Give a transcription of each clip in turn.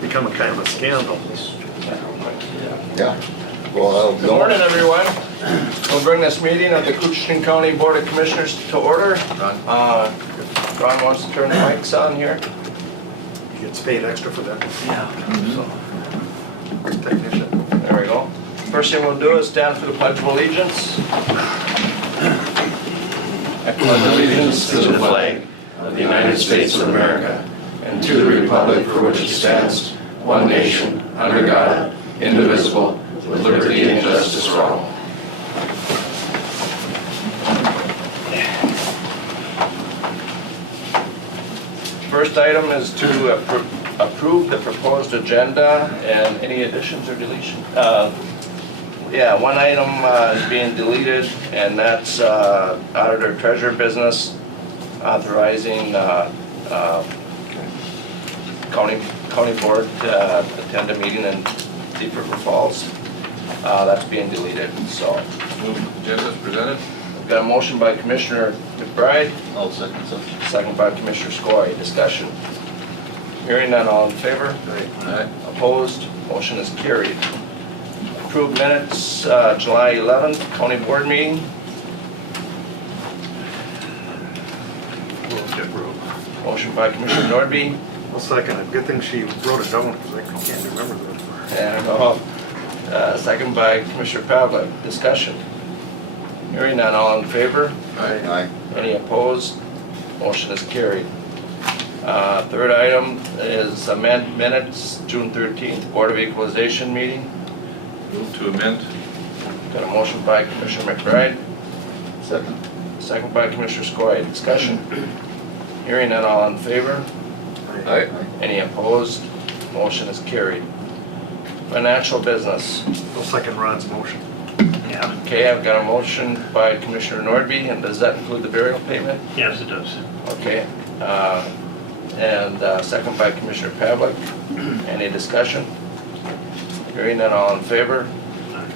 becoming kind of a scandal. Yeah. Well, Good morning, everyone. We'll bring this meeting of the Koochiching County Board of Commissioners to order. Ron wants to turn the mics on here. He gets paid extra for that. Yeah. So, technician. There we go. First thing we'll do is stand for the Pledge of Allegiance. I pledge allegiance to the flag of the United States of America and to the republic for which it stands, one nation, under God, indivisible, with liberty and justice for all. First item is to approve the proposed agenda and any additions or deletions. Yeah, one item is being deleted, and that's auditor treasurer business, authorizing county board to attend a meeting in Deep River Falls. That's being deleted, so. Move agenda is presented. We've got a motion by Commissioner McBride, I'll second such. second by Commissioner Skoye. Discussion. Hearing none, all in favor? Aye. Opposed? Motion is carried. Approved minutes, July 11th, county board meeting. Move to approve. Motion by Commissioner Nordby. I'll second it. Good thing she wrote it down because I can't remember that. And second by Commissioner Pavlik. Discussion. Hearing none, all in favor? Aye. Any opposed? Motion is carried. Third item is amend minutes, June 13th, Board of Equalization meeting. Move to amend. Got a motion by Commissioner McBride, Second. second by Commissioner Skoye. Discussion. Hearing none, all in favor? Aye. Any opposed? Motion is carried. Financial business. I'll second Ron's motion. Yeah, Okay, I've got a motion by Commissioner Nordby, and does that include the burial payment? yes, it does. Okay. And second by Commissioner Pavlik. Any discussion? Hearing none, all in favor?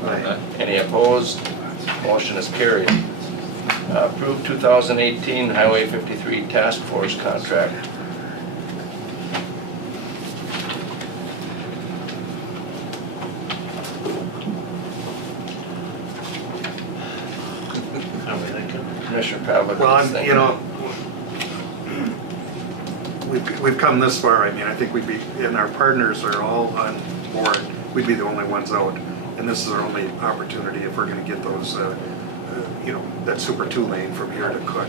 Aye. Any opposed? Motion is carried. Approved 2018 Highway 53 Task Force contract. How we thinking? Commissioner Pavlik. Well, is thinking. you know, we've come this far. I mean, I think we'd be, and our partners are all on board. We'd be the only ones out. And this is our only opportunity if we're gonna get those, you know, that Super 2 lane from here to Cook.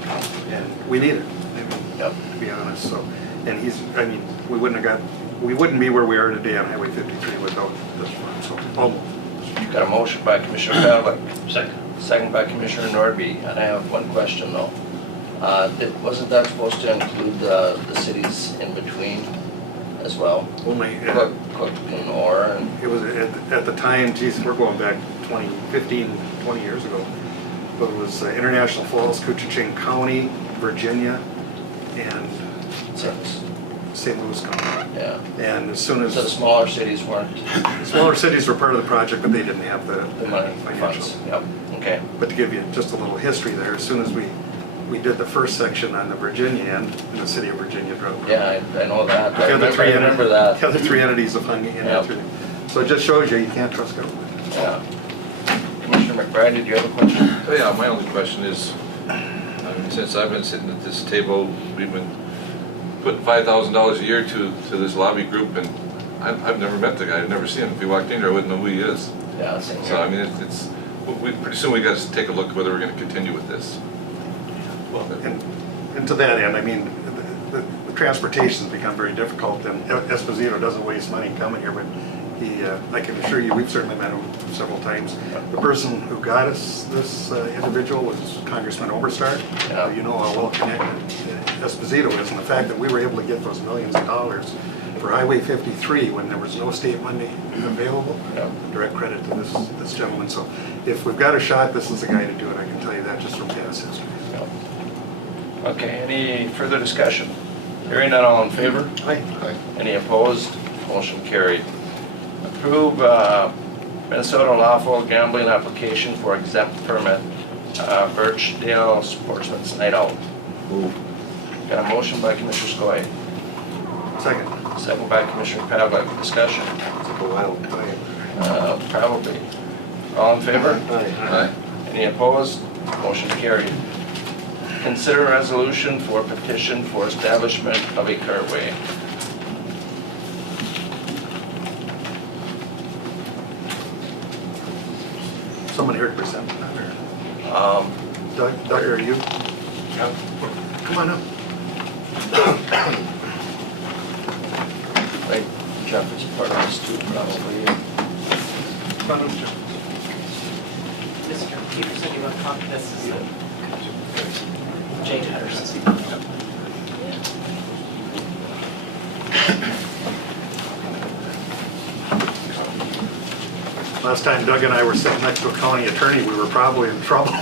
And we need it, I mean, Yep. to be honest, so. And I mean, we wouldn't be where we are today on Highway 53 without this one, so, almost. Got a motion by Commissioner Pavlik, Second. second by Commissioner Nordby, and I have one question though. Wasn't that supposed to include the cities in between as well? Only, Cook and Orr and, it was at the time, geez, we're going back 20 years ago. But it was International Falls, Koochiching County, Virginia, and St. Louis County. yeah. And as soon So the as, smaller cities weren't smaller cities were part of the project, but they didn't have the the money financial. funds. Yep, okay. But to give you just a little history there, as soon as we did the first section on the Virginia end, and the city of Virginia dropped. Yeah, I know that. The other three remember that. The other three entities have hung in Yep. after. So it just shows you can't trust government. Yeah. Commissioner McBride, did you have a question? Oh, yeah, my only question is, I mean, since I've been sitting at this table, we've been putting $5,000 a year to this lobby group, and I've never met the guy, I've never seen him. If he walked in here, I wouldn't know who he is. Yeah, same So, I here. mean, pretty soon we got to take a look whether we're gonna continue with this. Well, and to that end, I mean, the transportation's become very difficult, and Esposito doesn't waste money coming here, but I can assure you, we've certainly met him several times. The person who got us this individual was Congressman Oberstar. Yeah. You know how well connected Esposito is, and the fact that we were able to get those millions of dollars for Highway 53 when there was no state money available, Yeah. direct credit to this gentleman. So if we've got a shot, this is the guy to do it. I can tell you that just from past history. Yep. Okay, any further discussion? Hearing none, all in favor? Aye. Any opposed? Motion carried. Approve Minnesota lawful gambling application for exempt permit, Birchdale Sportsman's Night Out. Move. Got a motion by Commissioner Skoye, Second. Second by Commissioner Pavlik. Discussion? Took a while to find. Probably. All in favor? Aye. Any opposed? Motion carried. Consider resolution for petition for establishment of a cartway. Someone here to present that, or Doug, are you? Come on up. Right, Jeff is part of this too, probably. Come on up, Jeff. Mr. Peterson, you want to talk? This is Jay Patterson. Last time Doug and I were sitting next to a county attorney, we were probably in trouble.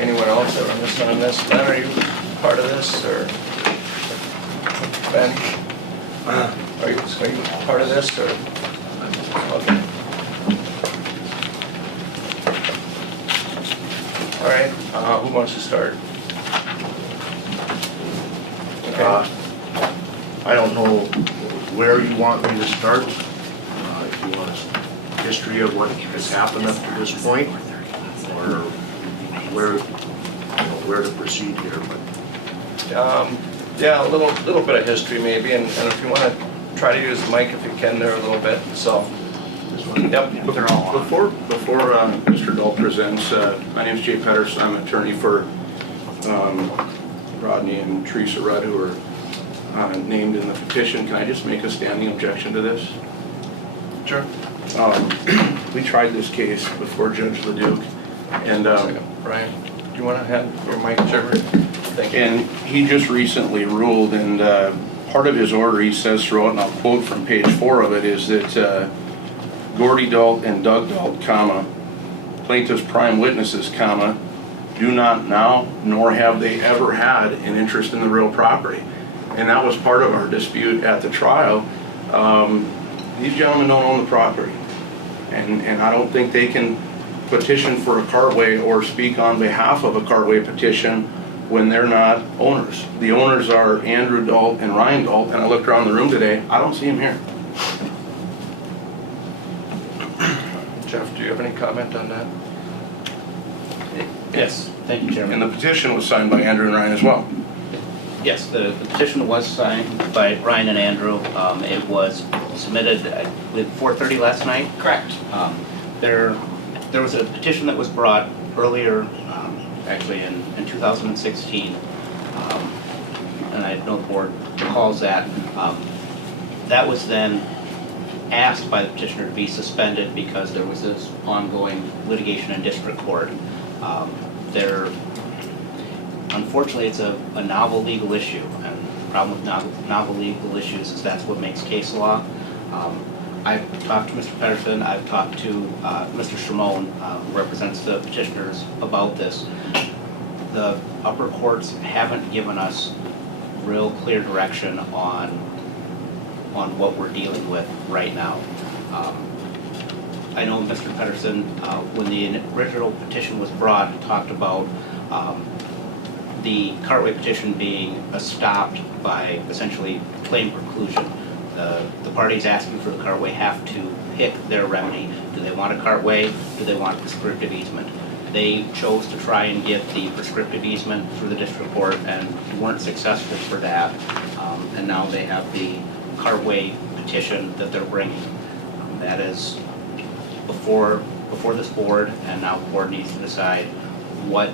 Anyone else that are missing on this? Ben, are you part of this, or? Ben? Are you part of this, or? Okay. All right, who wants to start? Okay. I don't know where you want me to start. If you want a history of what has happened up to this point, or where to proceed here, but Yeah, a little bit of history maybe, and if you want to try to use the mic if you can there a little bit, so. Yep, they're all on. Before Mr. Dahl presents, my name is Jay Patterson. I'm an attorney for Rodney and Teresa Rudd, who are named in the petition. Can I just make a standing objection to this? Sure. We tried this case before Judge Leduc, and Brian, do you want to have your mic? Sure. Thank you. and he just recently ruled, and part of his order, he says throughout, and I'll quote from page 4 of it, is that Gordy Dalt and Doug Dalt, comma, plaintiff's prime witnesses, comma, do not now nor have they ever had an interest in the real property. And that was part of our dispute at the trial. These gentlemen don't own the property, and I don't think they can petition for a cartway or speak on behalf of a cartway petition when they're not owners. The owners are Andrew Dalt and Ryan Dalt, and I looked around the room today, I don't see them here. Jeff, do you have any comment on that? Yes, thank you, And Chairman. the petition was signed by Andrew and Ryan as well. Yes, the petition was signed by Ryan and Andrew. It was submitted at 4:30 last night. Correct. There was a petition that was brought earlier, actually in 2016, and I know the board recalls that. That was then asked by the petitioner to be suspended because there was this ongoing litigation in district court. Unfortunately, it's a novel legal issue, and the problem with novel legal issues is that's what makes case law. I've talked to Mr. Pedersen, I've talked to Mr. Shimon, who represents the petitioners, about this. The upper courts haven't given us real clear direction on what we're dealing with right now. I know Mr. Pedersen, when the original petition was brought, talked about the cartway petition being stopped by essentially claim preclusion. The parties asking for the cartway have to pick their remedy. Do they want a cartway? Do they want prescriptive easement? They chose to try and get the prescriptive easement through the district court and weren't successful for that. And now they have the cartway petition that they're bringing. That is before this board, and now the board needs to decide what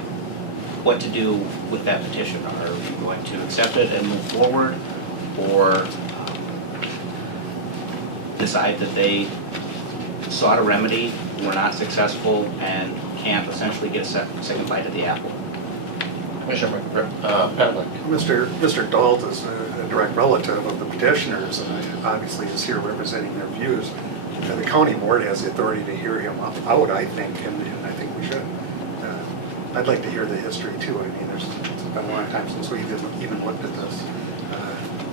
to do with that petition. Are we going to accept it and move forward, or decide that they sought a remedy, were not successful, and can't essentially get a second bite at the apple? Commissioner Pavlik. Mr. Dalt is a direct relative of the petitioners, and obviously is here representing their views. The county board has the authority to hear him out, I think, and I think we should. I'd like to hear the history too. I mean, it's been a long time since we've even looked at this.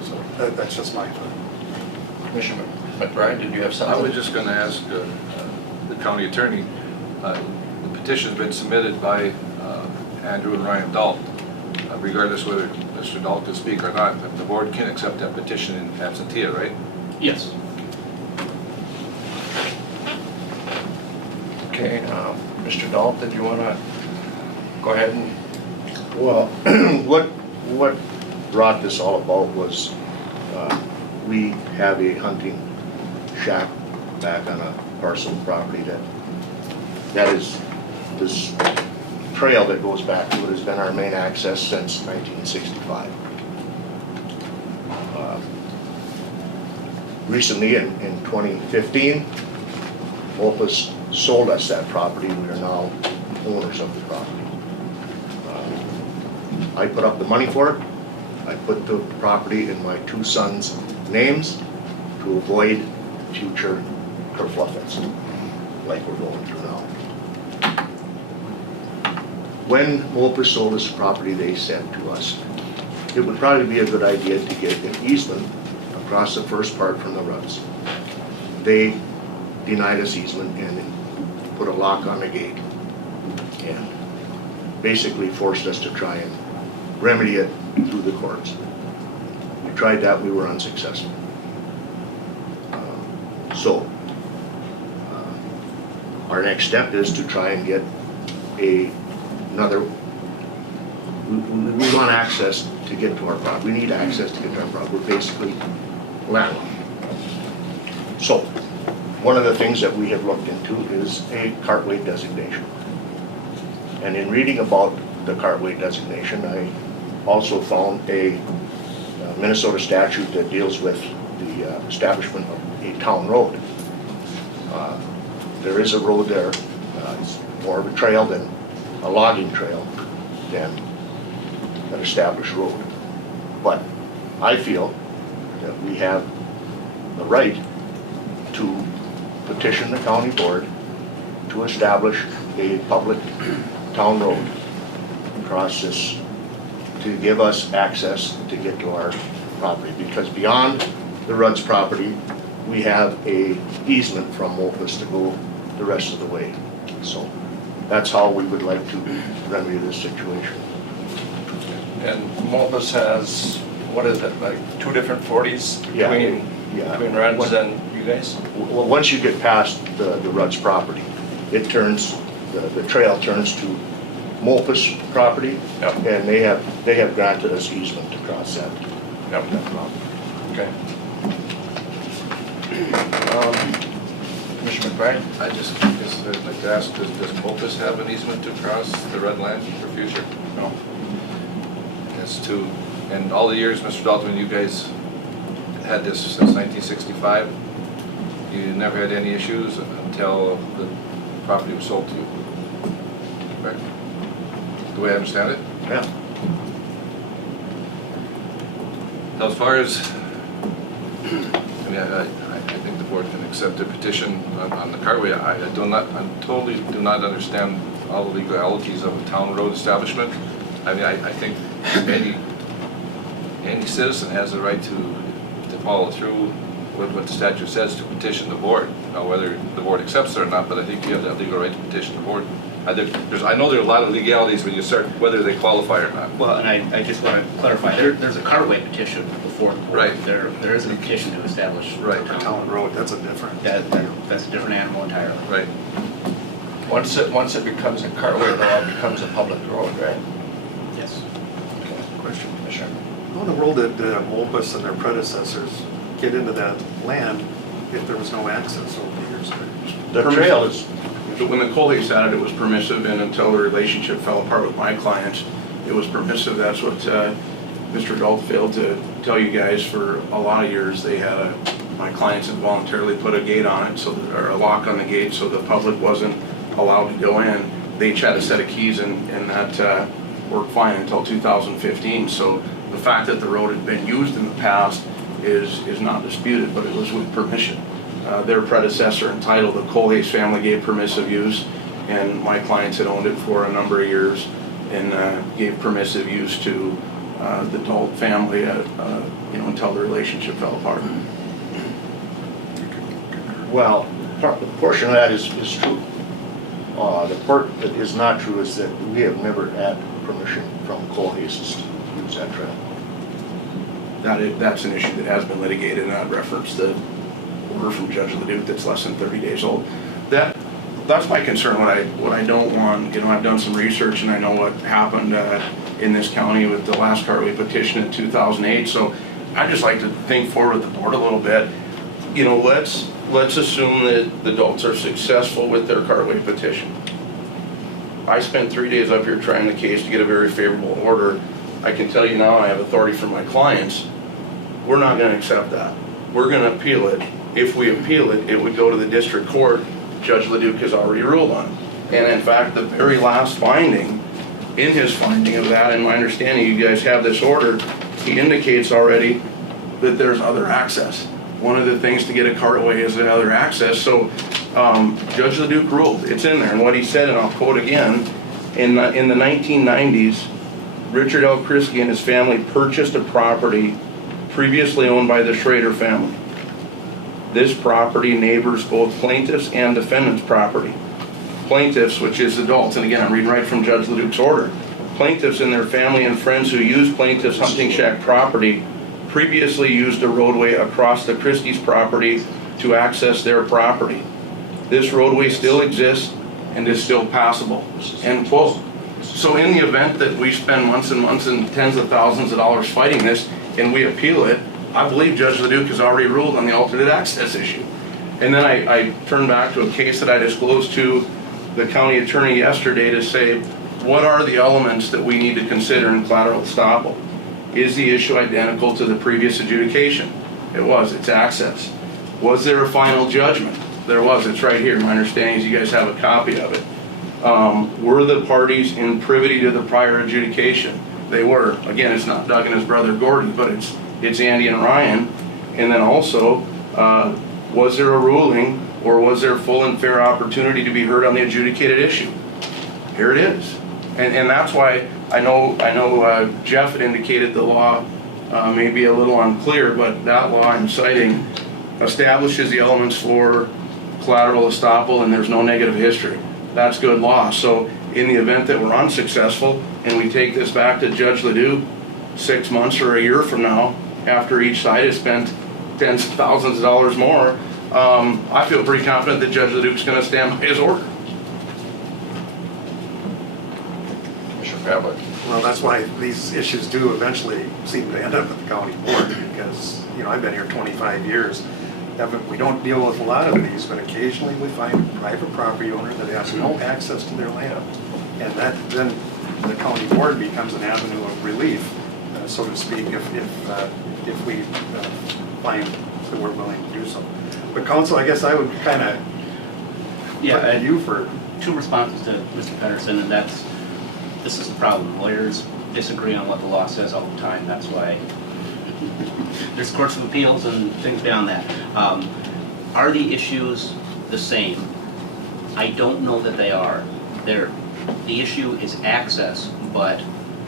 So that's just my thought. Commissioner McBride, did you have something? I was just going to ask the county attorney, the petition's been submitted by Andrew and Ryan Dalt, regardless whether Mr. Dahl to speak or not, the board can accept that petition in absentia, right? Yes. Okay, Mr. Dahl, did you want to go ahead and, Well, what brought this all about was, we have a hunting shack back on a parcel of property that is, this trail that goes back to it has been our main access since 1965. Recently, in 2015, Opus sold us that property. We are now owners of the property. I put up the money for it. I put the property in my two sons' names to avoid future kerfluffets like we're going through now. When Opus sold us the property, they said to us, it would probably be a good idea to get an easement across the first part from the roads. They denied us easement and put a lock on the gate and basically forced us to try and remedy it through the courts. We tried that, we were unsuccessful. Our next step is to try and get another, we want access to get to our property. We need access to get to our property. We're basically landlocked. So, one of the things that we have looked into is a cartway designation. And in reading about the cartway designation, I also found a Minnesota statute that deals with the establishment of a town road. There is a road there. It's more of a trail than a logging trail than an established road. But I feel that we have the right to petition the county board to establish a public town road across this to give us access to get to our property, because beyond the Rudd's property we have a easement from Opus to go the rest of the way. So that's how we would like to remedy this situation. and Mopus has, what is it, like 2 different 40s Yeah, between Rudd's and you guys? Well, once you get past the Rudd's property, it turns, the trail turns to Mopus property, Yep. and they have granted us easement to cross that. Yep. That property. Okay. Commissioner McBride? I just guess I'd like to ask, does Opus have an easement to cross the red line for future? No. As to, and all the years, Mr. Dalton, you guys had this since 1965, you never had any issues until the property was sold to you, correct? The way I understand it? Yeah. Now, as far as, I mean, I think the board can accept a petition on the cartway. I totally do not understand all the legalities of a town road establishment. I mean, I think any citizen has the right to follow through with what the statute says to petition the board. Now, whether the board accepts it or not, but I think you have that legal right to petition the board. I know there are a lot of legalities when you start, whether they qualify or not. Well, and I just want to clarify, there's a cartway petition before the board. Right. There isn't a petition to establish. Right. A town road, that's a different. That's a different animal entirely. Right. Once it becomes a cartway, though, it becomes a public road, right? Yes. Question. Commissioner? How in the world did Opus and their predecessors get into that land if there was no access over the years? The trail is, When the Colleagues had it, it was permissive, and until the relationship fell apart with my clients, it was permissive. That's what Mr. Dahl failed to tell you guys. For a lot of years, they had my clients had voluntarily put a gate on it, or a lock on the gate, so the public wasn't allowed to go in. They each had a set of keys, and that worked fine until 2015. So the fact that the road had been used in the past is not disputed, but it was with permission. Their predecessor entitled, the Colhays family, gave permissive use, and my clients had owned it for a number of years and gave permissive use to the Dahl family until the relationship fell apart. well, the portion of that is true. The part that is not true is that we have never had permission from Colhays to use that trail. that's an issue that has been litigated, and I'd reference the order from Judge Leduc that's less than 30 days old. That's my concern. What I don't want, I've done some research and I know what happened in this county with the last cartway petition in 2008. So I'd just like to think forward with the board a little bit. Let's assume that the adults are successful with their cartway petition. I spent 3 days up here trying the case to get a very favorable order. I can tell you now, I have authority from my clients. We're not going to accept that. We're going to appeal it. If we appeal it, it would go to the district court. Judge Leduc has already ruled on it. And in fact, the very last finding, in his finding of that, in my understanding, you guys have this order, he indicates already that there's other access. One of the things to get a cartway is other access. So Judge Leduc ruled, it's in there. And what he said, and I'll quote again, in the 1990s, Richard L. Krisky and his family purchased a property previously owned by the Schrader family. This property neighbors both plaintiffs and defendants' property. Plaintiffs, which is adults, and again, I'm reading right from Judge Leduc's order. Plaintiffs and their family and friends who used plaintiff's hunting shack property previously used a roadway across the Christie's property to access their property. This roadway still exists and is still passable, end quote. So in the event that we spend months and months and tens of thousands of dollars fighting this and we appeal it, I believe Judge Leduc has already ruled on the alternate access issue. And then I turn back to a case that I disclosed to the county attorney yesterday to say, what are the elements that we need to consider in collateral estoppel? Is the issue identical to the previous adjudication? It was, it's access. Was there a final judgment? There was, it's right here. My understanding is you guys have a copy of it. Were the parties in privity to the prior adjudication? They were. Again, it's not Doug and his brother Gordon, but it's Andy and Ryan. And then also, was there a ruling or was there full and fair opportunity to be heard on the adjudicated issue? Here it is. And that's why I know Jeff had indicated the law may be a little unclear, but that law I'm citing establishes the elements for collateral estoppel and there's no negative history. That's good law. So in the event that we're unsuccessful and we take this back to Judge Leduc 6 months or a year from now, after each side has spent tens of thousands of dollars more, I feel pretty confident that Judge Leduc's going to stand by his order. Commissioner Pavlik. Well, that's why these issues do eventually seem to end up at the county board, because, I've been here 25 years. We don't deal with a lot of these, but occasionally we find a private property owner that has no access to their land. And then the county board becomes an avenue of relief, so to speak, if we find that we're willing to do so. But counsel, I guess I would kind of look at you for... Two responses to Mr. Pedersen, and this is the problem. Lawyers disagree on what the law says all the time. That's why there's courts of appeals and things beyond that. Are the issues the same? I don't know that they are. The issue is access, but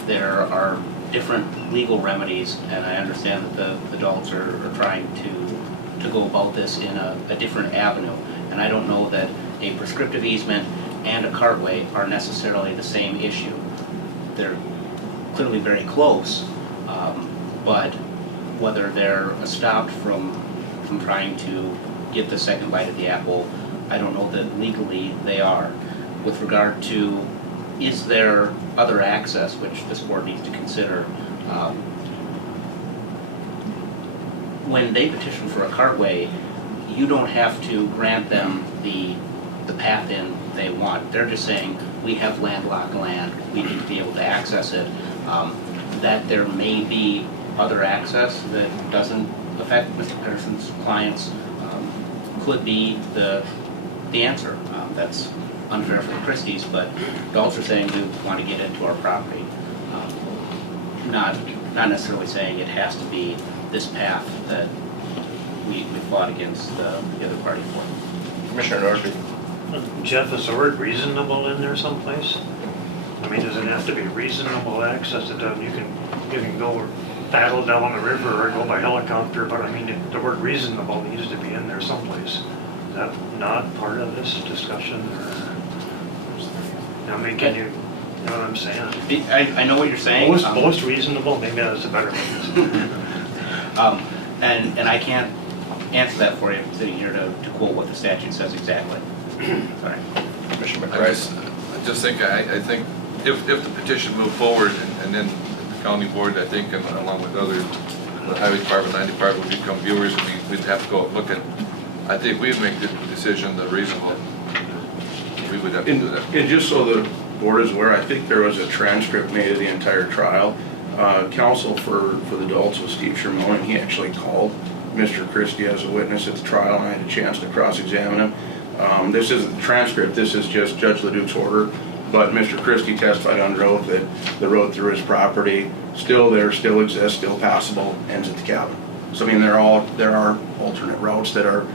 there are different legal remedies, and I understand that the adults are trying to go about this in a different avenue. And I don't know that a prescriptive easement and a cartway are necessarily the same issue. They're clearly very close, but whether they're stopped from trying to get the second bite of the apple, I don't know that legally they are. With regard to, is there other access, which this board needs to consider, when they petition for a cartway, you don't have to grant them the path in they want. They're just saying, we have landlocked land, we need to be able to access it. That there may be other access that doesn't affect Mr. Pedersen's clients could be the answer. That's unfair for the Christies, but adults are saying we want to get into our property. Not necessarily saying it has to be this path that we fought against the other party for. Commissioner Norby. Jeff, is the word reasonable in there someplace? I mean, does it have to be reasonable access? You can go paddle down the river or go by helicopter, but I mean, the word reasonable needs to be in there someplace. Is that not part of this discussion? Or, I mean, can you know what I'm saying? I know what you're saying. Most reasonable, maybe that's a better one. And I can't answer that for you, I'm sitting here to quote what the statute says exactly. Sorry. Commissioner I McBride. just think, I think if the petition moved forward and then the county board, I think, and along with other, the highway department, land department, would become viewers and we'd have to go look at, I think we'd make the decision the reasonable. We would have to do that. And just so the board is aware, I think there was a transcript made of the entire trial. Counsel for the adults was Steve Sherman, and he actually called Mr. Christie as a witness at the trial, and I had a chance to cross-examine him. This isn't the transcript, this is just Judge LeDuc's order, but Mr. Christie testified under oath that the road through his property still there, still exists, still passable, ends at the cabin. So I mean, there are alternate routes that are,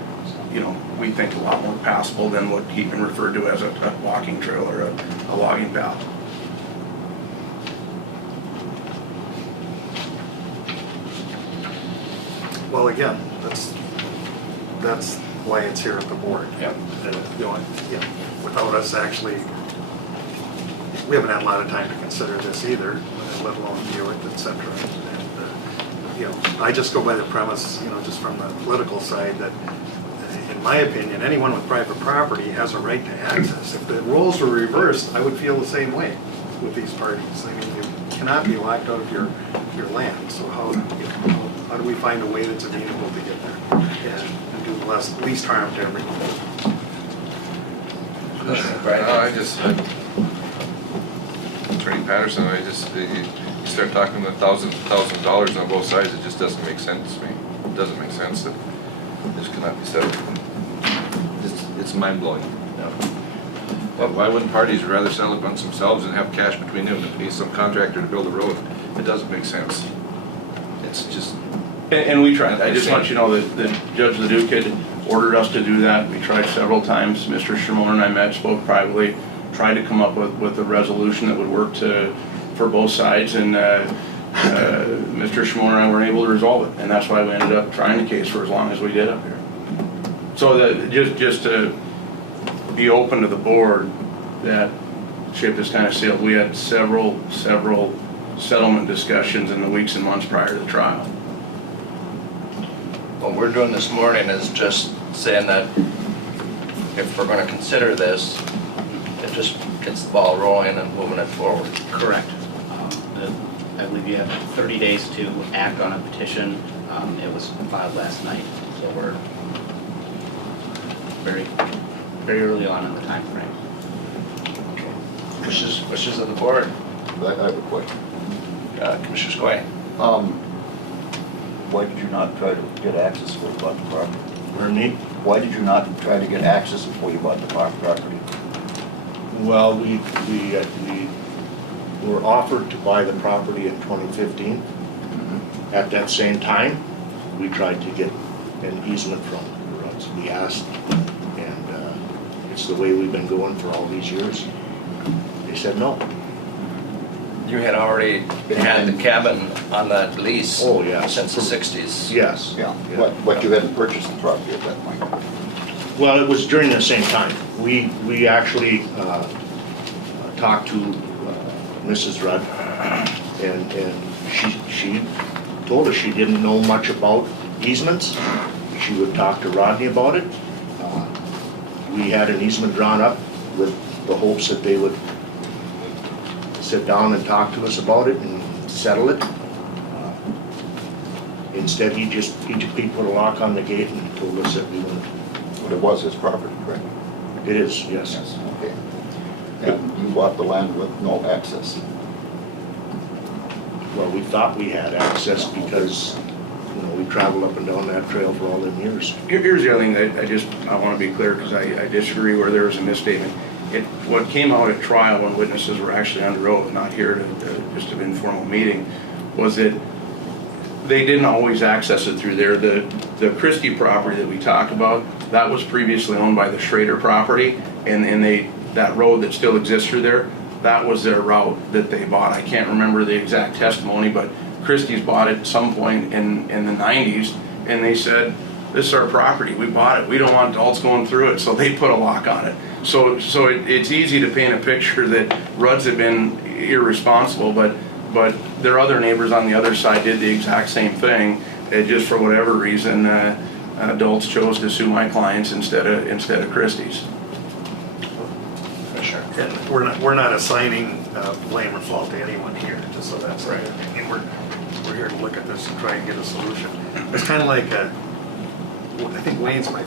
you know, we think a lot more passable than what he can refer to as a walking trail or a logging path. Well, again, that's why it's here at the board. Yep. You know, without us actually, we haven't had a lot of time to consider this either, let alone view it, et cetera. And, you know, I just go by the premise, you know, just from the political side that, in my opinion, anyone with private property has a right to access. If the roles were reversed, I would feel the same way with these parties. I mean, you cannot be locked out of your land, so how do we find a way that's amenable to get there and do the least harm to everyone? Attorney Patterson, you start talking about $1,000 on both sides, it just doesn't make sense to me. It doesn't make sense that this cannot be settled. It's mind-blowing. Why wouldn't parties rather settle it amongst themselves and have cash between them than pay some contractor to build a road? It doesn't make sense. It's just... And we tried. I just want you to know that Judge LeDuc had ordered us to do that. We tried several times. Mr. Shimon and I met, spoke privately, tried to come up with a resolution that would work for both sides, and Mr. Shimon and I weren't able to resolve it, and that's why we ended up trying the case for as long as we did up here. So just to be open to the board, that ship is kind of sailed. We had several settlement discussions in the weeks and months prior to the trial. What we're doing this morning is just saying that if we're going to consider this, it just gets the ball rolling and moving it forward. Correct. I believe you have 30 days to act on a petition. It was filed last night, so we're very, very early on in the time frame. Wishes of the board. I have a question. Commissioner Skoye. Why did you not try to get access before you bought the property? Pardon me? Why did you not try to get access before you bought the property? Well, we were offered to buy the property in 2015. At that same time, we tried to get an easement from the Rudds. We asked, and it's the way we've been going for all these years. They said no. You had already had the cabin on that lease. Oh, yes. Since the 60s. Yes. Yeah, but you hadn't purchased the property at that point. Well, it was during the same time. We actually talked to Mrs. Rudd, and she told us she didn't know much about easements. She would talk to Rodney about it. We had an easement drawn up with the hopes that they would sit down and talk to us about it and settle it. Instead, he put a lock on the gate and told us that we wouldn't. But it was his property, correct? It is, yes. Okay. And you bought the land with no access? Well, we thought we had access because, you know, we traveled up and down that trail for all them years. Here's the other thing that I want to be clear, because I disagree where there was a misstatement. What came out at trial when witnesses were actually under oath, not here to just an informal meeting, was that they didn't always access it through there. The Christie property that we talk about, that was previously owned by the Schrader property, and that road that still exists through there, that was their route that they bought. I can't remember the exact testimony, but Christie's bought it at some point in the 90s, and they said, this is our property, we bought it, we don't want adults going through it, so they put a lock on it. So it's easy to paint a picture that Rudds have been irresponsible, but their other neighbors on the other side did the exact same thing, it just for whatever reason, adults chose to sue my clients instead of Christie's. Commissioner. And we're not assigning blame or fault to anyone here, just so that's right. I mean, we're here to look at this and try and get a solution. It's kind of like, I think Wayne's my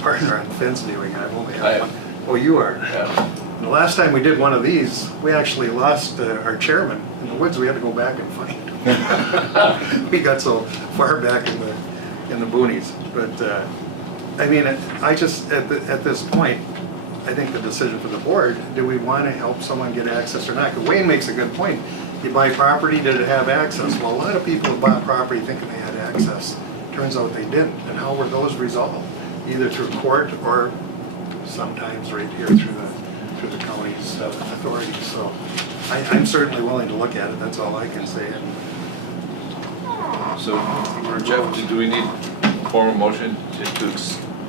partner on fence viewing. I've only had one. Oh, you are? Yeah. The last time we did one of these, we actually lost our chairman in the woods. We had to go back and find. We got so far back in the boonies. But I mean, I just at this point, I think the decision for the board: do we want to help someone get access or not? Because Wayne makes a good point. You buy property, did it have access? Well, a lot of people bought property thinking they had access. Turns out they didn't. And how were those resolved? Either through court or sometimes right here through the county's authorities. So I'm certainly willing to look at it. That's all I can say. So, Jeff, do we need a formal motion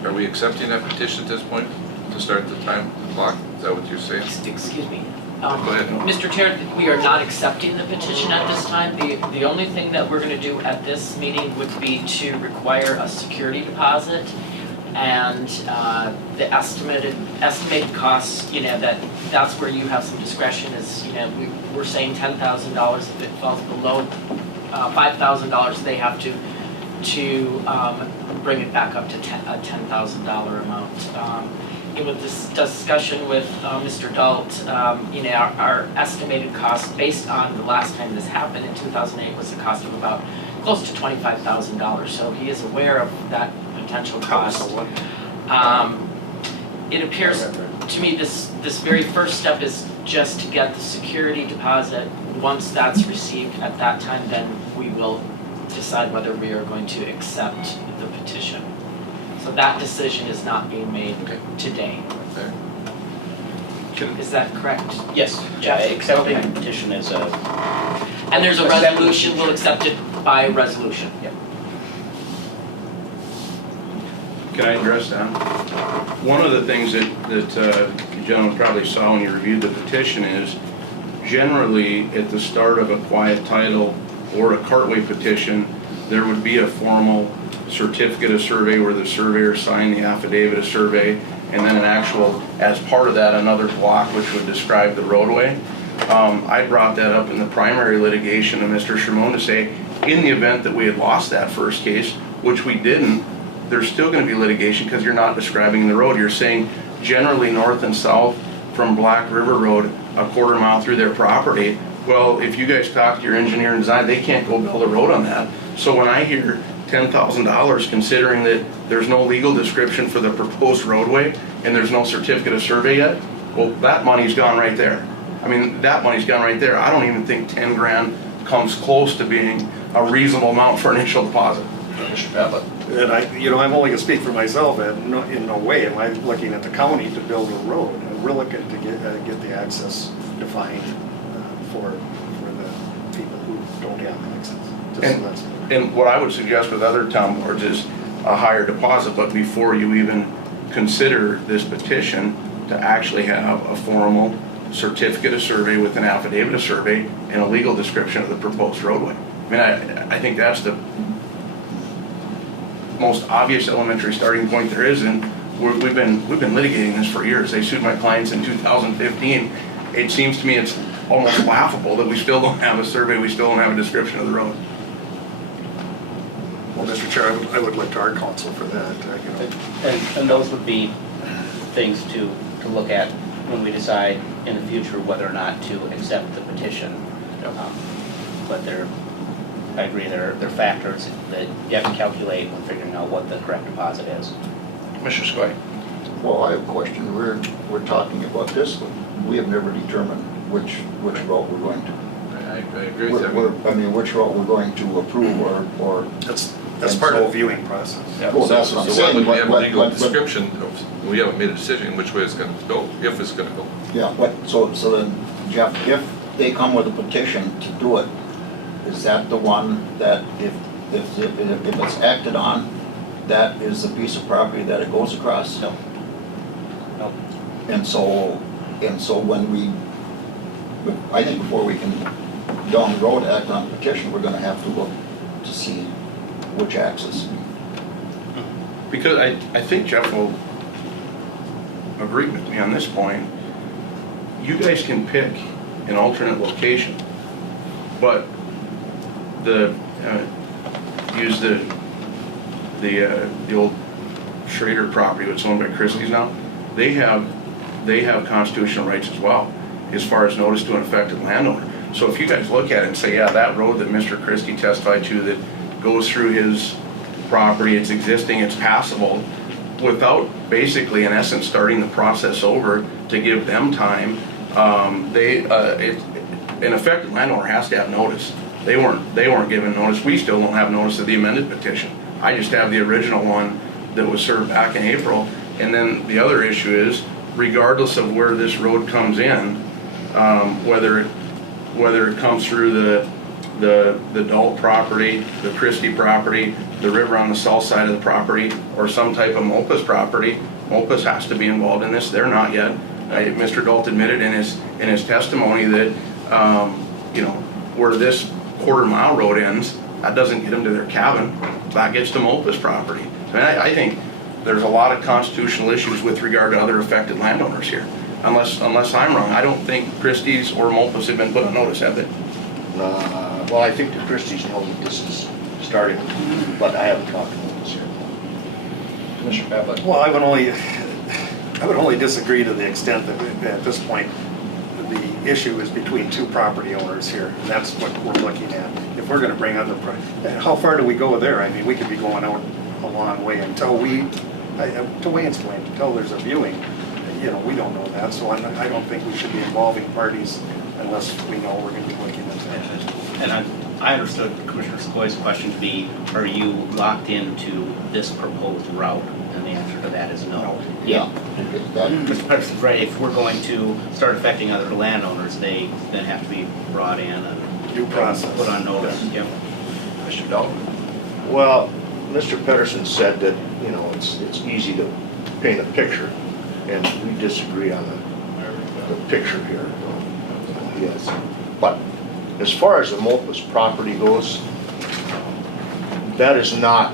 are we accepting that petition at this point to start the time clock? Is that what you're saying? Excuse me. Go ahead. Mr. Chair, we are not accepting the petition at this time. The only thing that we're going to do at this meeting would be to require a security deposit, and the estimated costs, you know, that's where you have some discretion. Is, you know, we're saying $10,000. If it falls below $5,000, they have to bring it back up to a $10,000 amount. With this discussion with Mr. Dalt, you know, our estimated cost based on the last time this happened in 2008 was a cost of about close to $25,000. So he is aware of that potential cost. It appears to me this very first step is just to get the security deposit. Once that's received, at that time, then we will decide whether we are going to accept the petition. So that decision is not being made today. Okay. Is that correct? Yes, yeah, accepting the petition is a... And there's a resolution, we'll accept it by resolution. Yep. Can I address that? One of the things that you gentlemen probably saw when you reviewed the petition is generally at the start of a quiet title or a cartway petition, there would be a formal certificate of survey where the surveyor signed the affidavit of survey, and then an actual, as part of that, another block which would describe the roadway. I brought that up in the primary litigation to Mr. Shimon to say, in the event that we had lost that first case, which we didn't, there's still going to be litigation because you're not describing the road. You're saying generally north and south from Black River Road, a quarter mile through their property. Well, if you guys talk to your engineer and design, they can't go build a road on that. So when I hear $10,000, considering that there's no legal description for the proposed roadway and there's no certificate of survey yet, well, that money's gone right there. I mean, that money's gone right there. I don't even think 10 grand comes close to being a reasonable amount for initial deposit. And I'm only going to speak for myself, and in no way am I looking at the county to build a road. And we're looking to get the access defined for the people who don't have access. And what I would suggest with other town boards is a higher deposit, but before you even consider this petition, to actually have a formal certificate of survey with an affidavit of survey and a legal description of the proposed roadway. I mean, I think that's the most obvious elementary starting point there is, and we've been litigating this for years. They sued my clients in 2015. It seems to me it's almost laughable that we still don't have a survey, we still don't have a description of the road. Well, Mr. Chair, I would look to our council for that. And those would be things to look at when we decide in the future whether or not to accept the petition. But I agree, there are factors that you have to calculate when figuring out what the correct deposit is. Commissioner Skoye. Well, I have a question. We're talking about this, but we have never determined which route we're going to. I agree with that. I mean, which route we're going to approve or. That's part of the viewing process. Yeah, Well, so that's what I'm why saying, would we have a but- legal but- description we haven't made a decision which way it's going to go, if it's going to go? Yeah, but, so then, Jeff, if they come with a petition to do it, is that the one that if it's acted on, that is the piece of property that it goes across? No. And so when I think before we can down the road act on petition, we're gonna have to look to see which axis? Because I think Jeff will agree with me on this point. You guys can pick an alternate location, but use the old Schrader property that's owned by Christie's now. They have constitutional rights as well, as far as notice to an affected landowner. So if you guys look at it and say, yeah, that road that Mr. Christie testified to that goes through his property, it's existing, it's passable, without basically, in essence, starting the process over to give them time, an affected landowner has to have notice. They weren't given notice. We still don't have notice of the amended petition. I just have the original one that was served back in April. And then the other issue is, regardless of where this road comes in, whether it comes through the Dalt property, the Christie property, the river on the south side of the property, or some type of Mopus property, Mopus has to be involved in this. They're not yet. Mr. Dalt admitted in his testimony that where this quarter-mile road ends, that doesn't get them to their cabin. That gets to Mopus property. I think there's a lot of constitutional issues with regard to other affected landowners here. Unless I'm wrong, I don't think Christie's or Mopus have been put on notice, have they? Well, I think the Christies know that this is starting, but I haven't talked to them this year. Commissioner Pavlik? Well, I would only disagree to the extent that at this point, the issue is between two property owners here, and that's what we're looking at. If we're gonna bring other, how far do we go there? I mean, we could be going out a long way until to Wayne's point, until there's a viewing, we don't know that, so I don't think we should be involving parties unless we know we're gonna be looking at that. And I understood Commissioner Skoy's question to be, are you locked into this proposed route? And the answer to that is no. Yeah. Mr. Pedersen's right, if we're going to start affecting other landowners, they then have to be brought in and Due process. put on notice. Yep. Mr. Dalton? Well, Mr. Pedersen said that, it's easy to paint a picture, and we disagree on the picture here. Yes. But as far as the Mopus property goes, that is not,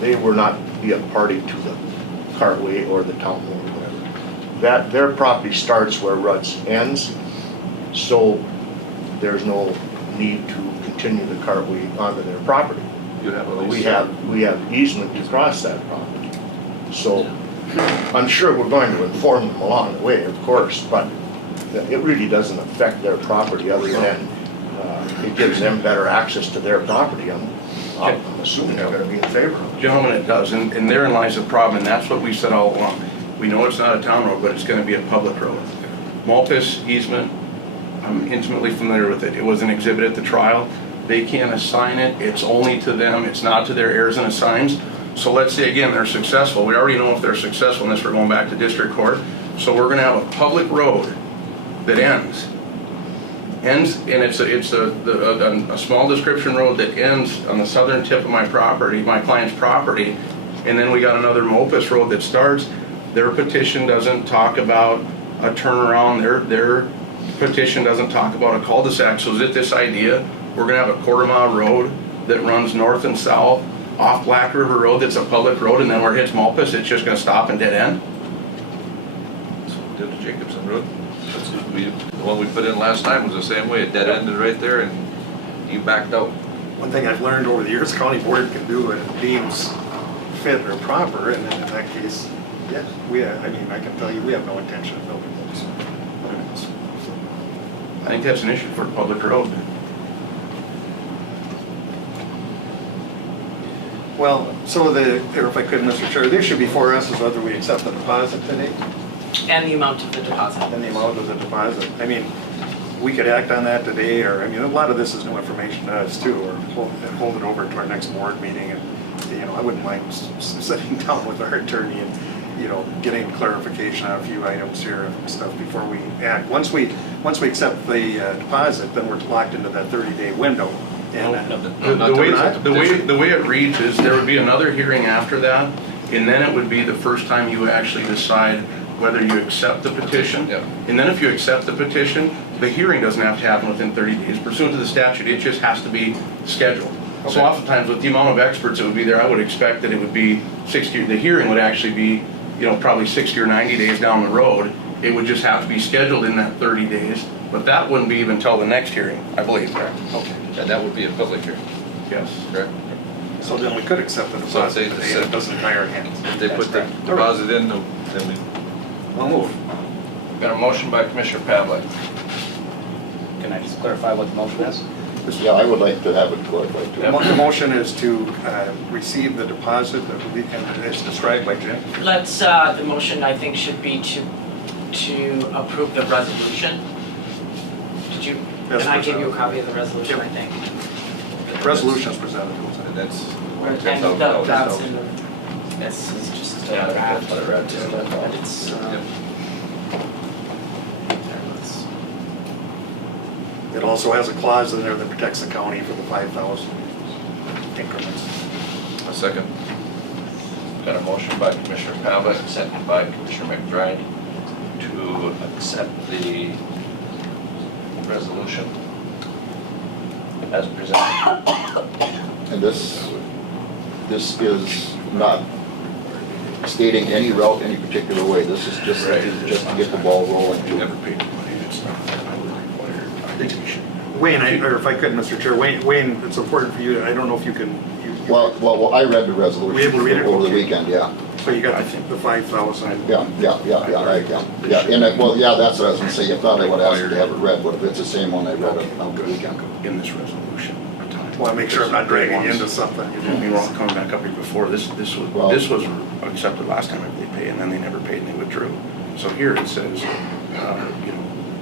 they were not be a party to the cartway or the town road or whatever. Their property starts where Rudd's ends, so there's no need to continue the cartway onto their property. You have a We have easement to cross that property. So I'm sure we're going to inform them along the way, of course, but it really doesn't affect their property other than it gives them better access to their property. I'm assuming they're going to be in favor of it. Gentlemen, it does, and therein lies the problem, and that's what we said all along. We know it's not a town road, but it's going to be a public road. Mopus easement, I'm intimately familiar with it. It was an exhibit at the trial. They can't assign it. It's only to them. It's not to their heirs and assigns. So let's say again they're successful. We already know if they're successful in this. We're going back to district court. So we're going to have a public road that ends, and it's a small description road that ends on the southern tip of my property, my client's property, and then we got another Mopus road that starts. Their petition doesn't talk about a turnaround. Their petition doesn't talk about a cul-de-sac. So is it this idea we're going to have a quarter-mile road that runs north and south off Black River Road that's a public road, and then where it hits Mopus, it's just going to stop and dead end? So did the Jacobson Road? The one we put in last time was the same way. It dead ended right there, and you backed out. One thing I've learned over the years, county board can do what it deems fit or proper, and then in that case, yes, I can tell you, we have no intention of building those. I think that's an issue for a public road. Well, so if I could, Mr. Chair, the issue before us is whether we accept the deposit today And the amount of the deposit. and the amount of the deposit. I mean, we could act on that today, or, a lot of this is new information to us too, or hold it over to our next board meeting. And, I wouldn't mind sitting down with our attorney and, getting clarification on a few items here and stuff before we act. Once we accept the deposit, then we're locked into that 30-day window. And The way it reads is there would be another hearing after that, and then it would be the first time you actually decide whether you accept the petition. Yep. And then if you accept the petition, the hearing doesn't have to happen within 30 days. Pursuant to the statute, it just has to be scheduled. So oftentimes with the amount of experts that would be there, I would expect that it would be 60, the hearing would actually be, you know, probably 60 or 90 days down the road. It would just have to be scheduled in that 30 days, but that wouldn't be even until the next hearing, I believe. Okay. And that would be a public hearing, Yes. correct? So then we could accept the deposit say- today, and it doesn't tie our hands. If they put the deposit in, then we, I'll move. Got a motion by Commissioner Pavlik. Can I just clarify what the motion is? Yeah, I would like to have it clarified too. The motion is to receive the deposit that we can, as described by Jim. Let's, the motion I think should be to approve the resolution. Did you, Yes, and I gave you a presented. copy of the resolution, I Yep. think. Resolution is presented to us. and that's And $10,000. that's in the, this is just a Yeah, draft. that's what I read too. But it's, Yep. It also has a clause in there that protects the county for the 5,000 increments. A second. Got a motion by Commissioner Pavlik, seconded by Commissioner McBride to accept the resolution as presented. And this is not stating any route any particular way. This is just to get the ball rolling. You never Paid the money, it's not required. I think we should. Wayne, or if I could, Mr. Chair, Wayne, it's important for you, I don't know if you can, Well, I read the resolution Were you able to read it? over the Okay. weekend, yeah. so you got the 5,000. Yeah, that's what I was gonna say. You thought I would ask you to have it read, but if it's the same one I read on the weekend. In this resolution. Well, I make sure I'm not dragging you into something. Don't get me wrong, coming back up here before, this Well- was accepted last time if they pay, and then they never paid and they withdrew. So here it says, you know,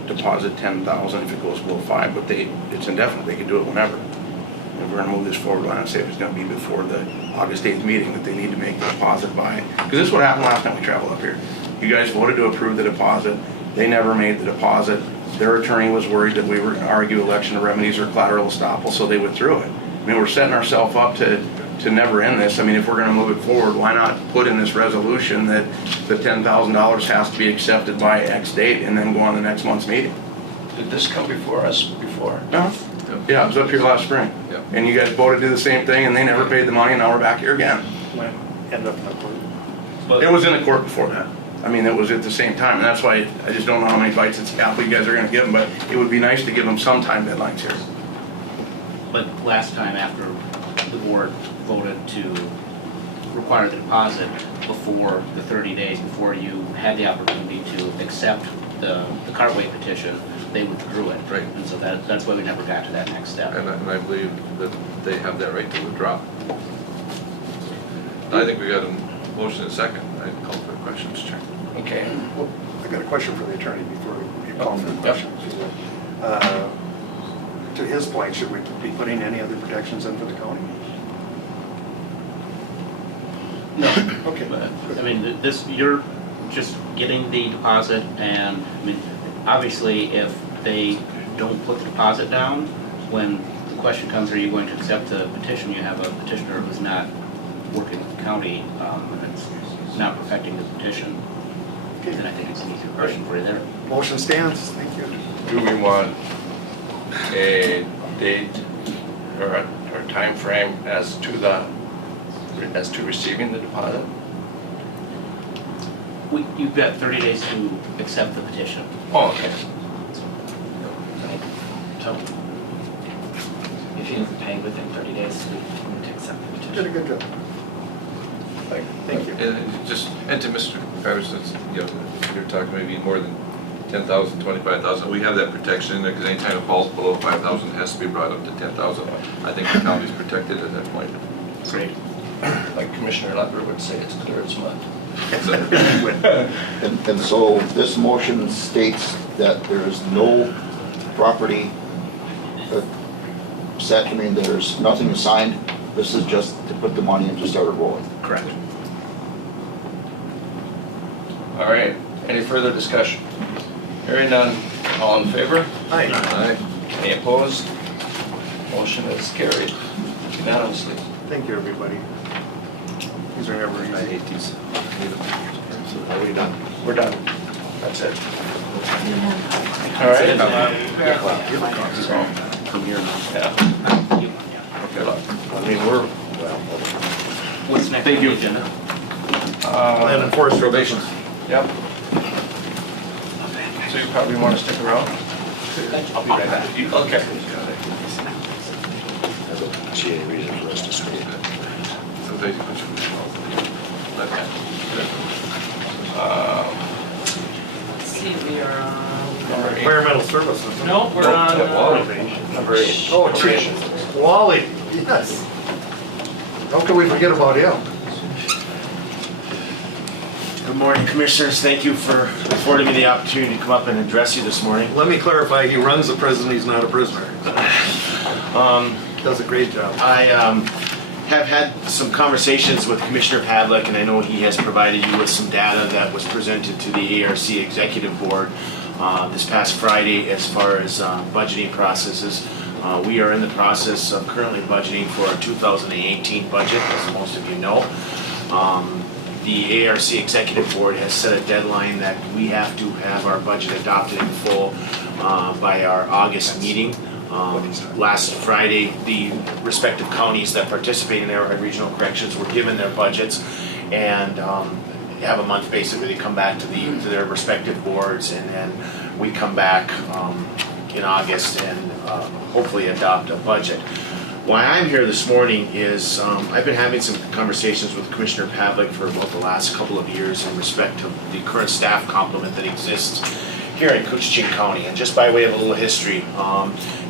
deposit 10,000 if it goes below 5, but it's indefinite, they can do it whenever. And we're gonna move this forward, and say if it's gonna be before the August 8th meeting, that they need to make the deposit by, because this is what happened last time we traveled up here. You guys voted to approve the deposit, they never made the deposit. Their attorney was worried that we were gonna argue election of remedies or collateral estoppel, so they withdrew it. I mean, we're setting ourselves up to never end this. I mean, if we're gonna move it forward, why not put in this resolution that the $10,000 has to be accepted by X date and then go on the next month's meeting? Did this come before us before? No? Yeah, it was up here last spring. Yep. And you guys voted to do the same thing, and they never paid the money, and now we're back here again. Might end up in the court. It was in the court before that. I mean, it was at the same time, and that's why I just don't know how many bites at the apple you guys are gonna give them, but it would be nice to give them some time deadlines here. But last time after the board voted to require the deposit before the 30 days, before you had the opportunity to accept the cartway petition, they withdrew it. Right. And so that's why we never got to that next step. And I believe that they have that right to withdraw. I think we got a motion and a second. I call for questions, Chair. Okay. I got a question for the attorney before you call for the Yep. questions. To his point, should we be putting any other protections in for the county? No. Okay. I mean, this, you're just getting the deposit, and, I mean, obviously, if they don't put the deposit down, when the question comes, are you going to accept the petition, you have a petitioner who's not working with the county, and it's not perfecting the petition, then I think it's an easier question for you there. Motion stands, thank you. Do we want a date or a time frame as to receiving the deposit? You've got 30 days to accept the petition. Oh, okay. So, if you didn't pay within 30 days, we need to accept the Did a petition. good job. Thank you. And to Mr. Patterson, you know, you're talking maybe more than 10,000, 25,000. We have that protection in there because anytime it falls below 5,000, it has to be brought up to 10,000. I think the county's protected at that point. Great. Like Commissioner Lever would say, it's clear as mud. And so this motion states that there is no property set, I mean, there's nothing signed. This is just to put the money in to start it rolling. Correct. All right, any further discussion? Hearing none, all in favor? Hi. Aye. Any opposed? Motion is carried unanimously. Thank you, everybody. These are never easy. I hate these. Are we done? We're done. That's it. All right. From here now. Yeah. Good luck. I mean, we're, well, What's next Thank on the you. agenda? And enforce Probation. Yep. So you probably want to stick around? I'll be right back. Okay. I don't see any reason for us to stay. Sometimes you put your. Let's see, we are on, Environmental services. no, we're on, Number 8. Oh, geez. Wally, yes. How can we forget about him? Good morning, Commissioners. Thank you for affording me the opportunity to come up and address you this morning. Let me clarify, he runs the prison, he's not a prisoner. Does a great job. I have had some conversations with Commissioner Pavlik, and I know he has provided you with some data that was presented to the ARC Executive Board this past Friday as far as budgeting processes. We are in the process of currently budgeting for our 2018 budget, as most of you know. The ARC Executive Board has set a deadline that we have to have our budget adopted in full by our August meeting. Last Friday, the respective counties that participate in Arrowhead Regional Corrections were given their budgets and have a month basically to come back to their respective boards, and then we come back in August and hopefully adopt a budget. Why I'm here this morning is I've been having some conversations with Commissioner Pavlik for about the last couple of years in respect to the current staff complement that exists here in Koochiching County. And just by way of a little history,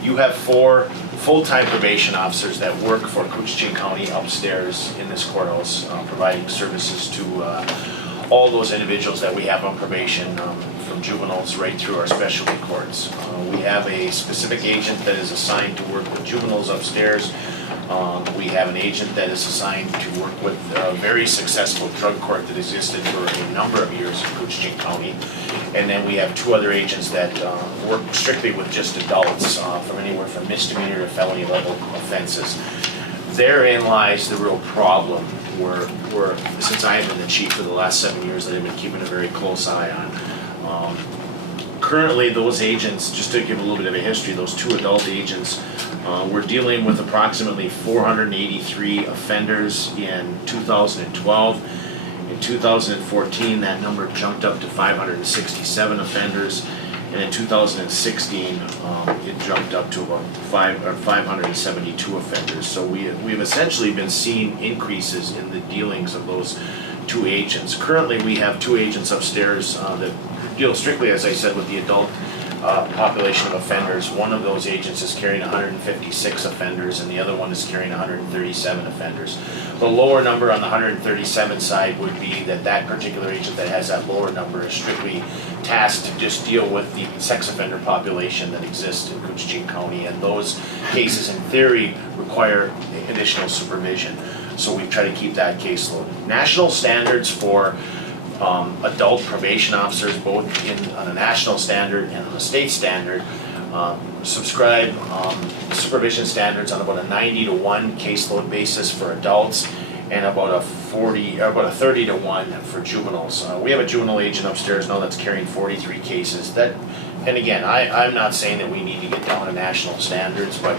you have 4 full-time probation officers that work for Koochiching County upstairs in this courthouse, providing services to all those individuals that we have on probation, from juveniles right through our specialty courts. We have a specific agent that is assigned to work with juveniles upstairs. We have an agent that is assigned to work with a very successful drug court that existed for a number of years in Koochiching County. And then we have 2 other agents that work strictly with just adults, from anywhere from misdemeanor to felony level offenses. Therein lies the real problem where since I have been the chief for the last 7 years, that I've been keeping a very close eye on. Currently, those agents, just to give a little bit of a history, those 2 adult agents, we're dealing with approximately 483 offenders in 2012. In 2014, that number jumped up to 567 offenders, and in 2016, it jumped up to about 572 offenders. So we've essentially been seeing increases in the dealings of those 2 agents. Currently, we have 2 agents upstairs that deal strictly, as I said, with the adult population of offenders. One of those agents is carrying 156 offenders, and the other one is carrying 137 offenders. The lower number on the 137 side would be that particular agent that has that lower number is strictly tasked to just deal with the sex offender population that exists in Koochiching County, and those cases, in theory, require additional supervision. So we try to keep that caseload. National standards for adult probation officers, both on a national standard and on a state standard, subscribe supervision standards on about a 90-to-1 caseload basis for adults and about a 30-to-1 for juveniles. We have a juvenile agent upstairs now that's carrying 43 cases. And again, I'm not saying that we need to get down to national standards, but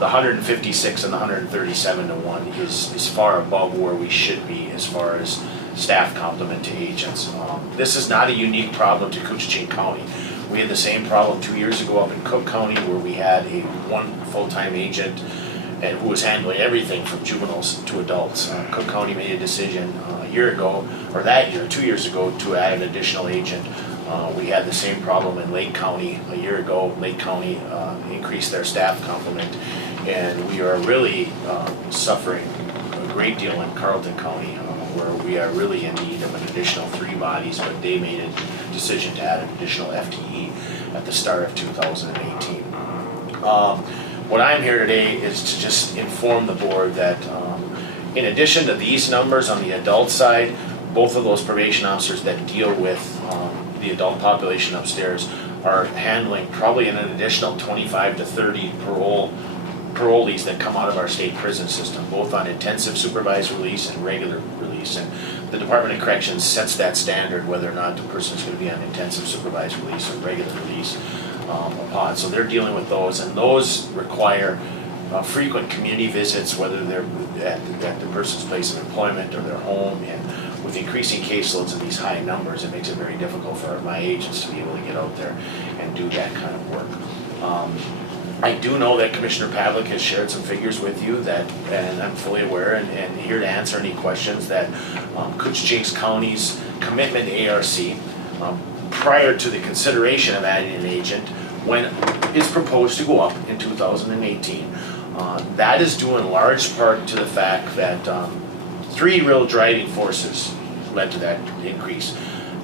the 156 and the 137-to-1 is far above where we should be as far as staff complement to agents. This is not a unique problem to Koochiching County. We had the same problem 2 years ago up in Cook County, where we had one full-time agent and who was handling everything from juveniles to adults. Cook County made a decision a year ago, or that year, 2 years ago, to add an additional agent. We had the same problem in Lake County a year ago. Lake County increased their staff complement, and we are really suffering a great deal in Carleton County, where we are really in need of an additional 3 bodies, but they made a decision to add an additional FTE at the start of 2018. What I'm here today is to just inform the board that in addition to these numbers on the adult side, both of those probation officers that deal with the adult population upstairs are handling probably an additional 25 to 30 parolees that come out of our state prison system, both on intensive supervised release and regular release. And the Department of Corrections sets that standard whether or not the person is going to be on intensive supervised release or regular release upon. So they're dealing with those, and those require frequent community visits, whether they're at the person's place of employment or their home, and with increasing caseloads and these high numbers, it makes it very difficult for my agents to be able to get out there and do that kind of work. I do know that Commissioner Pavlik has shared some figures with you that, and I'm fully aware and here to answer any questions, that Koochiching County's commitment to ARC, prior to the consideration of adding an agent, when is proposed to go up in 2018. That is due in large part to the fact that 3 real driving forces led to that increase.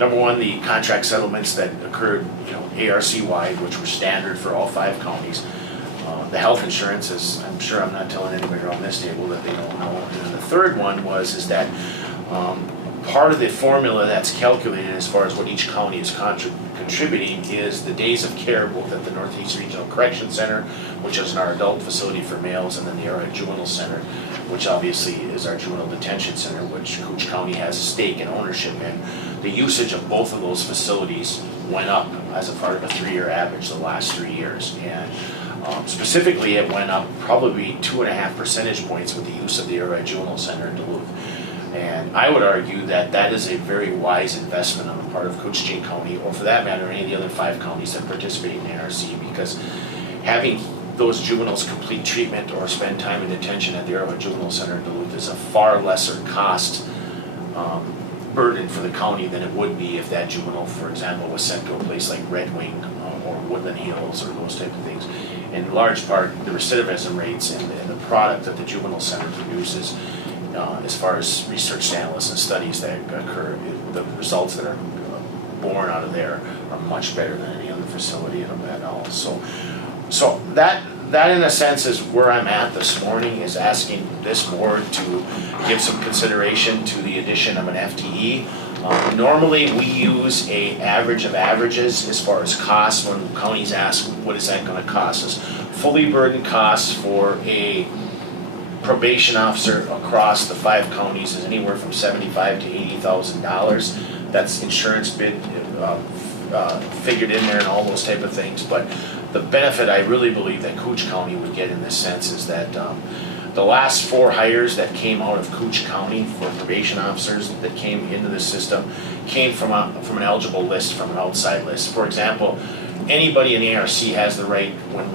Number one, the contract settlements that occurred, ARC-wide, which were standard for all 5 counties. The health insurance, as I'm sure I'm not telling anybody around this table that they don't know. And then the third one is that part of the formula that's calculated as far as what each county is contributing is the days of care, both at the Northeast Regional Correction Center, which is our adult facility for males, and then the Area Juvenile Center, which obviously is our juvenile detention center, which Cooch County has a stake and ownership in. The usage of both of those facilities went up as a part of a 3-year average the last 3 years. And specifically, it went up probably 2.5 percentage points with the use of the Area Juvenile Center in Duluth. And I would argue that that is a very wise investment on the part of Koochiching County, or for that matter, any of the other 5 counties that participate in ARC, because having those juveniles complete treatment or spend time in detention at the Area Juvenile Center in Duluth is a far lesser cost burden for the county than it would be if that juvenile, for example, was sent to a place like Red Wing or Woodland Hills or those type of things. In large part, the recidivism rates and the product that the juvenile center produces, as far as research analysts and studies that occur, the results that are born out of there are much better than any other facility at all. So that in a sense is where I'm at this morning, is asking this board to give some consideration to the addition of an FTE. Normally we use a average of averages as far as costs when counties ask what is that going to cost us. Fully burdened costs for a probation officer across the 5 counties is anywhere from $75,000 to $80,000. That's insurance bid figured in there and all those type of things. But the benefit I really believe that Cooch County would get in this sense is that the last 4 hires that came out of Cooch County for probation officers that came into the system came from an eligible list, from an outside list. For example, anybody in ARC has the right,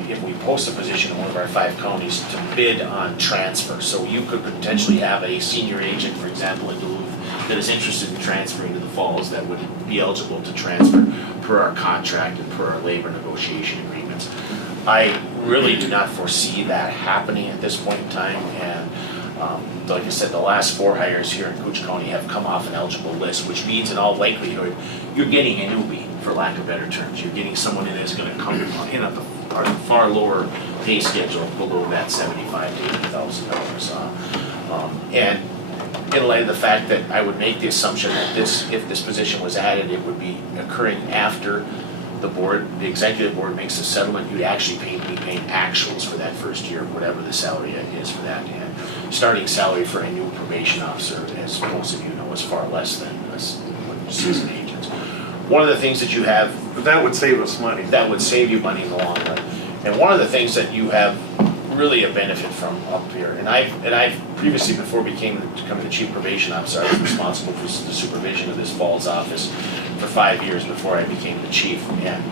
if we post a position in one of our 5 counties, to bid on transfer. So you could potentially have a senior agent, for example, in Duluth, that is interested in transferring to the Falls that would be eligible to transfer per our contract and per our labor negotiation agreements. I really do not foresee that happening at this point in time, and like I said, the last 4 hires here in Cooch County have come off an eligible list, which means in all likelihood you're getting a newbie, for lack of better terms. You're getting someone in that's going to come in at the far lower pay schedule, below that $75,000 to $80,000. And in light of the fact that I would make the assumption that if this position was added, it would be occurring after the executive board makes the settlement, you'd actually be paying actuals for that first year, whatever the salary is for that. And starting salary for a new probation officer, as most of you know, is far less than assistant agents. One of the things that you have... But that would save us money. That would save you money in the long run. And one of the things that you have really a benefit from up here, and I've previously, before becoming the chief probation officer, I was responsible for the supervision of this Falls office for 5 years before I became the chief. And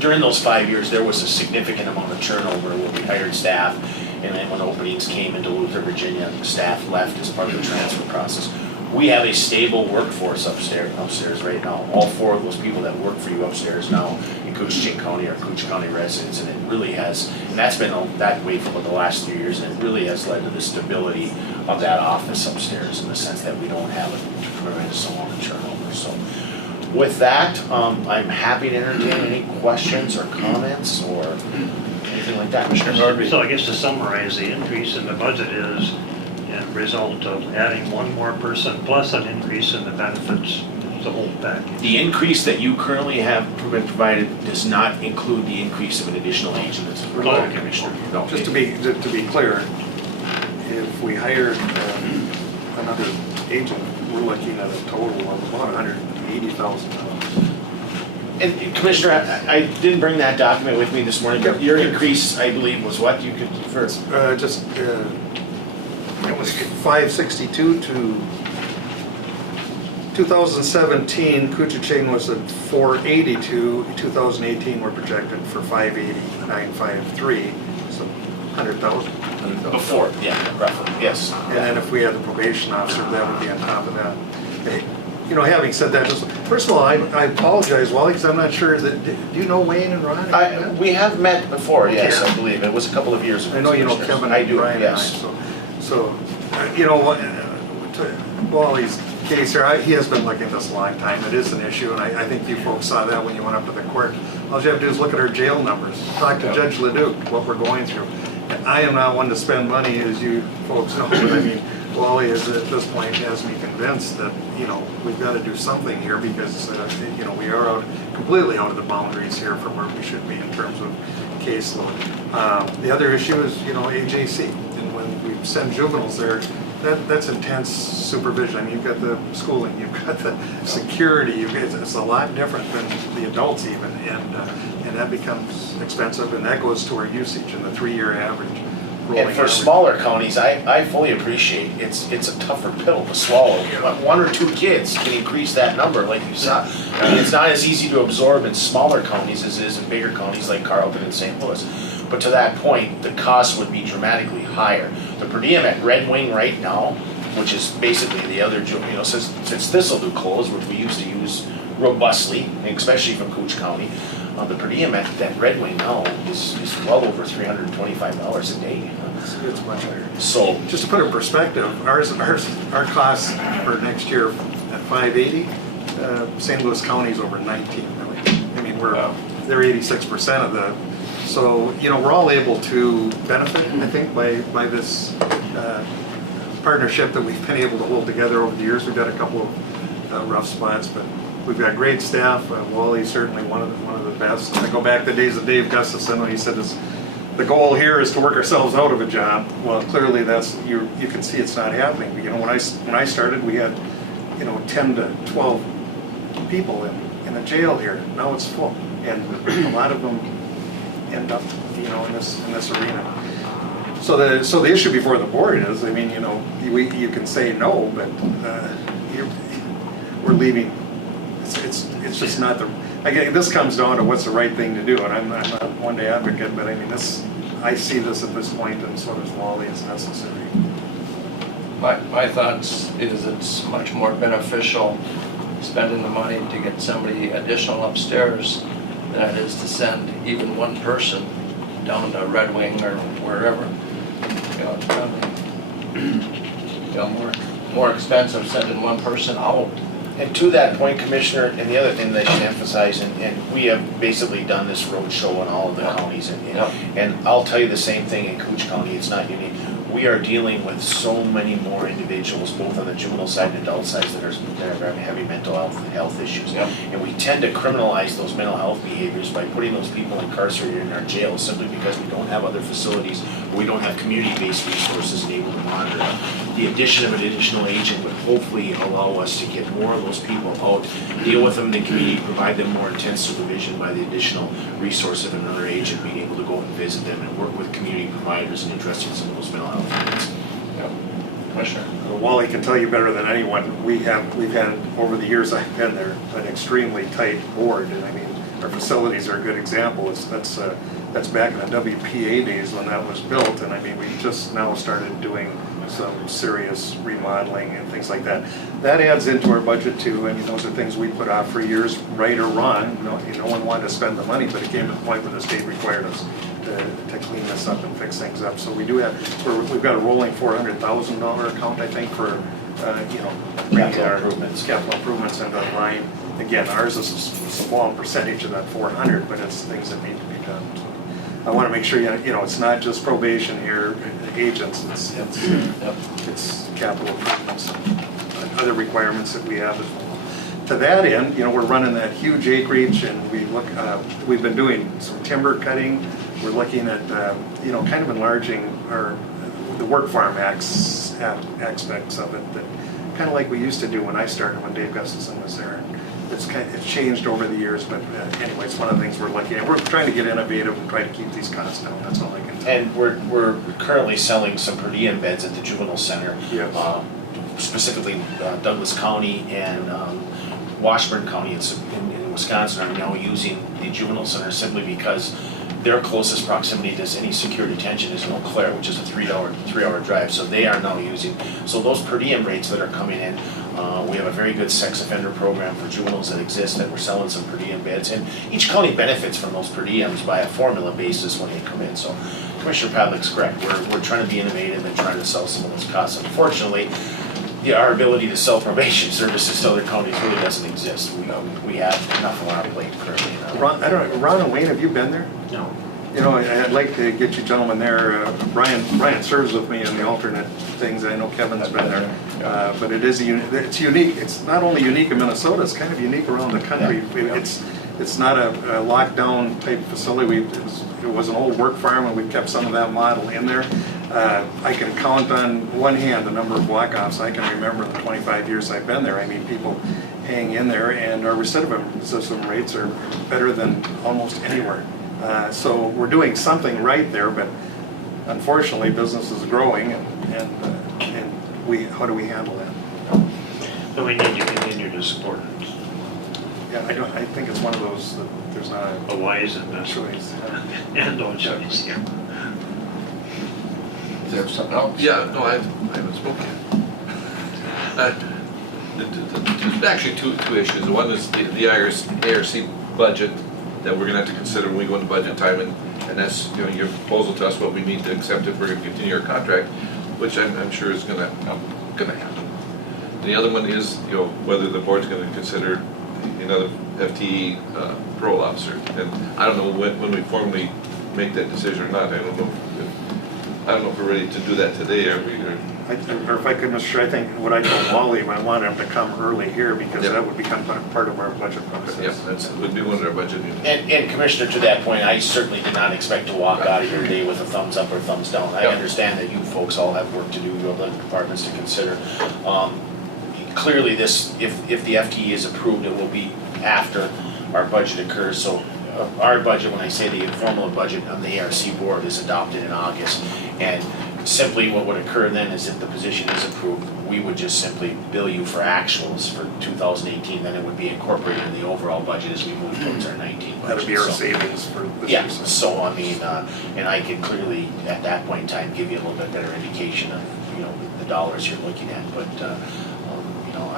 during those 5 years, there was a significant amount of turnover where we hired staff, and then when openings came in Duluth or Virginia, staff left as part of the transfer process. We have a stable workforce upstairs right now. All 4 of those people that work for you upstairs now in Koochiching County are Cooch County residents, and it really has, and that's been that way for the last 3 years, and it really has led to the stability of that office upstairs in the sense that we don't have a tremendous amount of turnover. So with that, I'm happy to entertain any questions or comments or anything like that. Mr. Nordby. So I guess to summarize, the increase in the budget is a result of adding 1 more person plus an increase in the benefits, the whole package. The increase that you currently have been provided does not include the increase of an additional agent that's provided, Commissioner. No. Just to be clear, if we hired another agent, we're looking at a total of about $180,000. And Commissioner, I didn't bring that document with me this morning, but your increase, I believe, was what? You could, first. It was 562 to 2017, Koochiching was at 482, 2018 we're projected for 580,953, so 100,000. Before, yeah, roughly, yes. And then if we had the probation officer, that would be on top of that. You know, having said that, just, first of all, I apologize, Wally, because I'm not sure that, do you know Wayne and Ron? We have met before, yes, Okay. I believe. It was a couple of years ago. I know you know Commissioners. Kevin I and do, Brian yes. and I, so, you know, to Wally's case here, he has been looking at this a long time. It is an issue, and I think you folks saw that when you went up to the court. All you have to do is look at our jail numbers, talk to Judge Leduc, what we're going through. And I am not one to spend money, as you folks know, but I mean, Wally is at this point has me convinced that, you know, we've got to do something here because, you know, we are completely out of the boundaries here from where we should be in terms of caseload. The other issue is, you know, AJC, and when we send juveniles there, that's intense supervision. I mean, you've got the schooling, you've got the security, it's a lot different than the adults even, and that becomes expensive, and that goes to our usage in the 3-year average. And for smaller counties, I fully appreciate it's a tougher pill to swallow. But 1 or 2 kids can increase that number, like you saw. I mean, it's not as easy to absorb in smaller counties as it is in bigger counties like Carleton and St. Louis. But to that point, the cost would be dramatically higher. The per diem at Red Wing right now, which is basically the other, you know, since Thistledew closed, which we used to use robustly, especially from Cooch County, the per diem at that Red Wing now is well over $325 a day. It's much higher. So, just to put it in perspective, our costs for next year at 580, St. Louis County is over 19 million. I mean, they're 86% of the. So, you know, we're all able to benefit, I think, by this partnership that we've been able to hold together over the years. We've got a couple of rough spots, but we've got great staff. Wally's certainly one of the best. I go back to the days of Dave Gustafson when he said the goal here is to work ourselves out of a job. Well, clearly that's you can see it's not happening. But, you know, when I started, we had, you know, 10 to 12 people in a jail here. Now it's full, and a lot of them end up, you know, in this arena. So the issue before the board is, I mean, you know, you can say no, but we're leaving. It's just not the. Again, this comes down to what's the right thing to do, and I'm not one day advocate, but I mean I see this at this point, and so does Wally, as necessary. My thoughts is it's much more beneficial spending the money to get somebody additional upstairs than it is to send even one person down to Red Wing or wherever. You know, it's probably, you know, more expensive sending one person out. and to that point, Commissioner, and the other thing that I should emphasize, and we have basically done this road show in all of the counties, and I'll tell you the same thing in Cooch County, it's not unique. We are dealing with so many more individuals, both on the juvenile side and adult side, that are having heavy mental health issues. And we tend to criminalize those mental health behaviors by putting those people incarcerated in our jails simply because we don't have other facilities, or we don't have community-based resources able to monitor. The addition of an additional agent would hopefully allow us to get more of those people out, deal with them in the community, provide them more intense supervision by the additional resource of another agent being able to go and visit them and work with community providers and addressing some of those mental health needs. Commissioner. Wally can tell you better than anyone. We've had over the years I've been there an extremely tight board, and I mean our facilities are a good example. That's back in the WPA days when that was built, and I mean we just now started doing some serious remodeling and things like that. That adds into our budget too. I mean, those are things we put off for years, right or wrong. No one wanted to spend the money, but it came to the point where the state required us to clean this up and fix things up. So we do have, we've got a rolling $400,000 account, I think, for capital improvements and online. Again, ours is a small percentage of that 400, but it's things that need to be done. So I want to make sure it's not just probation here, agents. It's capital improvements and other requirements that we have as well. To that end, we're running that huge acreage, and we've been doing some timber cutting. We're looking at kind of enlarging the work farm aspects of it, that kind of like we used to do when I started, when Dave Gustafson was there. it's changed over the years, but anyway, it's one of the things we're looking at. We're trying to get innovative and try to keep these costs down, that's all I can tell you. And we're currently selling some per diem beds at the juvenile center. Yes. Specifically Douglas County and Washburn County in Wisconsin are now using the juvenile center simply because their closest proximity to any secure detention is in Eau Claire, which is a three-hour drive. So they are now using, so those per diem rates that are coming in, we have a very good sex offender program for juveniles that exists that we're selling some per diem beds. And each county benefits from those per diems by a formula basis when they come in. So Commissioner Pavlik's correct. We're trying to be innovative and trying to sell some of those costs. Unfortunately, our ability to sell probation services to other counties really doesn't exist. We have enough on our plate currently. Ron, I don't know, Ron and Wayne, have you been there? No. You know, I'd like to get you gentlemen there. Brian serves with me in the alternate things. I know Kevin's been there. But it's unique. It's not only unique in Minnesota, it's kind of unique around the country. It's not a lockdown type facility. It was an old work farm, and we've kept some of that model in there. I can count on one hand the number of walk-offs I can remember in the 25 years I've been there. I mean, people hang in there, and our recidivism rates are better than almost anywhere. So we're doing something right there, but unfortunately, business is growing, and how do we handle that? But we need to continue to support it. Yeah, I think it's one of those that there's not A wise and a choice. and no choice, yeah. Is there something else? Yeah, no, I haven't spoken yet. There's actually two issues. One is the ARC budget that we're gonna have to consider when we go into budget time, and that's, you know, your proposal to us, what we need to accept if we're gonna continue our contract, which I'm sure is gonna happen. The other one is, you know, whether the board's gonna consider another FTE parole officer. And I don't know when we formally make that decision or not. I don't know if we're ready to do that today, are we? Or if I could, Mr. Chair, I think what I told Wally, I wanted him to come early here because that would become part of our budget process. Yep, that would be one of our budget meetings. And Commissioner, to that point, I certainly did not expect to walk out of here today with a thumbs up or thumbs down. I understand that you folks all have work to do, other departments to consider. Clearly this, if the FTE is approved, it will be after our budget occurs. So our budget, when I say the formula budget on the ARC board, is adopted in August. And simply what would occur then is if the position is approved, we would just simply bill you for actuals for 2018, then it would be incorporated in the overall budget as we move towards our 19 budget. That would be our So, savings for this yeah, year. so I mean, and I could clearly, at that point in time, give you a little bit better indication of, you know, the dollars you're looking at, but, you know,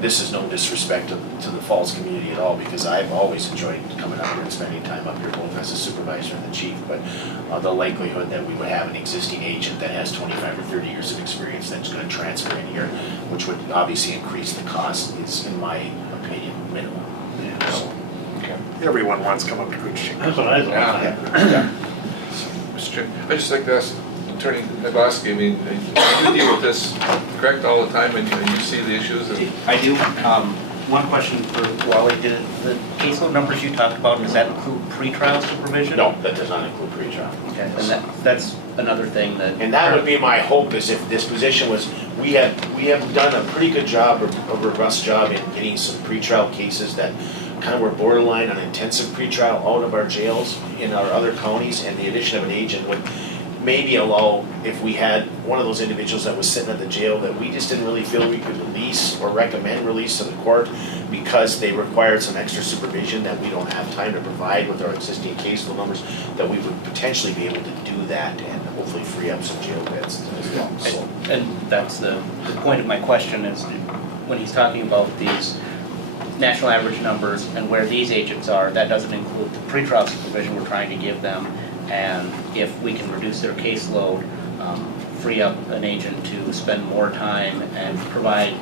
this is no disrespect to the Falls community at all, because I've always enjoyed coming up here and spending time up here, both as a supervisor and the chief, but the likelihood that we would have an existing agent that has 25 or 30 years of experience that's gonna transfer in here, which would obviously increase the cost, is, in my opinion, minimal. Yeah. So, Everyone wants to come up to Koochiching. That's what I thought. Yeah. Mr. Chair, I'd just like to ask Attorney Naglaski, I mean, you deal with this, correct, all the time, and you see the issues? And I do. One question for Wally, did the caseload numbers you talked about, does that include pretrial supervision? no, that does not include pre-trial. Okay, and that's another thing that. And that would be my hope, is if this position was, we have done a pretty good job, a robust job in getting some pretrial cases that kind of were borderline on intensive pretrial out of our jails in our other counties, and the addition of an agent would maybe allow, if we had one of those individuals that was sitting at the jail that we just didn't really feel we could release or recommend release to the court because they required some extra supervision that we don't have time to provide with our existing caseload numbers, that we would potentially be able to do that and hopefully free up some jail beds as well, so. And that's the point of my question is, when he's talking about these national average numbers and where these agents are, that doesn't include the pretrial supervision we're trying to give them. And if we can reduce their caseload, free up an agent to spend more time and provide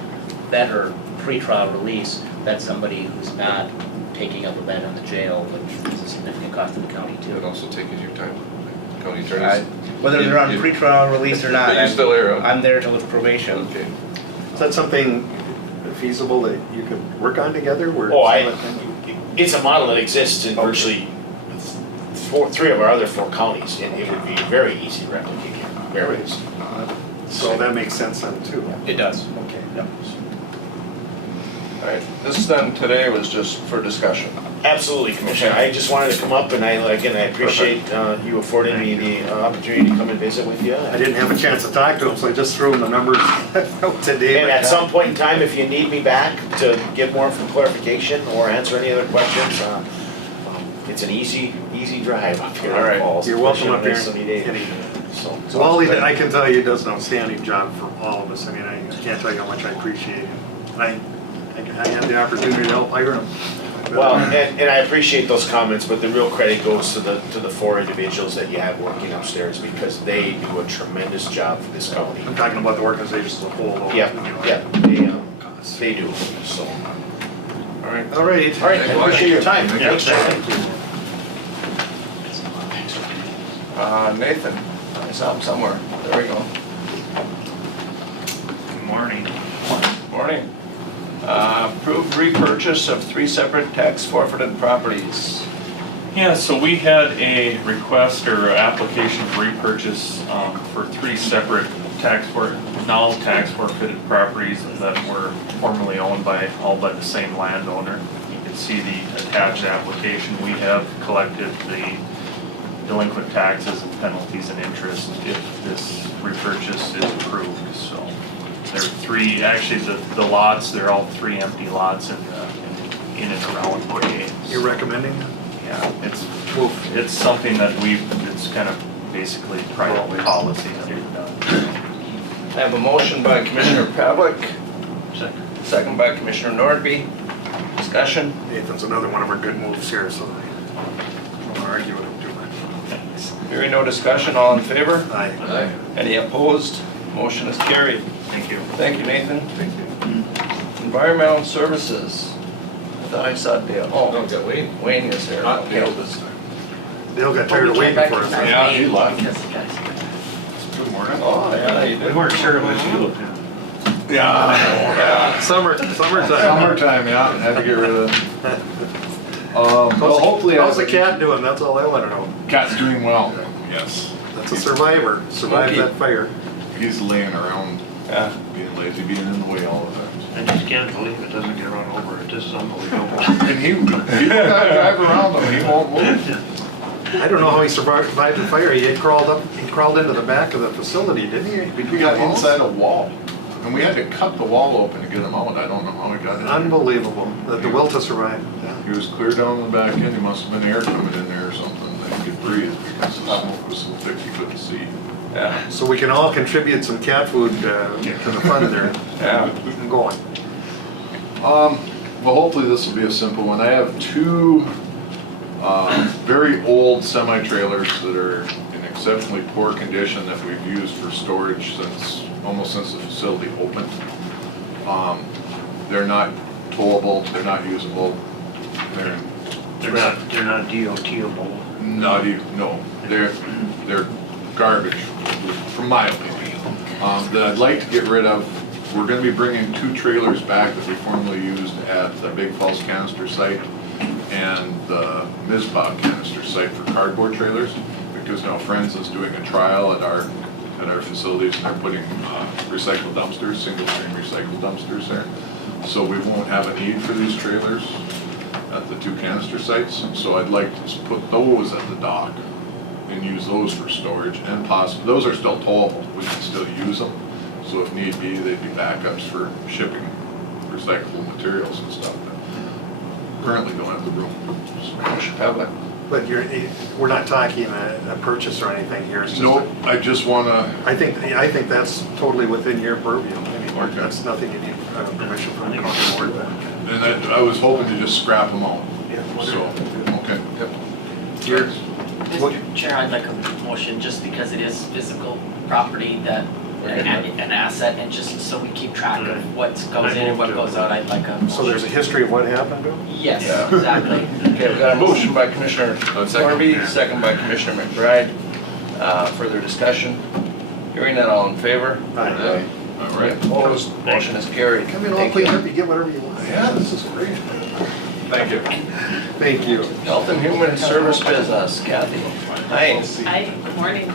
better pretrial release, that's somebody who's not taking up a bed in the jail, which is a significant cost to the county too. and also taking your time, county attorneys. Whether they're on pretrial release or not, But you're still there, huh? I'm there till it's probation. Okay. Is that something feasible that you could work on together? Where It's a model that exists in virtually three of our other 4 counties, and it would be very easy to replicate here, very easy. So that makes sense then too. It does. Okay. Yep. All right, this then today was just for discussion. Absolutely, Commissioner. I just wanted to come up and I appreciate you affording me the opportunity to come and visit with you. I didn't have a chance to talk to him, so I just threw him the numbers out today. And at some point in time, if you need me back to give more clarification or answer any other questions, it's an easy drive up here. All right. You're welcome up here. Sunny day. anytime. So, Well, I can tell you he does an outstanding job for all of us. I mean, I can't tell you how much I appreciate him. And I had the opportunity to help hire him. well, and I appreciate those comments, but the real credit goes to the 4 individuals that you have working upstairs because they do a tremendous job for this county. I'm talking about the organization as a whole, though. Yeah, they do, so. All right. All right. All right, I appreciate your time. Yeah, Thanks, John. thank you. Nathan, I saw him somewhere. There we go. Good morning. Morning. Approved repurchase of 3 separate tax forfeited properties. Yeah, so we had a request or application for repurchase for 3 separate now tax forfeited properties that were formerly owned all by the same landowner. You can see the attached application. We have collected the delinquent taxes and penalties and interest if this repurchase is approved. So there are 3, actually the lots, they're all 3 empty lots in and around Woodgate. You're recommending that? Yeah, it's something that it's kind of basically private policy that we've done. I have a motion by Commissioner Pavlik, Second. second by Commissioner Nordby. Discussion? Nathan's another one of our good moves here, so I don't want to argue with him too much. Hearing no discussion, all in favor? Aye. Any opposed? Motion is carried. Thank you. Thank you, Nathan. Thank you. Environmental Services. I thought I saw Dale. Don't Oh, get Wayne. Wayne is there. Not Dale this time. Dale got tired of waiting for us. Yeah, he left. Because the guys. Good morning. Oh, yeah, you We did. weren't sure it was you. Yeah. Summertime. Summertime, yeah, had to get rid of it. Well, hopefully. How's the cat doing? That's all I want to know. Cat's doing well, yes. That's a survivor. Survived Smokey. that fire. He's laying around, Yeah. being lazy, being in the way all the time. I just can't believe it doesn't get run over. It just unbelievable. And people gotta drive around him, he won't move. I don't know how he survived the fire. He crawled into the back of the facility, didn't he? He got inside a wall, and we had to cut the wall open to get him out. I don't know how he got in. Unbelievable. The will to survive. Yeah. He was clear down the back end, he must have been air coming in there or something, that he could breathe, because the smoke was so thick he couldn't see. Yeah. So we can all contribute some cat food to the fund there. Yeah. Keep them going. Well, hopefully this will be a simple one. I have 2 very old semi-trailers that are in exceptionally poor condition that we've used for storage almost since the facility opened. They're not towable, they're not usable, they're They're not DOT-able. not even, no, they're garbage, from my opinion. That I'd like to get rid of. We're gonna be bringing 2 trailers back that we formerly used at the Big Falls canister site and the Mizpah canister site for cardboard trailers, because now Friends is doing a trial at our facilities, and they're putting recycled dumpsters, single-stream recycled dumpsters there. So we won't have a need for these trailers at the 2 canister sites, so I'd like to put those at the dock and use those for storage, and possibly, those are still towable, we can still use them. So if need be, they'd be backups for shipping recyclable materials and stuff that currently don't have the room. Commissioner Pavlik. But we're not talking a purchase or anything here. It's just Nope, I just wanna, I think that's totally within your purview. I mean, Okay. that's nothing you need permission from the county board. and I was hoping to just scrap them out, Yeah. so, okay. Yours. Mr. Chair, I'd like a motion just because it is physical property that, an asset, and just so we keep track of what goes in and what goes out, I'd like a motion. So there's a history of what happened to him? Yes, Yeah. exactly. Okay, we got a motion by Commissioner Second. Norby, second by Commissioner McBride. Further discussion? Hearing that, all in favor? Aye. All right. Opposed? Motion is carried. Come in all Thank cleaned you. up, you get whatever you want. Yeah, this is great. Thank you. Thank you. Health and Human Service Business, Kathy. Hi. Hi, good morning.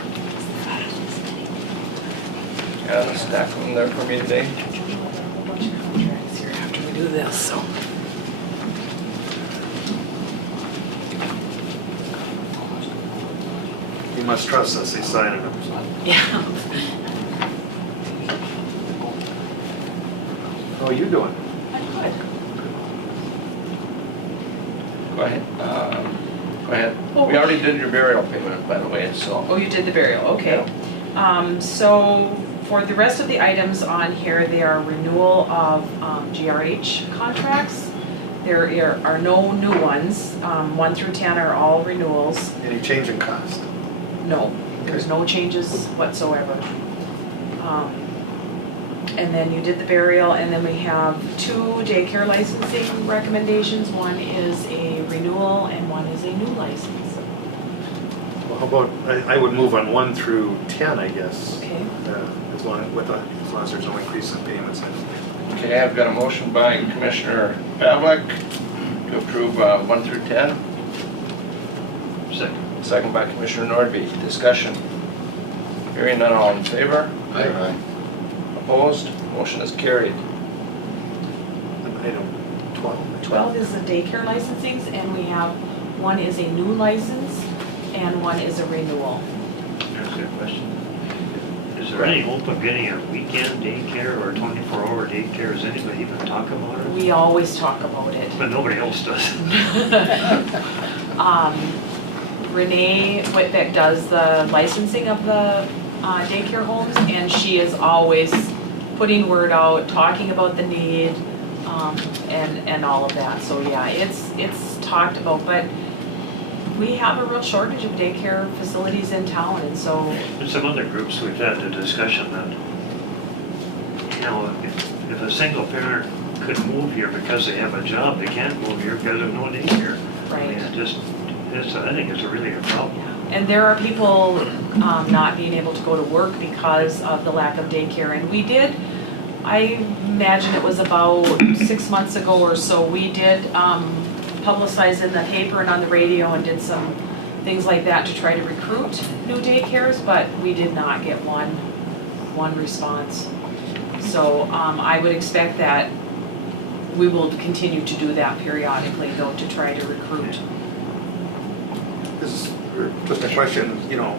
Got a stack of them there for me today. Here after we do do this, so. You must trust us, he's signing it. Yeah. How are you doing? I'm good. Go ahead. Go ahead. We already did your burial payment, by the way, so. Oh, you did the burial, okay. So for the rest of the items on here, they are renewal of GRH contracts. There are no new ones. 1 through 10 are all renewals. Any change in cost? No, there's no changes whatsoever. And then you did the burial, and then we have 2 daycare licensing recommendations. One is a renewal and one is a new license. Well, how about, I would move on 1 through 10, I guess. Okay. As long as there's no increase in payments. Okay, I've got a motion by Commissioner Pavlik to approve 1 through 10. Second. Second by Commissioner Nordby. Discussion. Hearing none, all in favor? Aye. Opposed? Motion is carried. And item 12. 12 is the daycare licensings, and we have, one is a new license and one is a renewal. Can I ask you a question? Is there any hope of getting a weekend daycare or 24-hour daycare? Does anybody even talk about it? We always talk about it. But nobody else does. Renee Whitbeck does the licensing of the daycare homes, and she is always putting word out, talking about the need, and all of that. So yeah, it's talked about, but we have a real shortage of daycare facilities in town, and so. In some other groups, we've had the discussion that, you know, if a single parent could move here because they have a job, they can't move here because of no daycare. I mean, I think it's really a problem. And there are people not being able to go to work because of the lack of daycare. And we did, I imagine it was about 6 months ago or so, we did publicize in the paper and on the radio and did some things like that to try to recruit new daycares, but we did not get one response. So I would expect that we will continue to do that periodically, though, to try to recruit. This is just a question, you know,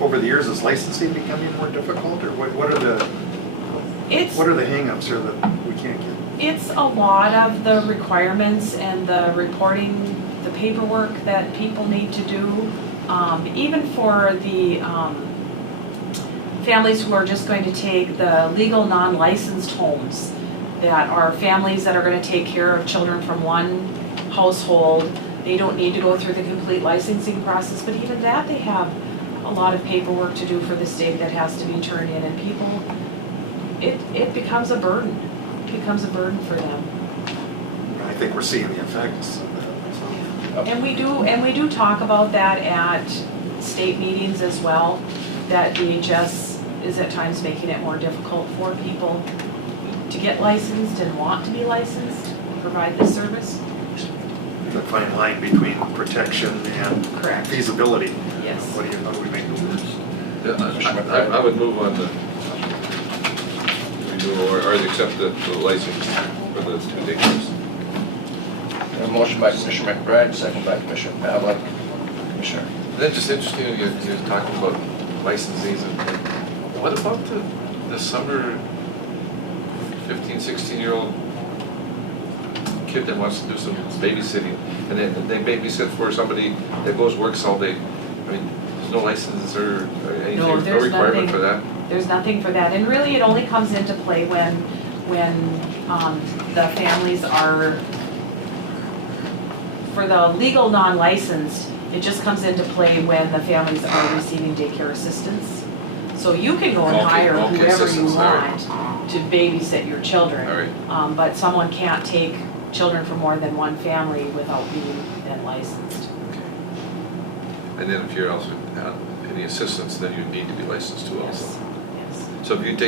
over the years, is licensing becoming more difficult, or what are the hang-ups here that we can't get? It's a lot of the requirements and the reporting, the paperwork that people need to do. Even for the families who are just going to take the legal non-licensed homes, that are families that are going to take care of children from one household. They don't need to go through the complete licensing process, but even that, they have a lot of paperwork to do for the state that has to be turned in, and people, it becomes a burden. It becomes a burden for them. I think we're seeing the effects of that. And we do talk about that at state meetings as well, that DHS is at times making it more difficult for people to get licensed and want to be licensed, provide this service. The fine line between protection and Correct. feasibility. Yes. How do we make the words? I would move on the renewal or accept the license for the 2 daycares. A motion by Commissioner McBride, second by Commissioner Pavlik. Commissioner. That's just interesting, you're talking about licensees, and what about the summer 15, 16-year-old kid that wants to do some babysitting, and then they babysit for somebody that works all day? I mean, there's no license or anything, no requirement for that? There's nothing for that, and really it only comes into play when the families are, for the legal non-licensed, it just comes into play when the families are receiving daycare assistance. So you can go and hire whoever you want to babysit your children, but someone can't take children from more than one family without being then licensed. Okay. And then if you're also any assistance, then you need to be licensed too also. Yes. So if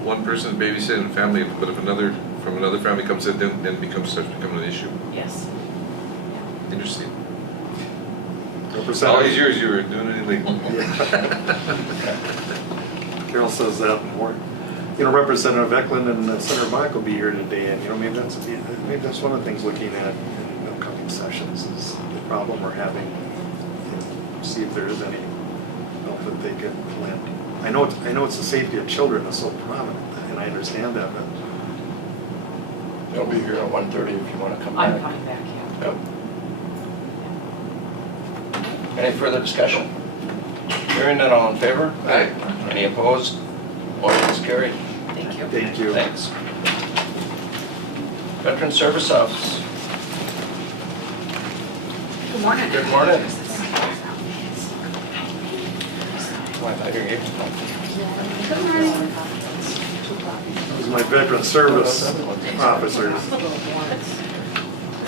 one person is babysitting a family, but if another from another family comes in, then it starts becoming an issue. Yes. Interesting. Representative. All these years you were doing it illegal. Carol says that more. Representative Eklund and Senator Bach will be here today, and, maybe that's one of the things looking at in upcoming sessions is the problem we're having. See if there is any help that they could lend. I know it's the safety of children that's so prominent, and I understand that, but. They'll be here at 1:30 if you want to come back. I'm coming back, yeah. Yep. Any further discussion? Hearing none, all in favor? Aye. Any opposed? Motion is carried. Thank you. Thank you. Thanks. Veteran Service Office. Good morning. Good morning. Why, I didn't get to Good morning. Those are my veteran service officers.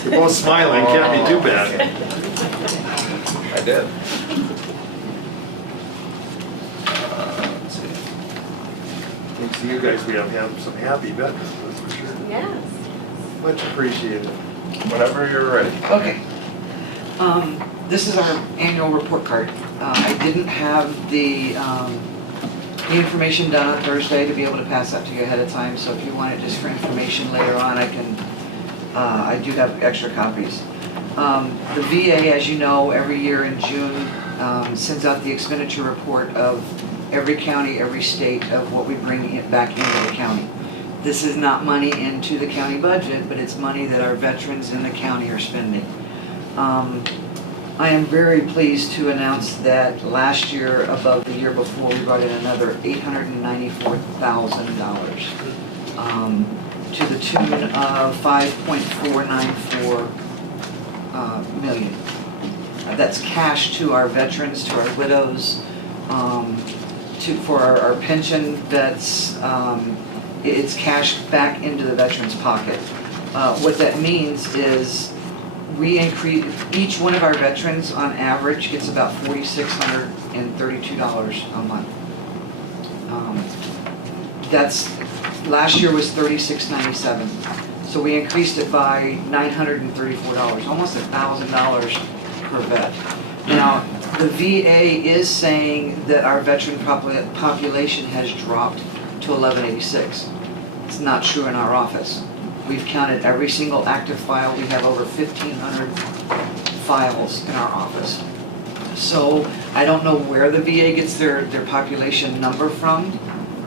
They're both smiling, can't be too bad. I did. Let's see. Thanks to you guys, we have some happy veterans, that's for sure. Yes. Much appreciated. Whenever you're ready. Okay. This is our annual report card. I didn't have the information done on Thursday to be able to pass that to you ahead of time, so if you want it just for information later on, I do have extra copies. The VA, as you know, every year in June sends out the expenditure report of every county, every state of what we bring back into the county. This is not money into the county budget, but it's money that our veterans in the county are spending. I am very pleased to announce that last year, above the year before, we brought in another $894,000 to the tune of $5.494 million. That's cash to our veterans, to our widows, for our pension vets. It's cash back into the veterans' pocket. What that means is we increase, each one of our veterans on average gets about $4,632 a month. Last year was $3,697. So we increased it by $934, almost $1,000 per vet. Now, the VA is saying that our veteran population has dropped to 1186. It's not true in our office. We've counted every single active file. We have over 1,500 files in our office. So I don't know where the VA gets their population number from.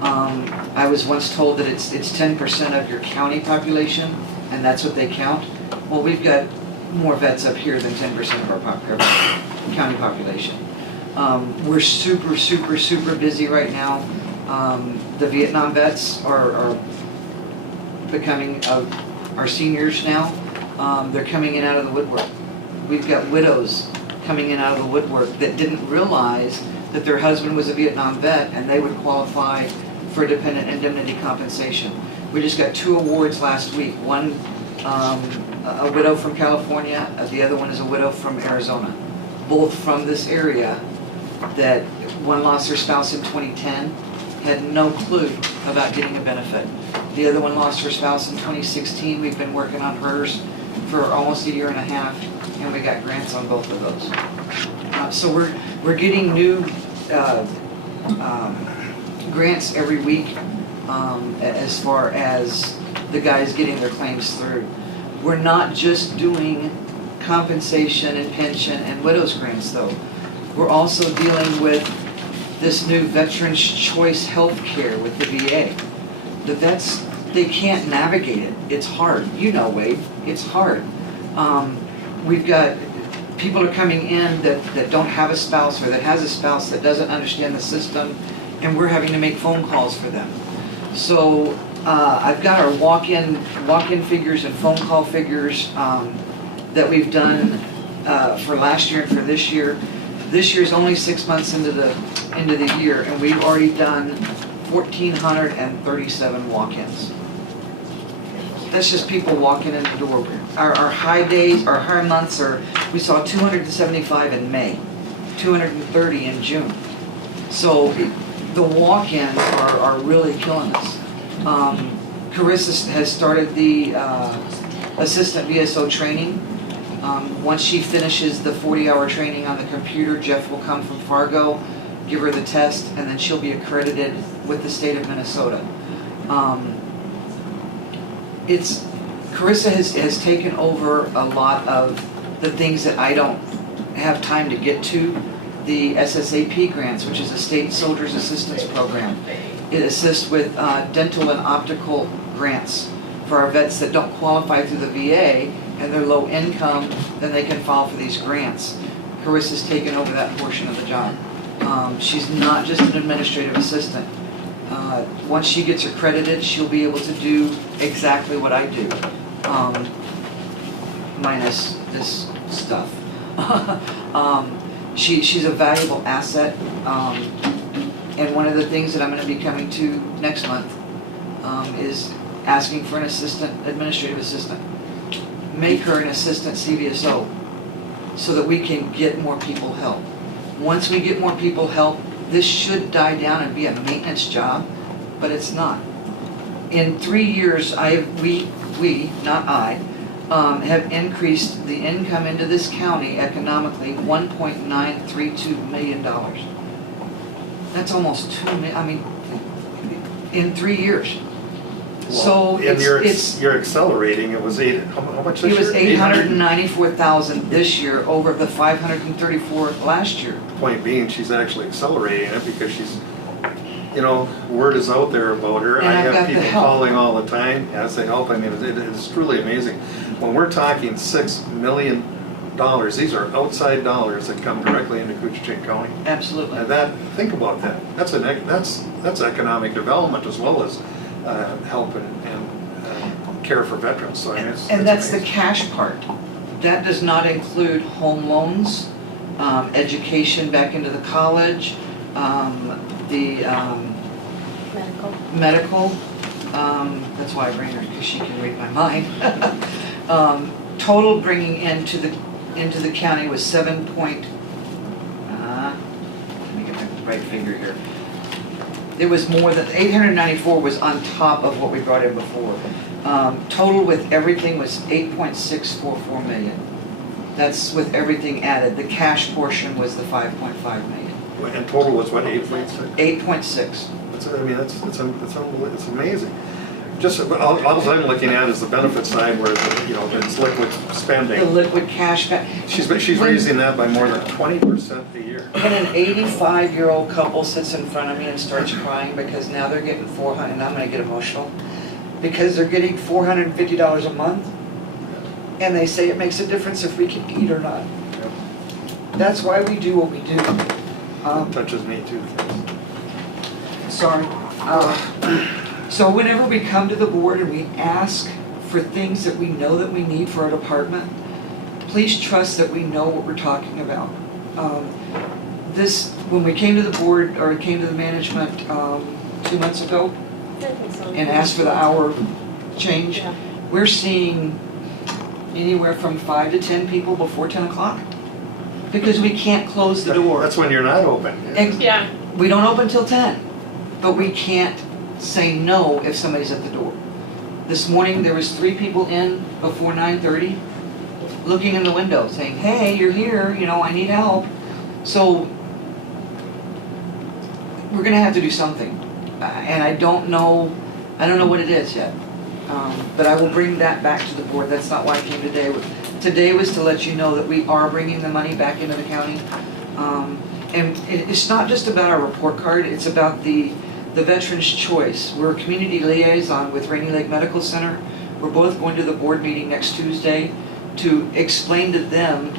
I was once told that it's 10% of your county population, and that's what they count. Well, we've got more vets up here than 10% of our county population. We're super, super, super busy right now. The Vietnam vets are becoming our seniors now. They're coming in out of the woodwork. We've got widows coming in out of the woodwork that didn't realize that their husband was a Vietnam vet and they would qualify for dependent indemnity compensation. We just got 2 awards last week. One, a widow from California, the other one is a widow from Arizona. Both from this area, that one lost her spouse in 2010, had no clue about getting a benefit. The other one lost her spouse in 2016. We've been working on hers for almost 1.5 years, and we got grants on both of those. So we're getting new grants every week as far as the guys getting their claims through. We're not just doing compensation and pension and widows grants though. We're also dealing with this new Veterans Choice Health Care with the VA. The vets, they can't navigate it. It's hard. You know, Wade, it's hard. We've got people are coming in that don't have a spouse or that has a spouse that doesn't understand the system, and we're having to make phone calls for them. So I've got our walk-in figures and phone call figures that we've done for last year and for this year. This year's only 6 months into the year, and we've already done 1,437 walk-ins. That's just people walking in the door. Our high days, our high months we saw 275 in May, 230 in June. So the walk-ins are really killing us. Carissa has started the assistant VSO training. Once she finishes the 40-hour training on the computer, Jeff will come from Fargo, give her the test, and then she'll be accredited with the state of Minnesota. It's, Carissa has taken over a lot of the things that I don't have time to get to. The SSAP grants, which is a State Soldiers Assistance Program. It assists with dental and optical grants for our vets that don't qualify through the VA and they're low income, then they can file for these grants. Carissa's taken over that portion of the job. She's not just an administrative assistant. Once she gets accredited, she'll be able to do exactly what I do, minus this stuff. She's a valuable asset, and one of the things that I'm going to be coming to next month is asking for an administrative assistant. Make her an assistant CVSO so that we can get more people help. Once we get more people help, this should die down and be a maintenance job, but it's not. In 3 years, we, not I, have increased the income into this county economically $1.932 million. That's almost 2 million, I mean, in 3 years. So And it's you're accelerating, it was how much this it year? was 894,000 this year over the 534 last year. Point being, she's actually accelerating it because she's, you know, word is out there about her. And I I've got have the people help. calling all the time, as they help. I mean, it's truly amazing. When we're talking $6 million, these are outside dollars that come directly into Koochiching County. Absolutely. And think about that. That's economic development as well as help and care for veterans. So I mean, And that's the amazing. cash part. That does not include home loans, education back into the college, the medical. That's why I bring her, because she can read my mind. Total bringing into the county was let me get the right figure here. It was more than, 894 was on top of what we brought in before. Total with everything was 8.644 million. That's with everything added. The cash portion was the 5.5 million. And total was what, 8.6? 8.6. I mean, it's amazing. Just, all I'm looking at is the benefit side where, you know, it's liquid spending. The liquid cash back. She's raising that by more than 20% a year. When an 85-year-old couple sits in front of me and starts crying because now they're getting $400, and I'm gonna get emotional, because they're getting $450 a month, and they say it makes a difference if we can eat or not. That's why we do what we do. Touches me too. Sorry. So whenever we come to the board and we ask for things that we know that we need for our department, please trust that we know what we're talking about. When we came to the board, or came to the management 2 months ago, and asked for the hour change, we're seeing anywhere from 5 to 10 people before 10 o'clock. Because we can't close the door. That's when you're not open. Yeah. We don't open till 10, but we can't say no if somebody's at the door. This morning, there was 3 people in before 9:30, looking in the window, saying, hey, you're here, you know, I need help. So, we're gonna have to do something. And I don't know what it is yet. But I will bring that back to the board. That's not why I came today. Today was to let you know that we are bringing the money back into the county. And it's not just about our report card, it's about the Veterans Choice. We're a community liaison with Rainy Lake Medical Center. We're both going to the board meeting next Tuesday to explain to them,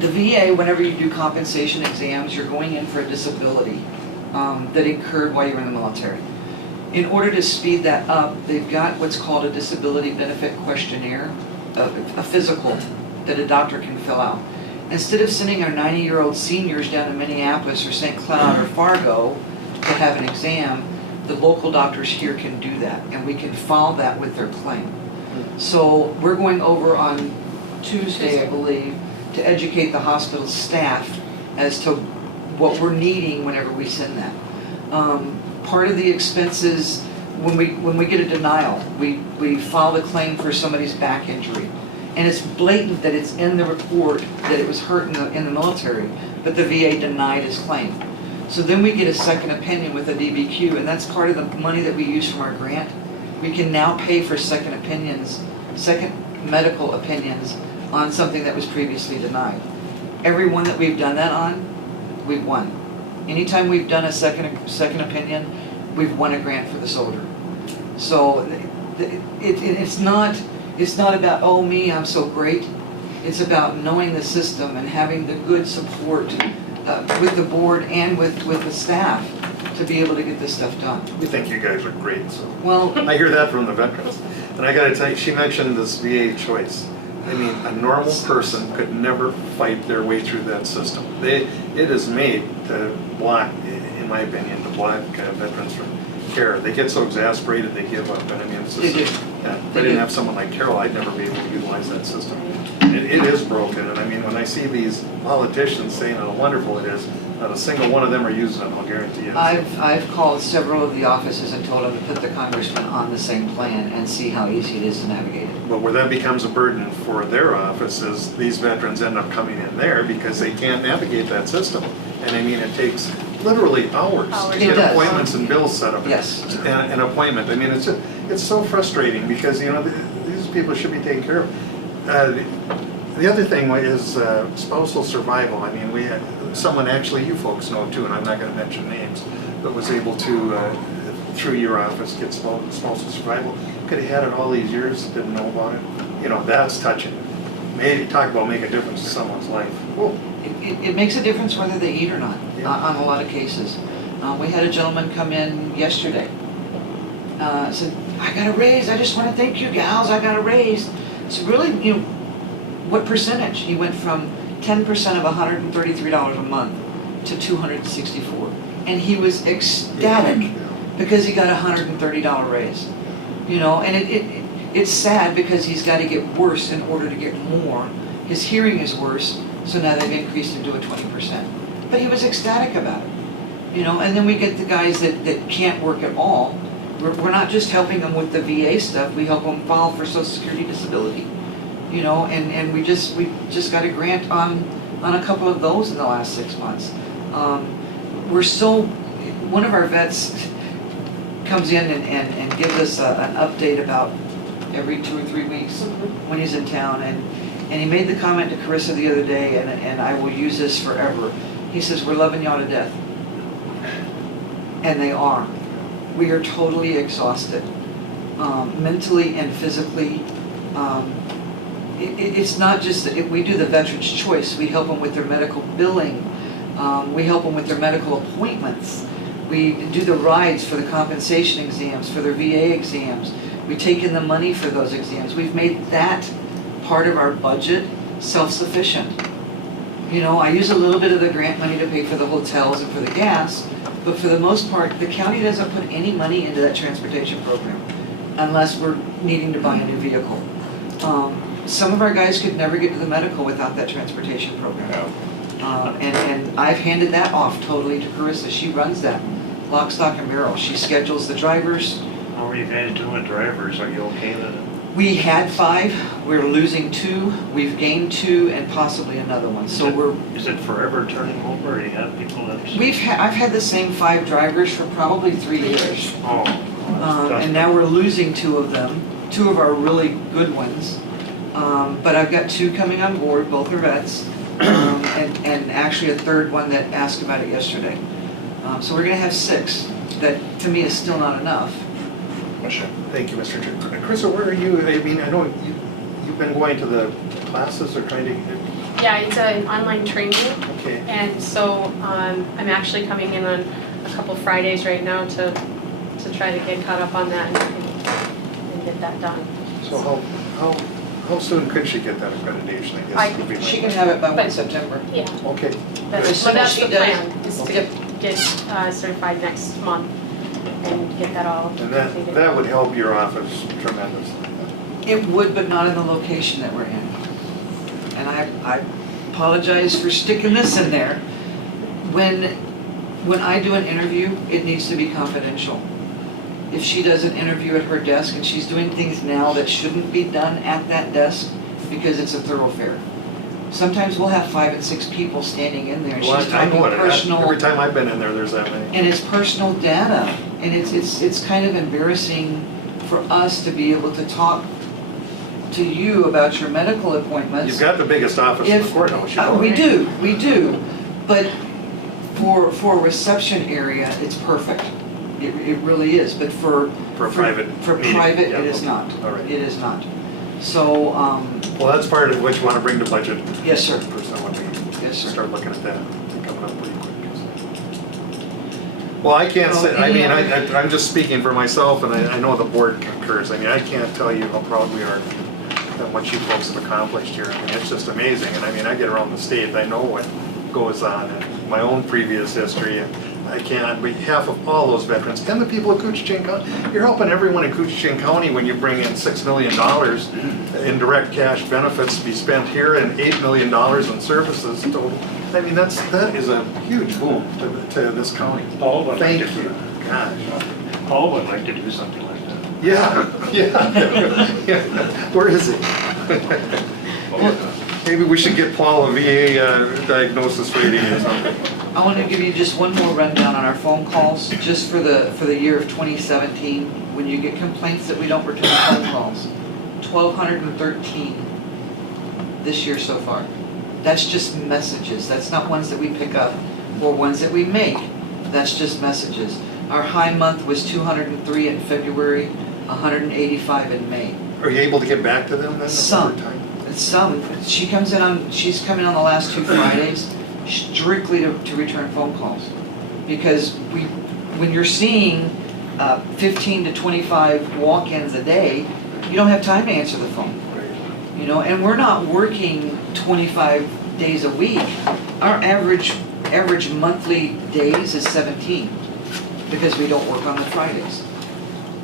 the VA, whenever you do compensation exams, you're going in for a disability that incurred while you were in the military. In order to speed that up, they've got what's called a disability benefit questionnaire, a physical that a doctor can fill out. Instead of sending our 90-year-old seniors down to Minneapolis or St. Cloud or Fargo to have an exam, the local doctors here can do that, and we can file that with their claim. So we're going over on Tuesday, I believe, to educate the hospital staff as to what we're needing whenever we send that. Part of the expenses, when we get a denial, we file the claim for somebody's back injury. And it's blatant that it's in the report that it was hurt in the military, but the VA denied his claim. So then we get a second opinion with a DBQ, and that's part of the money that we use from our grant. We can now pay for second opinions, second medical opinions on something that was previously denied. Every one that we've done that on, we've won. Anytime we've done a second opinion, we've won a grant for the soldier. So it's not about, oh me, I'm so great. It's about knowing the system and having the good support with the board and with the staff to be able to get this stuff done. We think you guys are great, so. Well, I hear that from the veterans. And I gotta tell you, she mentioned this VA choice. I mean, a normal person could never fight their way through that system. It is made to block, in my opinion, to block veterans from care. They get so exasperated they give up, and I mean, it's just, if I didn't have someone like Carol, I'd never be able to utilize that system. It is broken, and I mean, when I see these politicians saying how wonderful it is, not a single one of them are using it, I'll guarantee you. I've called several of the offices and told them to put the congressman on the same plan and see how easy it is to navigate it. But where that becomes a burden for their offices, these veterans end up coming in there because they can't navigate that system. And I mean, it takes literally hours to It get does. appointments and bills set up. Yes. An appointment. I mean, it's so frustrating because, you know, these people should be taken care of. The other thing is spousal survival. I mean, we had someone, actually you folks know too, and I'm not going to mention names, but was able to, through your office, get spousal survival. Could have had it all these years, didn't know about it. You know, that's touching. Maybe talk about make a difference in someone's life. Whoa. It makes a difference whether they eat or not, Yeah. on a lot of cases. We had a gentleman come in yesterday, said, I got a raise, I just want to thank you gals, I got a raise. So really, you know, what percentage? He went from 10% of $133 a month to $264. And he was ecstatic because he got a $130 raise. You know, and it's sad because he's got to get worse in order to get more. His hearing is worse, so now they've increased him to a 20%. But he was ecstatic about it. You know, and then we get the guys that can't work at all. We're not just helping them with the VA stuff, we help them file for Social Security disability. You know, and we just got a grant on a couple of those in the last 6 months. One of our vets comes in and gives us an update about every 2 or 3 weeks when he's in town, and he made the comment to Carissa the other day, and I will use this forever. He says, we're loving y'all to death. And they are. We are totally exhausted, mentally and physically. It's not just that we do the veteran's choice. We help them with their medical billing. We help them with their medical appointments. We do the rides for the compensation exams, for their VA exams. We take in the money for those exams. We've made that part of our budget self-sufficient. You know, I use a little bit of the grant money to pay for the hotels and for the gas, but for the most part, the county doesn't put any money into that transportation program unless we're needing to buy a new vehicle. Some of our guys could never get to the medical without that transportation program. And I've handed that off totally to Carissa. She runs that, lock, stock, and barrel. She schedules the drivers. How are you guys doing drivers? Are you okay with it? We had 5, we're losing 2, we've gained 2, and possibly another one. So Is it forever turning over, or you have people that... I've had the same 5 drivers for probably 3 years. Oh. And now we're losing 2 of them, 2 of our really good ones. But I've got 2 coming on board, both are vets, and actually a 3rd one that asked about it yesterday. So we're gonna have 6. That, to me, is still not enough. Sure. Thank you, Mr. Chair. Carissa, where are you? I mean, I know you've been going to the classes or trying to... Yeah, it's an online training. Okay. And so I'm actually coming in on a couple Fridays right now to try to get caught up on that and get that done. So how soon could she get that accreditation, I guess? Would be my She can question. have it by 1 September. Yeah. Okay. That's As soon as the she does- plan, is to get certified next month and get that all And completed. that would help your office tremendously. It would, but not in the location that we're in. And I apologize for sticking this in there. When I do an interview, it needs to be confidential. If she does an interview at her desk and she's doing things now that shouldn't be done at that desk because it's a thoroughfare. Sometimes we'll have 5 and 6 people standing in there, and Well, she's I know talking what, personal. every time I've been in there, there's that many. And it's personal data, and it's kind of embarrassing for us to be able to talk to you about your medical appointments. You've got the biggest office in the If- courthouse, you know. we do, but for a reception area, it's perfect. It really is, but for For a private For meeting, private, yeah, it is okay. not. All right. It is not. So, Well, that's part of what you want to bring to budget. yes, sir. For someone to Yes, sir. start looking at that, coming up pretty quick. Well, I can't say, I mean, I'm just speaking for myself, and I know the board concurs. I mean, I can't tell you how proud we are at what you folks have accomplished here. I mean, it's just amazing. And I mean, I get around the state, I know what goes on in my own previous history, and I can, on behalf of all those veterans and the people of Koochiching County, you're helping everyone in Koochiching County when you bring in $6 million in direct cash benefits to be spent here and $8 million in services total. I mean, that is a huge boom to this county. Paul would like Thank to, you. Gosh. Paul would like to do something like that. Yeah. Where is he? Maybe we should get Paul a VA diagnosis rating or something. I want to give you just one more rundown on our phone calls, just for the year of 2017. When you get complaints that we don't return phone calls, 1,213 this year so far. That's just messages. That's not ones that we pick up or ones that we make. That's just messages. Our high month was 203 in February, 185 in May. Are you able to get back to them then? Some. Some. She's coming on the last 2 Fridays strictly to return phone calls. Because when you're seeing 15 to 25 walk-ins a day, you don't have time to answer the phone. You know, and we're not working 25 days a week. Our average monthly days is 17 because we don't work on the Fridays.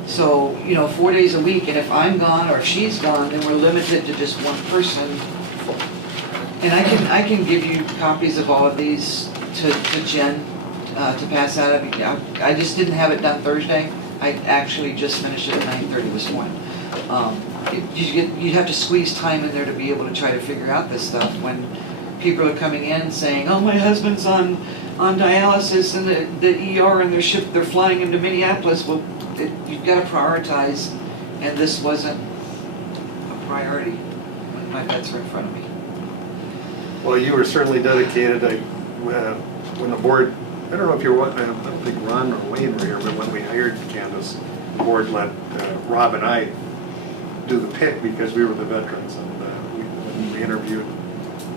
So, you know, 4 days a week, and if I'm gone or if she's gone, then we're limited to just one person. And I can give you copies of all of these to Jen to pass out. I mean, I just didn't have it done Thursday. I actually just finished it at 9:30 this morning. You'd have to squeeze time in there to be able to try to figure out this stuff when people are coming in saying, "Oh, my husband's on dialysis in the ER and they're flying into Minneapolis." Well, you've got to prioritize, and this wasn't a priority when my vets were in front of me. Well, you were certainly dedicated. When the board, I don't know if I don't think Ron or Wayne were here, but when we hired Candace, the board let Rob and I do the pick because we were the veterans, and when we interviewed.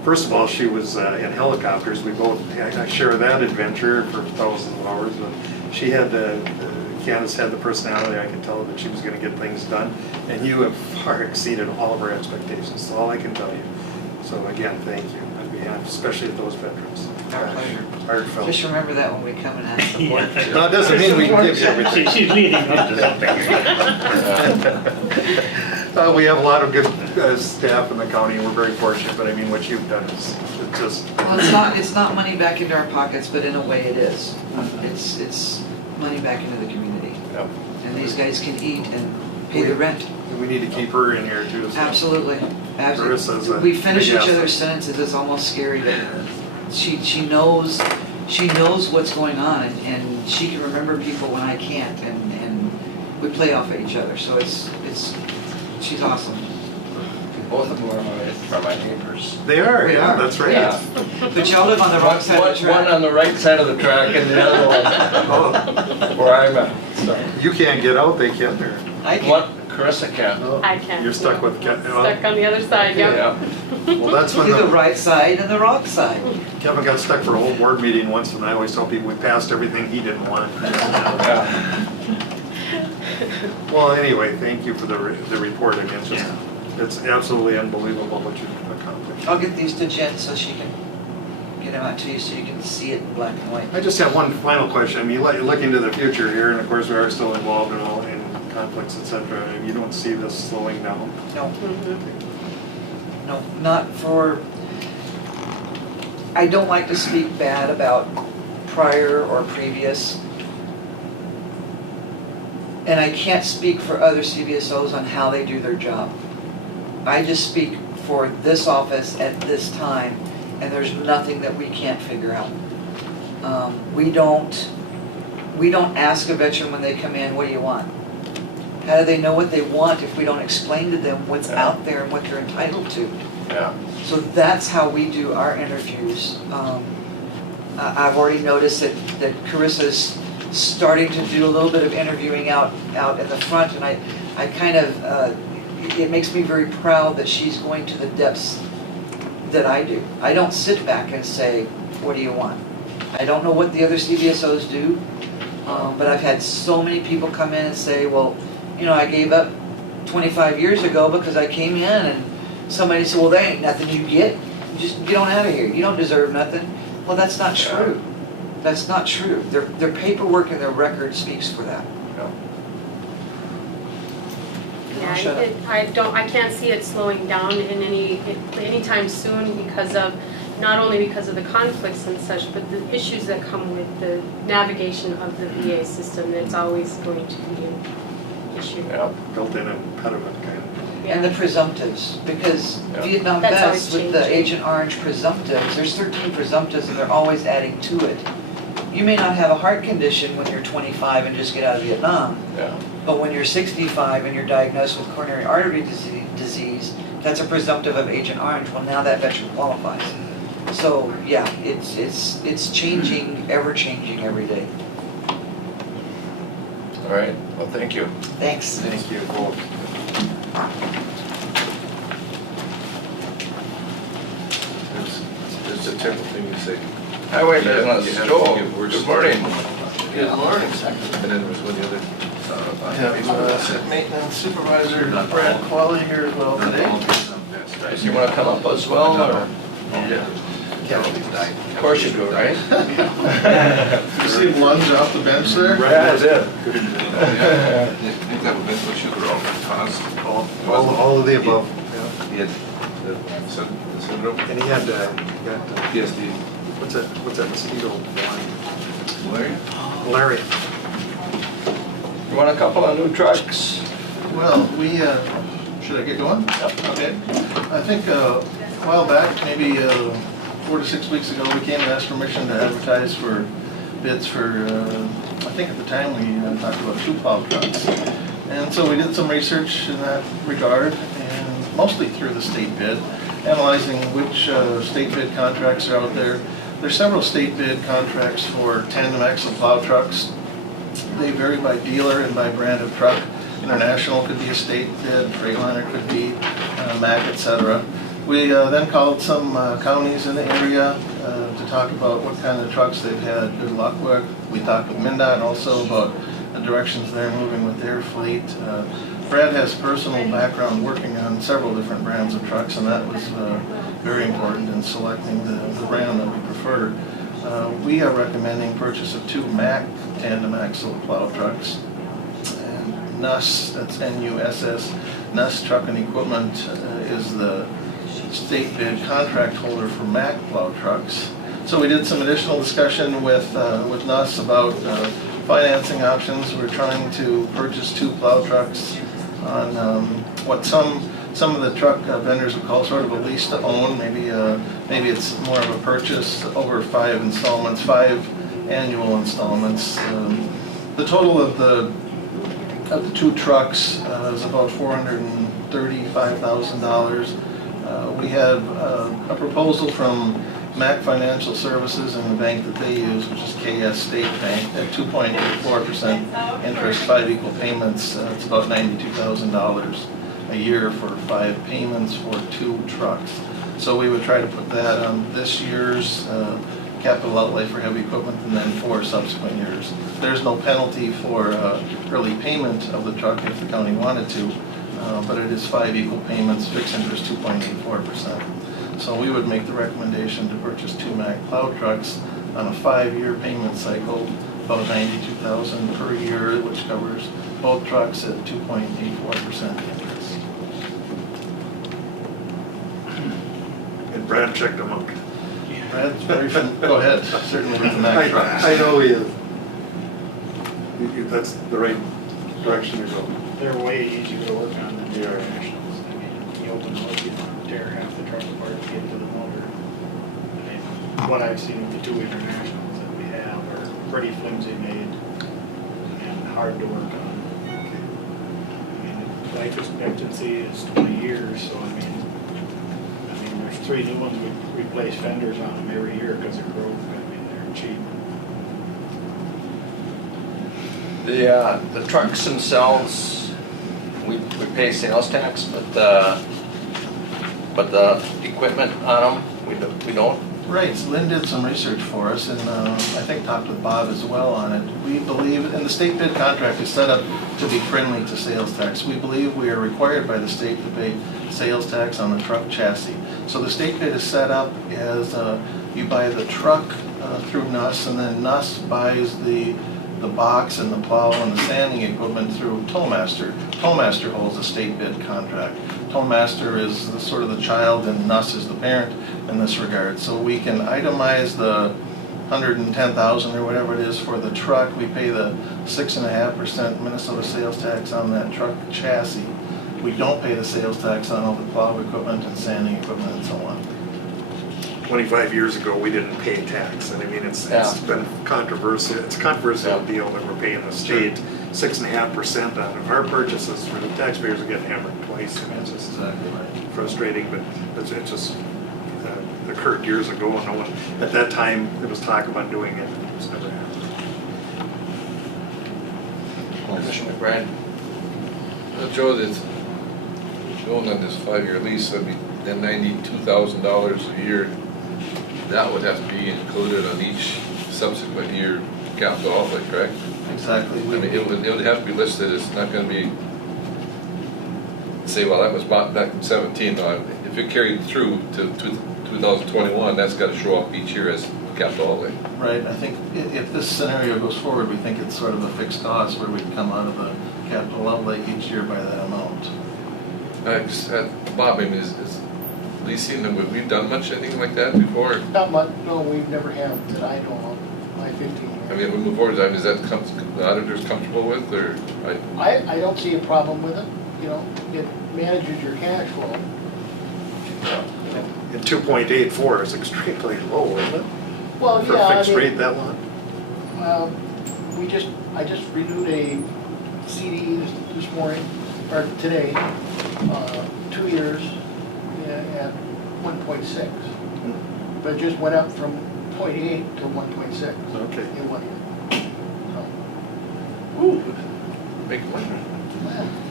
First of all, she was in helicopters. We both I share that adventure for thousands of hours. But she had Candace had the personality. I could tell that she was going to get things done, and you have far exceeded all of our expectations. That's all I can tell you. So again, thank you on behalf, especially of those veterans. Our pleasure. Heartfelt. Just remember that when we come and ask the board. Yeah. No, it doesn't mean we can give you everything. She's leading up to something. We have a lot of good staff in the county, and we're very fortunate. But I mean, what you've done is just. Well, it's not money back into our pockets, but in a way it is. It's money back into the community. Yep. And these guys can eat and pay the rent. We need to keep her in here too. So. Absolutely. Carissa's a We finish big each asset. other's sentences. It's almost scary that she knows what's going on, and she can remember people when I can't, and we play off of each other. So she's awesome. Both of them are my neighbors. They are. They Yeah, are. that's right. Yeah. But y'all live on the wrong side of the track. One on the right side of the track and the other one where I'm at. So. You can't get out. They can there. I can. What? Carissa can't. I can't. You're stuck with Stuck on the other side, yep. Yeah. Well, that's when Do the right side and the wrong side. Kevin got stuck for a whole board meeting once, and I always tell people we passed everything he didn't want. Yeah. Well, anyway, thank you for the report. I mean, it's absolutely unbelievable what you've accomplished. I'll get these to Jen so she can get them out to you so you can see it in black and white. I just have one final question. I mean, looking to the future here, and of course we are still involved in conflicts, etc. You don't see this slowing down? No. No, not for, I don't like to speak bad about prior or previous. And I can't speak for other CVSOs on how they do their job. I just speak for this office at this time, and there's nothing that we can't figure out. We don't ask a veteran when they come in, what do you want? How do they know what they want if we don't explain to them what's out there and what they're entitled to? Yeah. So that's how we do our interviews. I've already noticed that Carissa's starting to do a little bit of interviewing out in the front, and I kind of, it makes me very proud that she's going to the depths that I do. I don't sit back and say, what do you want? I don't know what the other CVSOs do, but I've had so many people come in and say, well, you know, I gave up 25 years ago because I came in and somebody said, well, there ain't nothing you get. Just get on out of here. You don't deserve nothing. Well, that's not true. That's not true. Their paperwork and their record speaks for that. Yeah, I can't see it slowing down in anytime soon because of, not only because of the conflicts and such, but the issues that come with the navigation of the VA system. That's always going to be an issue. Yeah, built-in impediment kind of. And the presumptives, because Vietnam That's Vets always with the changing. Agent Orange presumptives, there's 13 presumptives and they're always adding to it. You may not have a heart condition when you're 25 and just get out of Vietnam, but when you're 65 and you're diagnosed with coronary artery disease, that's a presumptive of Agent Orange. Well, now that veteran qualifies. So yeah, it's changing, ever changing every day. All right, well, thank you. Thanks. Thank you. It's a typical thing you say. Highway You have business, to Joel, give words. good morning. Good morning. And then there was one other. Asset maintenance supervisor Brad Qualley here as well today. Do you want to come up as well, or? Of course you do, right? You see him lunge off the bench there? Yeah, I did. All of the above. He had the syndrome. And he had, PSD. what's that mosquito one? Larry? Malaria. You want a couple of new trucks? Well, we, should I get going? Yep. Okay. I think a while back, maybe 4 to 6 weeks ago, we came and asked permission to advertise for bids for, I think at the time we talked about 2 plow trucks. And so we did some research in that regard, and mostly through the state bid, analyzing which state bid contracts are out there. There's several state bid contracts for tandem axle plow trucks. They vary by dealer and by brand of truck. International could be a state bid, Freightliner could be, Mack, etc. We then called some counties in the area to talk about what kind of trucks they've had good luck with. We talked with MnDOT also about the directions they're moving with their fleet. Brad has personal background working on several different brands of trucks, and that was very important in selecting the brand that we preferred. We are recommending purchase of 2 Mack tandem axle plow trucks. And Nuss, that's N-U-S-S, Nuss Truck and Equipment is the state bid contract holder for Mack plow trucks. So we did some additional discussion with Nuss about financing options. We're trying to purchase 2 plow trucks on what some of the truck vendors would call sort of a lease to own. Maybe it's more of a purchase over 5 installments, 5 annual installments. The total of the 2 trucks is about $435,000. We have a proposal from Mack Financial Services and the bank that they use, which is KS State Bank, at 2.84% interest, 5 equal payments. It's about $92,000 a year for 5 payments for 2 trucks. So we would try to put that on this year's capital outlay for heavy equipment and then 4 subsequent years. There's no penalty for early payment of the truck if the county wanted to, but it is 5 equal payments, fixed interest 2.84%. So we would make the recommendation to purchase 2 Mack plow trucks on a 5-year payment cycle, about $92,000 per year, which covers both trucks at 2.84% interest. And Brad checked them out. Brad's very go ahead, certainly with the Mack trucks. I know he is. That's the right direction to go. They're way easier to work on than the internationals. I mean, you open those, you don't have to tear half the truck apart to get to the motor. I mean, what I've seen of the two internationals that we have are pretty flimsy made and hard to work on. I mean, life expectancy is 20 years, so I mean, there's 3 new ones, we replace fenders on them every year because of growth. I mean, they're cheap. The trucks themselves, we pay sales tax, but the equipment on them, we don't. Right, so Lynn did some research for us, and I think talked with Bob as well on it. We believe, and the state bid contract is set up to be friendly to sales tax. We believe we are required by the state to pay sales tax on the truck chassis. So the state bid is set up as you buy the truck through NUS, and then NUS buys the box and the plow and the sanding equipment through Tollmaster. Tollmaster holds a state bid contract. Tollmaster is sort of the child and NUS is the parent in this regard. So we can itemize the $110,000 or whatever it is for the truck. We pay the 6.5% Minnesota sales tax on that truck chassis. We don't pay the sales tax on all the plow equipment and sanding equipment and so on. 25 years ago, we didn't pay tax, and I mean, it's been controversial. It's a controversial deal that we're paying the state 6.5% on our purchases, where the taxpayers are getting hammered twice. I mean, it's just frustrating, but it's just occurred years ago, and no one, at that time, there was talk about doing it, and it was never happened. Commissioner McBride? Joe, that's going on this 5-year lease, I mean, then $92,000 a year, that would have to be included on each subsequent year capital outlay, correct? Exactly. I mean, it would have to be listed, it's not gonna be, say, well, that was bought back in 17, no, if it carried through to 2021, that's gotta show up each year as capital outlay. Right, I think if this scenario goes forward, we think it's sort of a fixed cost where we'd come out of the capital outlay each year by that amount. Bob, I mean, is leasing, have we done much, anything like that before? Not much, no, we've never had that I know of, my 15 years. I mean, we move forward, I mean, is that the auditors comfortable with, or? I don't see a problem with it, you know, it manages your cash flow. And 2.84 is extremely low, isn't it? Well, For yeah, a fixed I mean, rate that long? I just renewed a CD this morning, or today, 2 years at 1.6. But it just went up from 0.8 to 1.6 Okay. in 1 year. Ooh, big money.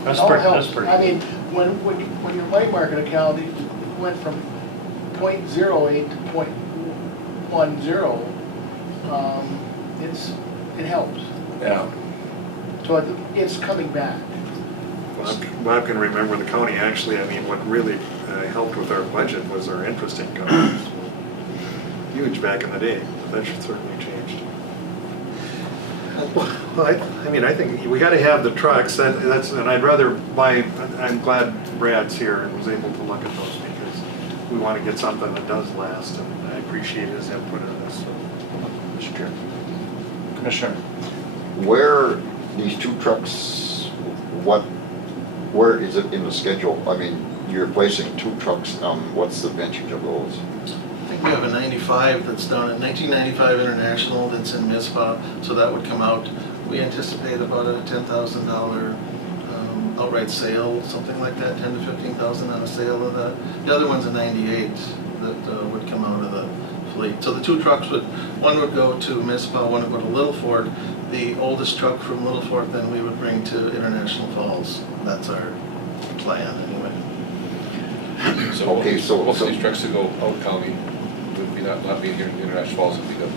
That's All pretty, helps. that's pretty. I mean, when your money market account went from 0.08 to 0.10, it helps. Yeah. So it's coming back. Bob can remember the county, actually, I mean, what really helped with our budget was our interest income. Huge back in the day, that should certainly changed. Well, I mean, I think we gotta have the trucks, and I'd rather buy, I'm glad Brad's here and was able to look at those, because we wanna get something that does last, and I appreciate his input on this, so. Mr. Chair. Commissioner? Where these 2 trucks, where is it in the schedule? I mean, you're replacing 2 trucks, what's the vintage of those? I think we have a 95 that's done, a 1995 International that's in MISPA, so that would come out. We anticipate about a $10,000 outright sale, something like that, 10 to 15,000 on a sale of that. The other one's a 98 that would come out of the fleet. So the 2 trucks one would go to MISPA, one would go to Little Fort. The oldest truck from Little Fort then we would bring to International Falls. That's our plan anyway. So okay, so most of these trucks that go out county would be not being here in International Falls would be good.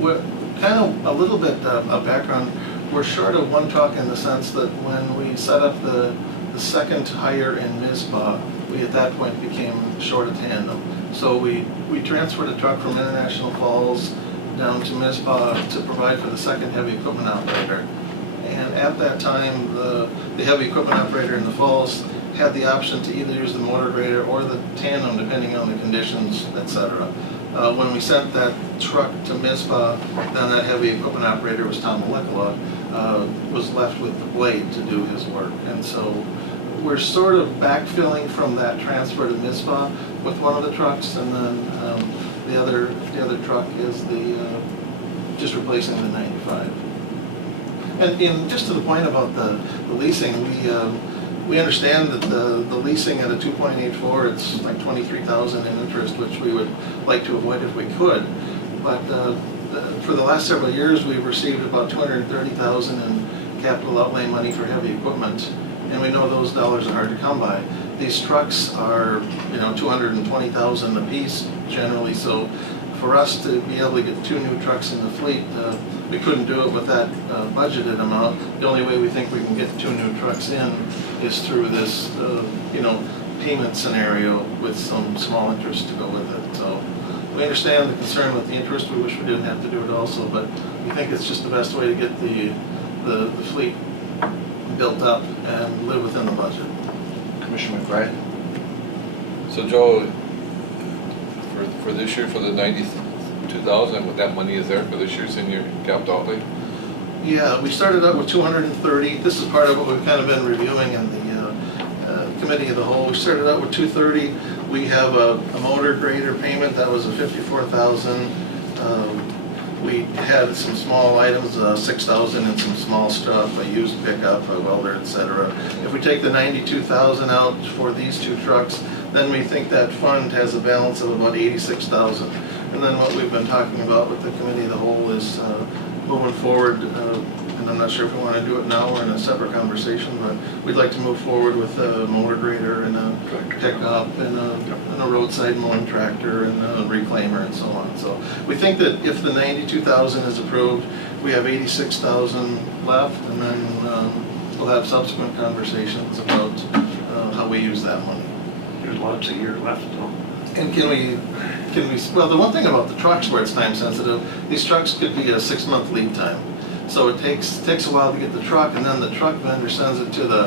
We're kind of a little bit of background. We're short of 1 truck in the sense that when we set up the second hire in MISPA, we at that point became short a tandem. So we transferred a truck from International Falls down to MISPA to provide for the second heavy equipment operator. And at that time, the heavy equipment operator in the Falls had the option to either use the motor grader or the tandem, depending on the conditions, etc. When we sent that truck to MISPA, then that heavy equipment operator was Tom Molecular, was left with the blade to do his work. And so we're sort of backfilling from that transfer to Mizpah with one of the trucks, and then the other truck is just replacing the 95. And just to the point about the leasing, we understand that the leasing at a 2.84, it's like 23,000 in interest, which we would like to avoid if we could. But for the last several years, we've received about 230,000 in capital outlay money for heavy equipment, and we know those dollars are hard to come by. These trucks are, 220,000 a piece generally, so for us to be able to get 2 new trucks in the fleet, we couldn't do it with that budgeted amount. The only way we think we can get 2 new trucks in is through this, payment scenario with some small interest to go with it. So we understand the concern with the interest. We wish we didn't have to do it also, but we think it's just the best way to get the fleet built up and live within the budget. Commissioner McBride? So Joe, for this year, for the 92,000, what that money is there for this year's in your capital outlay? Yeah, we started out with 230. This is part of what we've kind of been reviewing in the committee of the whole. We started out with 230. We have a motor grader payment that was a 54,000. We had some small items, 6,000 and some small stuff, a used pickup, a welder, etc. If we take the 92,000 out for these 2 trucks, then we think that fund has a balance of about 86,000. And then what we've been talking about with the committee of the whole is moving forward, and I'm not sure if we want to do it now or in a separate conversation, but we'd like to move forward with a motor grader and a pickup and a roadside mowing tractor and a reclaimer and so on. So we think that if the 92,000 is approved, we have 86,000 left, and then we'll have subsequent conversations about how we use that money. There's lots of year left though. And can we, well, the one thing about the trucks where it's time sensitive, these trucks could be a 6-month lead time. So it takes a while to get the truck, and then the truck vendor sends it to the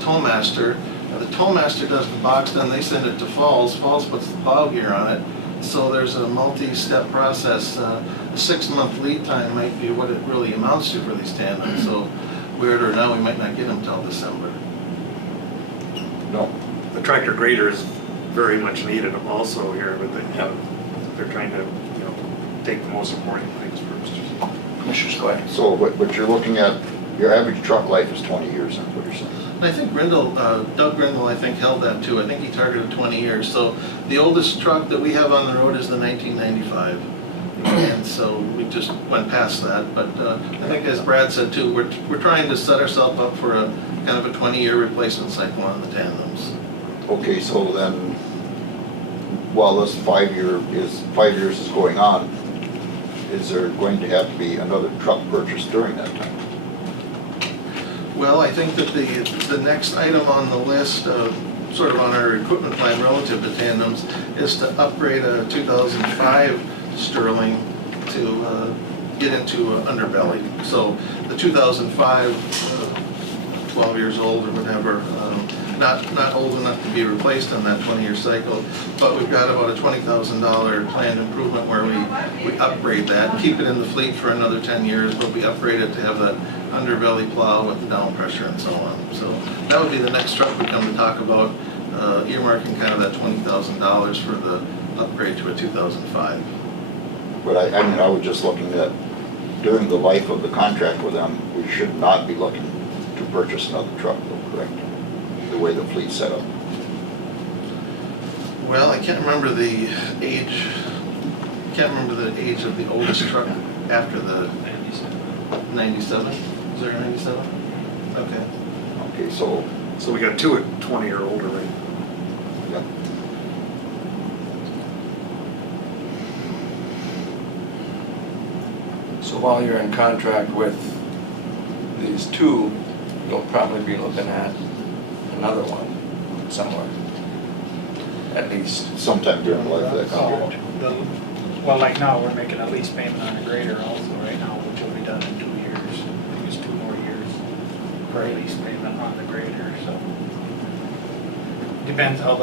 tow master. The tow master does the box, then they send it to Falls. Falls puts the plow gear on it. So there's a multi-step process. A 6-month lead time might be what it really amounts to for these tandems. So weird or not, we might not get them till December. No. The tractor grader is very much needed also here, but they're trying to, take the most important things first. Commissioner Skoye? So what you're looking at, your average truck life is 20 years, that's what you're saying? And I think Doug Grindle, I think, held that too. I think he targeted 20 years. So the oldest truck that we have on the road is the 1995. And so we just went past that. But I think, as Brad said too, we're trying to set ourselves up for a kind of a 20-year replacement cycle on the tandems. Okay, so then, while this 5 years is going on, is there going to have to be another truck purchase during that time? Well, I think that the next item on the list, sort of on our equipment plan relative to tandems, is to upgrade a 2005 Sterling to get into an underbelly. So the 2005, 12 years old or whatever, not old enough to be replaced on that 20-year cycle, but we've got about a $20,000 planned improvement where we upgrade that, keep it in the fleet for another 10 years, but we upgrade it to have that underbelly plow with the down pressure and so on. So that would be the next truck we come to talk about, earmarking kind of that $20,000 for the upgrade to a 2005. But I mean, I was just looking at, during the life of the contract with them, we should not be looking to purchase another truck, though, correct? The way the fleet's set up. Well, I can't remember the age. Of the oldest truck after the 97. Is there a 97? Okay. Okay, so we got 2 at 20 or older, right? yeah. So while you're in contract with these 2, you'll probably be looking at another one somewhere, at least. Sometime during the life of that contract. Well, like now, we're making a lease payment on a grader also right now, which will be done in 2 years. I think it's 2 more years for a lease payment on the grader, so. Depends how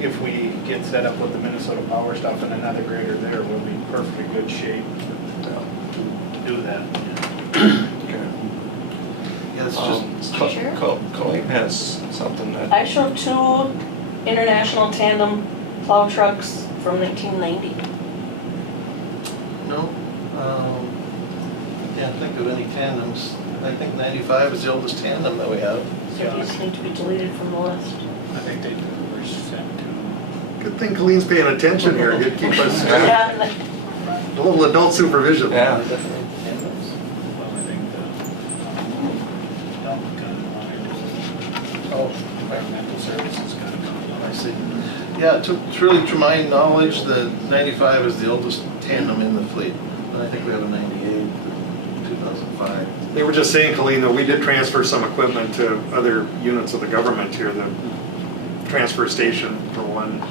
if we get set up with the Minnesota Power stuff and another grader there, we'll be in perfectly good shape to do that. Yeah, It's just, Colleen has something that. I showed 2 international tandem plow trucks from 1990. no, I can't think of any tandems. I think 95 is the oldest tandem that we have. So these need to be deleted from the list. I think they were sent to. Good thing Colleen's paying attention here, you'd keep us, Yeah, a little adult supervision. Yeah. Well, I think the Delta got in line. Oh, Environmental services got in line. I see. Yeah, it's really to my knowledge, the 95 is the oldest tandem in the fleet. And I think we have a 98, 2005. They were just saying, Colleen, that we did transfer some equipment to other units of the government here, the transfer station for one.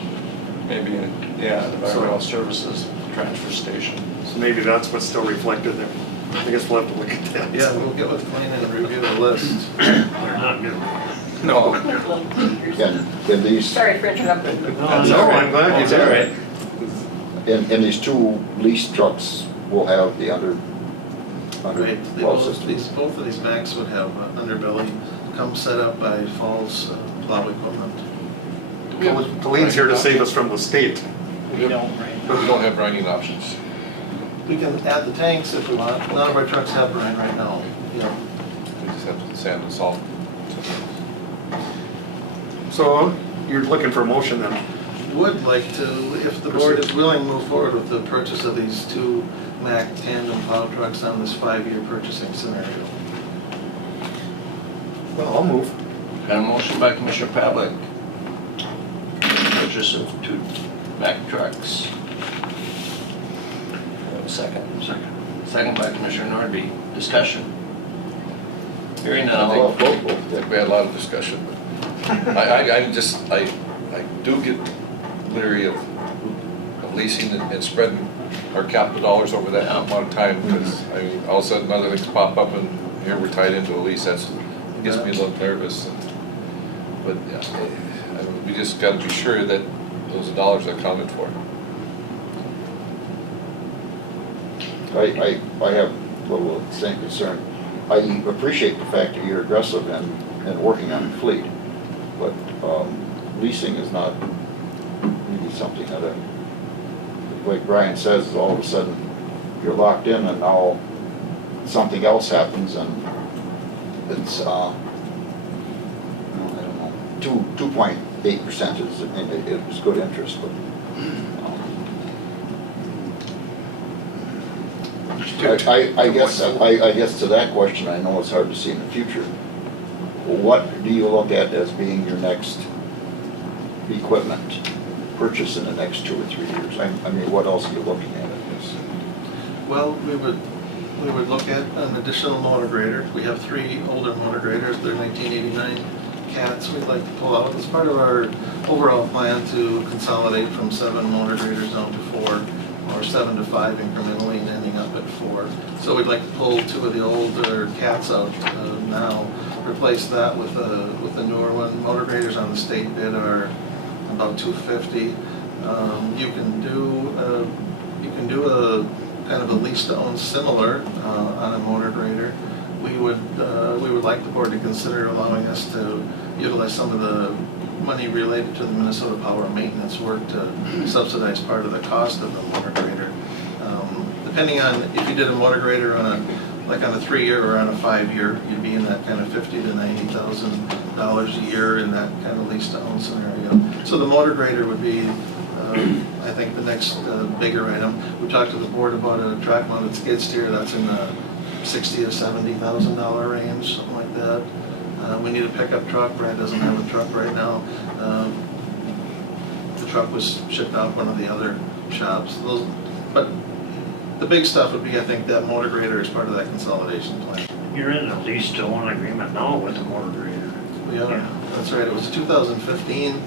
Maybe, yeah, environmental services transfer station. So maybe that's what's still reflected there. I guess we'll have to look at that. Yeah, we'll get with Colleen and review the list. They're not good. No. And these, sorry for interrupting. No, I'm glad you did. All right. and these 2 leased trucks will have the under Right, plow system. both of these Macs would have underbelly come set up by Falls plow equipment. Colleen's here to save us from the state. We don't right We don't have grinding options. We can add the tanks if we want. None of our trucks have brine right now. Yeah. We just have sand and salt. So you're looking for a motion then? Would like to, if the board is willing, move forward with the purchase of these 2 Mac tandem plow trucks on this 5-year purchasing scenario. Well, I'll move. Got a motion by Commissioner Pavlik. Purchase of 2 Mack trucks. Have a second. Second by Commissioner Nordby. Discussion. Hearing none, I think we had a lot of discussion, but I do get leery of leasing and spreading our capital dollars over that amount of time, because I mean, all of a sudden other things pop up and here we're tied into a lease. It gets me a little nervous. But yeah, we just got to be sure that those dollars are accounted for. I have a little same concern. I appreciate the fact that you're aggressive in working on the fleet, but leasing is not really something that, like Brian says, is all of a sudden you're locked in and now something else happens and it's, I don't know, 2.8% is, it was good interest, but I guess to that question, I know it's hard to see in the future. What do you look at as being your next equipment purchase in the next 2 or 3 years? I mean, what else are you looking at in this? Well, we would look at an additional motor grader. We have 3 older motor graders. They're 1989 cats we'd like to pull out as part of our overall plan to consolidate from 7 motor graders down to 4, or 7 to 5 incrementally, and ending up at 4. So we'd like to pull 2 of the older cats out now, replace that with a newer one. Motor graders on the state bid are about $250. You can do a kind of a lease to own similar on a motor grader. We would like the board to consider allowing us to utilize some of the money related to the Minnesota Power maintenance work to subsidize part of the cost of the motor grader. Depending on if you did a motor grader on a 3-year or on a 5-year, you'd be in that kind of $50,000 to $90,000 a year in that kind of lease to own scenario. So the motor grader would be, I think, the next bigger item. We talked to the board about a track mounted skid steer. That's in the $60,000 to $70,000 range, something like that. We need a pickup truck. Brad doesn't have a truck right now. The truck was shipped out one of the other shops. But the big stuff would be, I think, that motor grader is part of that consolidation plan. You're in a lease to own agreement now with the motor grader. We are. That's right. It was 2015.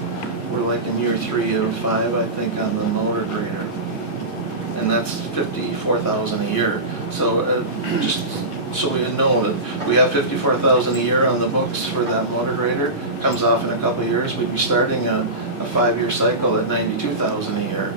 We're like in year 3 of 5, I think, on the motor grader. And that's $54,000 a year. So just so we know that we have $54,000 a year on the books for that motor grader. Comes off in a couple of years. We'd be starting a 5-year cycle at $92,000 a year.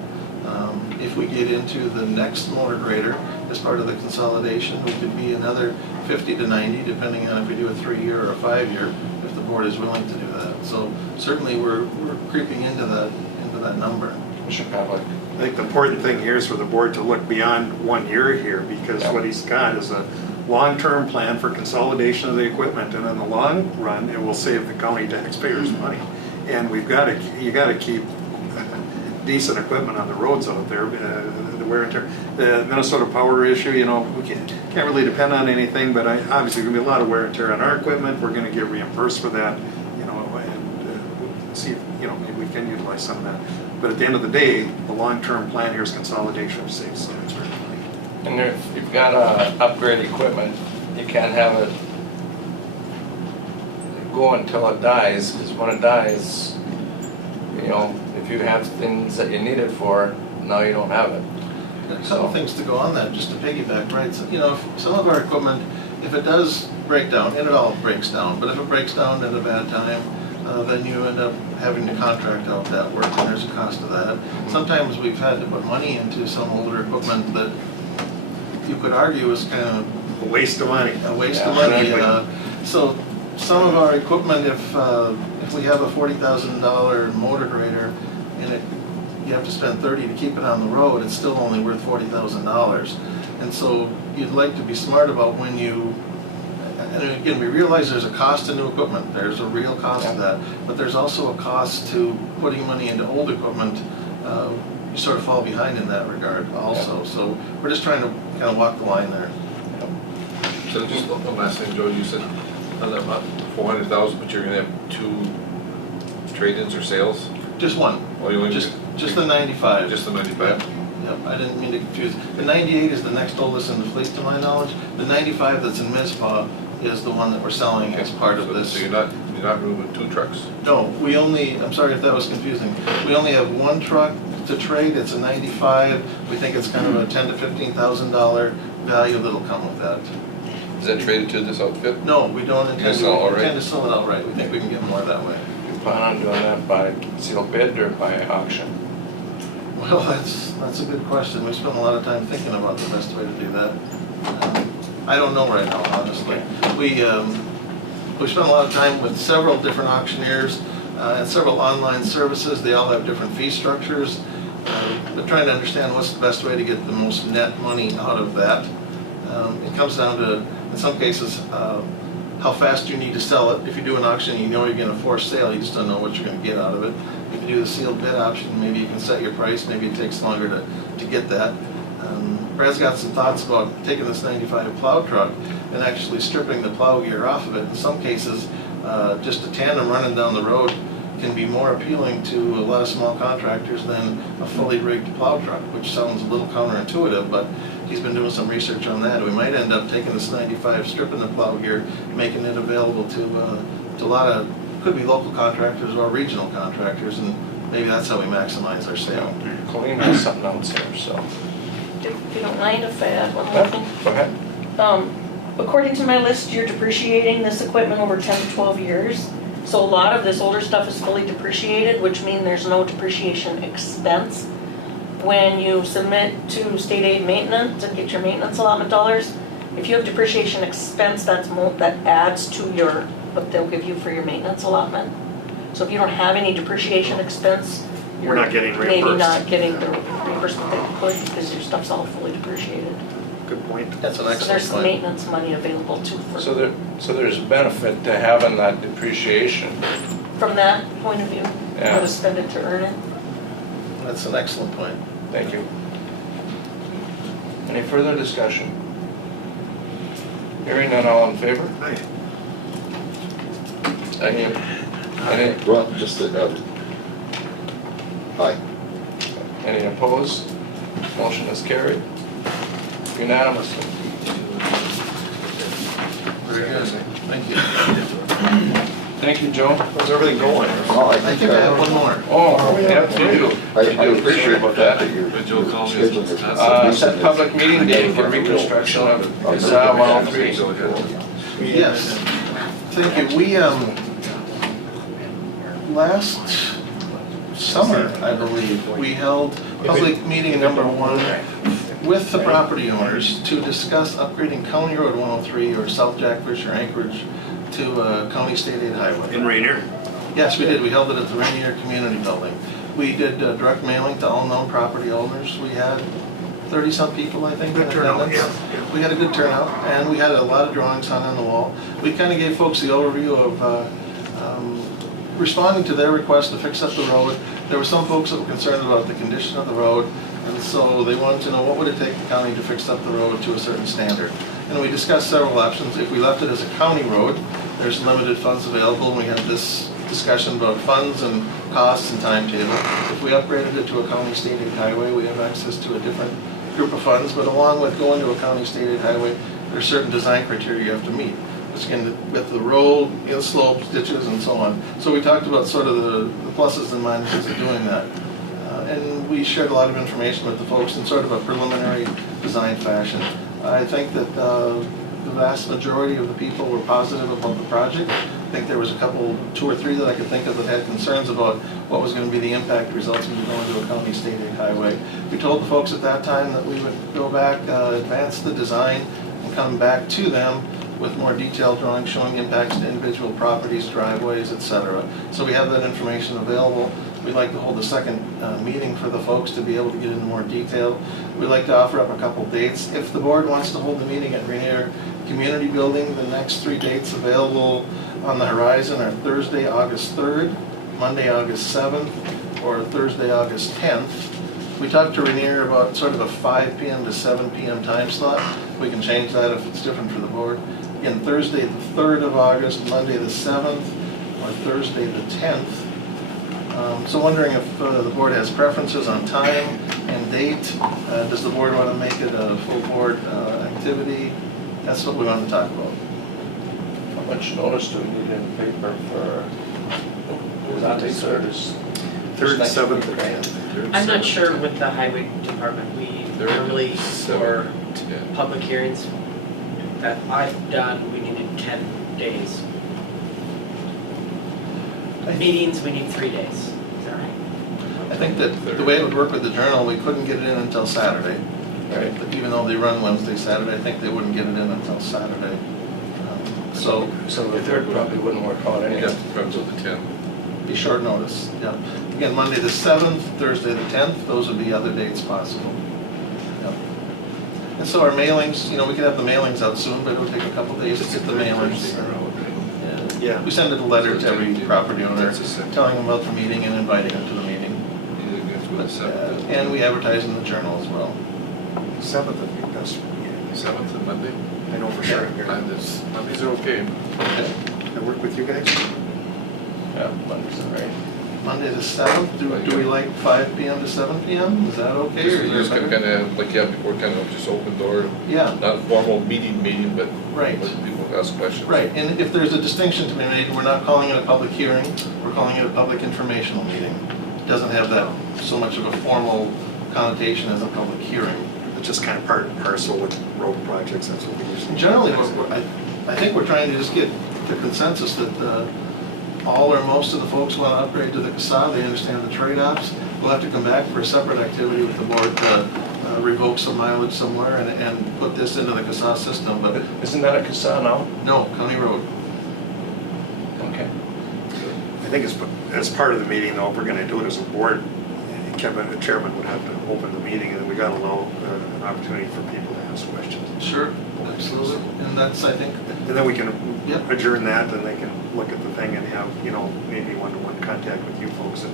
If we get into the next motor grader as part of the consolidation, we could be another 50 to 90, depending on if we do a 3-year or a 5-year, if the board is willing to do that. So certainly we're creeping into that number. Commissioner Pavlik. I think the important thing here is for the board to look beyond 1 year here, because what he's got is a long-term plan for consolidation of the equipment, and in the long run, it will save the county taxpayers money. And you gotta keep decent equipment on the roads out there, the wear and tear. The Minnesota Power issue, we can't really depend on anything, but obviously there's gonna be a lot of wear and tear on our equipment. We're gonna get reimbursed for that, and see if, maybe we can utilize some of that. But at the end of the day, the long-term plan here is consolidation, which saves so much money. And if you've got to upgrade equipment, you can't have it go until it dies, because when it dies, if you have things that you need it for, now you don't have it. A couple things to go on that, just to piggyback, right? So, if some of our equipment, if it does break down, and it all breaks down, but if it breaks down at a bad time, then you end up having to contract out that work, and there's a cost to that. Sometimes we've had to put money into some older equipment that you could argue is kind of a waste of money. A waste of money. So some of our equipment, if we have a $40,000 motor grader and you have to spend $30,000 to keep it on the road, it's still only worth $40,000. And so you'd like to be smart about when you, and again, we realize there's a cost to new equipment. There's a real cost to that, but there's also a cost to putting money into old equipment. You sort of fall behind in that regard also. So we're just trying to kind of walk the line there. So just one last thing, Joe, you said about 400,000, but you're gonna have 2 trade-ins or sales? Just one. Oh, you only just the 95. Just the 95? Yep, I didn't mean to confuse. The 98 is the next oldest in the fleet to my knowledge. The 95 that's in Mizpah is the one that we're selling as part of this. So you're not moving 2 trucks? No, we only, I'm sorry if that was confusing. We only have 1 truck to trade. It's a 95. We think it's kind of a $10,000 to $15,000 value that'll come with that. Is that traded to this outfit? No, we don't intend to. Sell it We intend to sell it outright. We think we can get more that way. You plan on doing that by sealed bid or by auction? Well, that's a good question. We spent a lot of time thinking about the best way to do that. I don't know right now, honestly. We spent a lot of time with several different auctioneers and several online services. They all have different fee structures. We're trying to understand what's the best way to get the most net money out of that. It comes down to, in some cases, how fast you need to sell it. If you do an auction, you know you're going to force sale, you just don't know what you're going to get out of it. If you do the sealed bid option, maybe you can set your price, maybe it takes longer to get that. Brad's got some thoughts about taking this 95 plow truck and actually stripping the plow gear off of it. In some cases, just a tandem running down the road can be more appealing to a lot of small contractors than a fully rigged plow truck, which sounds a little counterintuitive, but he's been doing some research on that. We might end up taking this 95, stripping the plow gear, making it available to a lot of, could be local contractors or regional contractors, and maybe that's how we maximize our sale. Colleen has something else here, so. If you don't mind, if I add one more thing. Go ahead. According to my list, you're depreciating this equipment over 10 to 12 years. So a lot of this older stuff is fully depreciated, which means there's no depreciation expense. When you submit to state aid maintenance and get your maintenance allotment dollars, if you have depreciation expense, that adds to what they'll give you for your maintenance allotment. So if you don't have any depreciation expense, We're not getting maybe reimbursed. not getting the reimbursement that you could because your stuff's all fully depreciated. Good point. That's an So excellent there's some point. maintenance money available too So there's benefit to having that depreciation. from that point of view. Yeah. How to spend it to earn it. That's an excellent point. Thank you. Any further discussion? Hearing none, all in favor? Aye. Any Well, just aye. Any opposed? Motion is carried unanimously. Very good. Thank you. Thank you, Joe. How's everything going? No, I think I have one more. Oh, yeah, you do. I You do. appreciate Sorry about that. you're Joe called me. scheduling this. Set public meeting date for reconstruction of Casal 103. Yes, thank you. We, last summer, I believe, we held public meeting number 1 with the property owners to discuss upgrading County Road 103 or South Jackfish or Anchorage to County State Aid Highway. In Rainier? Yes, we did. We held it at the Rainier Community Building. We did direct mailing to all known property owners. We had 30-some people, I think, in Good turnout, attendance. yeah. We had a good turnout, and we had a lot of drawings hung on the wall. We kind of gave folks the overview of responding to their request to fix up the road. There were some folks that were concerned about the condition of the road, and so they wanted to know what would it take the county to fix up the road to a certain standard. And we discussed several options. If we left it as a county road, there's limited funds available, and we had this discussion about funds and costs and timetable. If we upgraded it to a county state aid highway, we have access to a different group of funds, but along with going to a county state aid highway, there are certain design criteria you have to meet. Which can, with the road, slopes, ditches, and so on. So we talked about sort of the pluses and minuses of doing that. And we shared a lot of information with the folks in sort of a preliminary design fashion. I think that the vast majority of the people were positive about the project. I think there was a couple, 2 or 3 that I could think of that had concerns about what was going to be the impact results when you go into a county state aid highway. We told the folks at that time that we would go back, advance the design, and come back to them with more detailed drawings showing impacts to individual properties, driveways, etc. So we have that information available. We'd like to hold a second meeting for the folks to be able to get into more detail. We'd like to offer up a couple dates. If the board wants to hold the meeting at Rainier Community Building, the next 3 dates available on the horizon are Thursday, August 3rd, Monday, August 7th, or Thursday, August 10th. We talked to Rainier about sort of a 5 p.m. to 7 p.m. time slot. We can change that if it's different for the board. Again, Thursday the 3rd of August, Monday the 7th, or Thursday the 10th. So wondering if the board has preferences on time and date. Does the board want to make it a full board activity? That's what we want to talk about. How much notice do we need in the paper for Dante service? 3rd, 7th, or 10th. I'm not sure with the highway department, we normally, for public hearings that I've done, we needed 10 days. Meetings, we need 3 days. Is that right? I think that the way it would work with the Journal, we couldn't get it in until Saturday. Right. But even though they run Wednesday, Saturday, I think they wouldn't get it in until Saturday. So the 3rd probably wouldn't work out anyway. Yeah, perhaps with the 10th. be short notice, yeah. Again, Monday the 7th, Thursday the 10th, those would be other dates possible. Yep. And so our mailings, we could have the mailings out soon, but it would take a couple days to get the mailings. Yeah. We send it a letter to every property owner, telling them about the meeting and inviting them to the meeting. And we advertise in the Journal as well. 7th would be best for me. 7th and Monday? I know for sure. Mondays are okay. Okay. I work with you guys? Yeah, Monday's all right. Monday the 7th, do we like 5 p.m. to 7 p.m.? Is that okay? Or is Just there kind of, like you had before, kind of just open door. Yeah. Not a formal meeting, but Right. let people ask questions. Right, and if there's a distinction to be made, we're not calling it a public hearing, we're calling it a public informational meeting. It doesn't have that so much of a formal connotation as a public hearing. It's just kind of part and parcel with road projects, that's what we usually. Generally, I think we're trying to just get the consensus that all or most of the folks want to upgrade to the CASA, they understand the trade-offs. We'll have to come back for a separate activity with the board to revoke some mileage somewhere and put this into the CASA system, but. Isn't that a CASA now? No, County Road. Okay. I think as part of the meeting, though, if we're going to do it as a board, Kevin, the chairman, would have to open the meeting, and then we got to allow an opportunity for people to ask questions. Sure, absolutely, and that's, I think. And then we can Yep. adjourn that, and they can look at the thing and have, maybe one-to-one contact with you folks.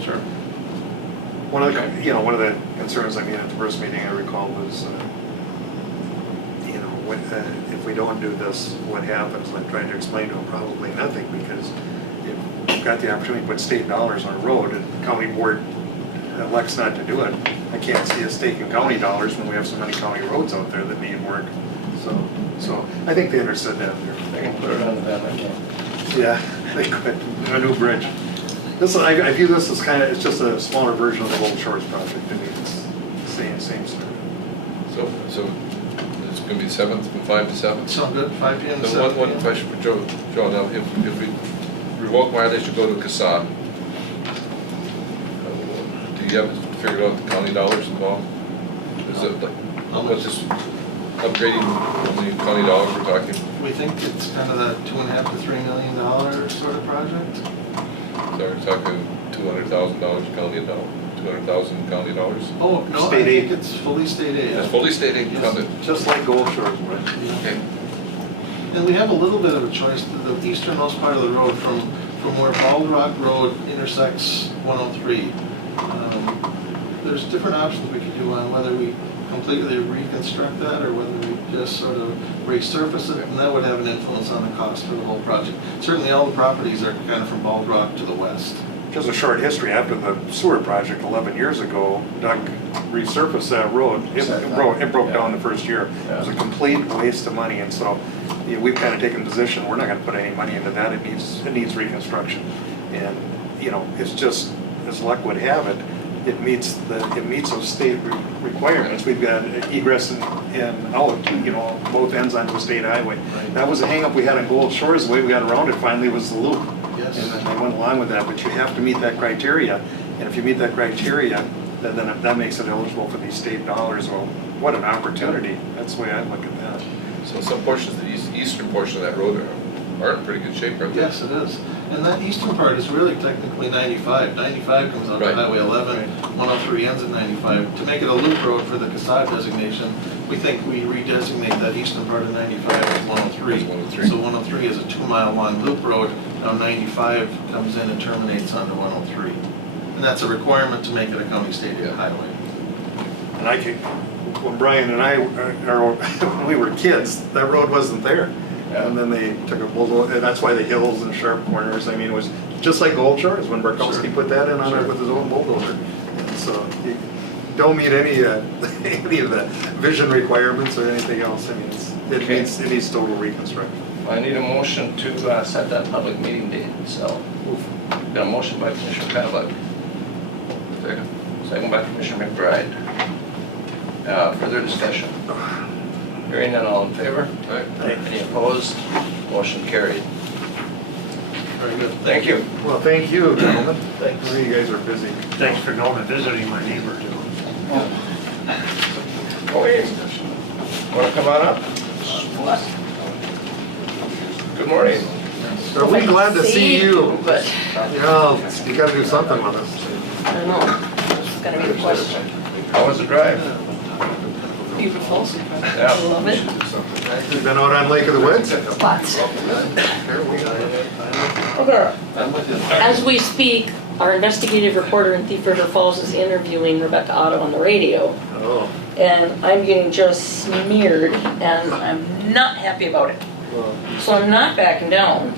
Sure. One of the concerns, at the first meeting I recall was, if we don't do this, what happens? I'm trying to explain to them probably nothing, because if we've got the opportunity to put state dollars on a road and the county board elects not to do it, I can't see us taking county dollars when we have so many county roads out there that need work. So I think they understood that. They can put it on the ballot again. Yeah, they could. A new bridge. I view this as it's just a smaller version of the Old Shores project. To me, it's the same story. So it's going to be 7th from 5 to 7? Sound good, 5 p.m. to 7 Then p.m. one question for Joe. Now, if we revoke mileage to go to CASA, you haven't figured out the county dollars involved? Is it, what's this upgrading, how many county dollars we're talking? We think it's kind of that $2.5 to $3 million sort of project. So we're talking $200,000 county dollars, 200,000 county dollars? Oh, no, I State think aid. it's fully state aid. It's fully state aid funded. Just like Gold Shores, right? Okay. And we have a little bit of a choice. The easternmost part of the road from where Bald Rock Road intersects 103. There's different options we could do on whether we completely reconstruct that or whether we just sort of resurface it, and that would have an influence on the cost for the whole project. Certainly all the properties are kind of from Bald Rock to the west. Just a short history, after the sewer project 11 years ago, Doug resurfaced that road. It broke down the first year. It was a complete waste of money, and so we've kind of taken position, we're not going to put any money into that. It needs reconstruction. And, you know, it's just, as luck would have it, it meets those state requirements. We've got egress and out, you know, both ends onto a state highway. That was a hang-up we had on Gold Shores. The way we got around it finally was the loop. Yes. And then they went along with that, but you have to meet that criteria. And if you meet that criteria, then that makes it eligible for these state dollars. Well, what an opportunity. That's the way I look at that. So some portions, the eastern portion of that road are in pretty good shape, aren't they? Yes, it is. And that eastern part is really technically 95. 95 comes out to Highway 11, 103 ends at 95. To make it a loop road for the CASAD designation, we think we redesignate that eastern part of 95 as 103. So 103 is a 2-mile long loop road. Now 95 comes in and terminates onto 103. And that's a requirement to make it a county state highway. And when Brian and I, when we were kids, that road wasn't there. And then they took a bulldozer, and that's why the hills and sharp corners, I mean, it was just like Gold Shores when Barkowski put that in on it with his own bulldozer. And so you don't meet any of the vision requirements or anything else. I mean, it needs total reconstruction. I need a motion to set that public meeting date, so. Got a motion by Commissioner Pennebuck. Second by Commissioner McBride. Further discussion? Hearing none, all in favor? Any opposed? Motion carried. Very good. Thank you. Well, thank you, gentlemen. Thanks. I know you guys are busy. Thanks for going and visiting my neighbor too. Oh, wait. Want to come on up? Good morning. So we're glad to see you. But Yeah, you gotta do something with us. I don't know, it's gonna be a question. How was the drive? Beautiful. Yeah. I love it. You've been out on Lake of the Woods? Lots. Okay. As we speak, our investigative reporter in Thief River Falls is interviewing Rebecca Otto on the radio. Oh. And I'm getting just smeared, and I'm not happy about it. So I'm not backing down.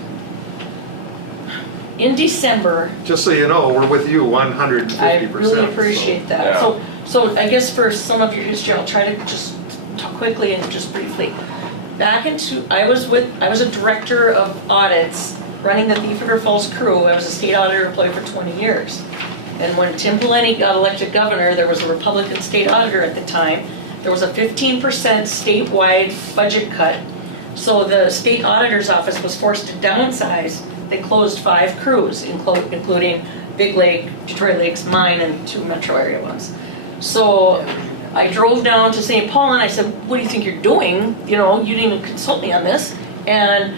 In December, Just so you know, we're with you 150%. I really appreciate that. Yeah. So I guess for some of your history, I'll try to just talk quickly and just briefly. I was a director of audits running the Thief River Falls crew. I was a state auditor employee for 20 years. And when Tim Pawlenty got elected governor, there was a Republican state auditor at the time. There was a 15% statewide budget cut. So the state auditor's office was forced to downsize. They closed 5 crews, including Big Lake, Detroit Lakes, mine, and 2 metro area ones. So I drove down to St. Paul and I said, what do you think you're doing? You know, you didn't even consult me on this. And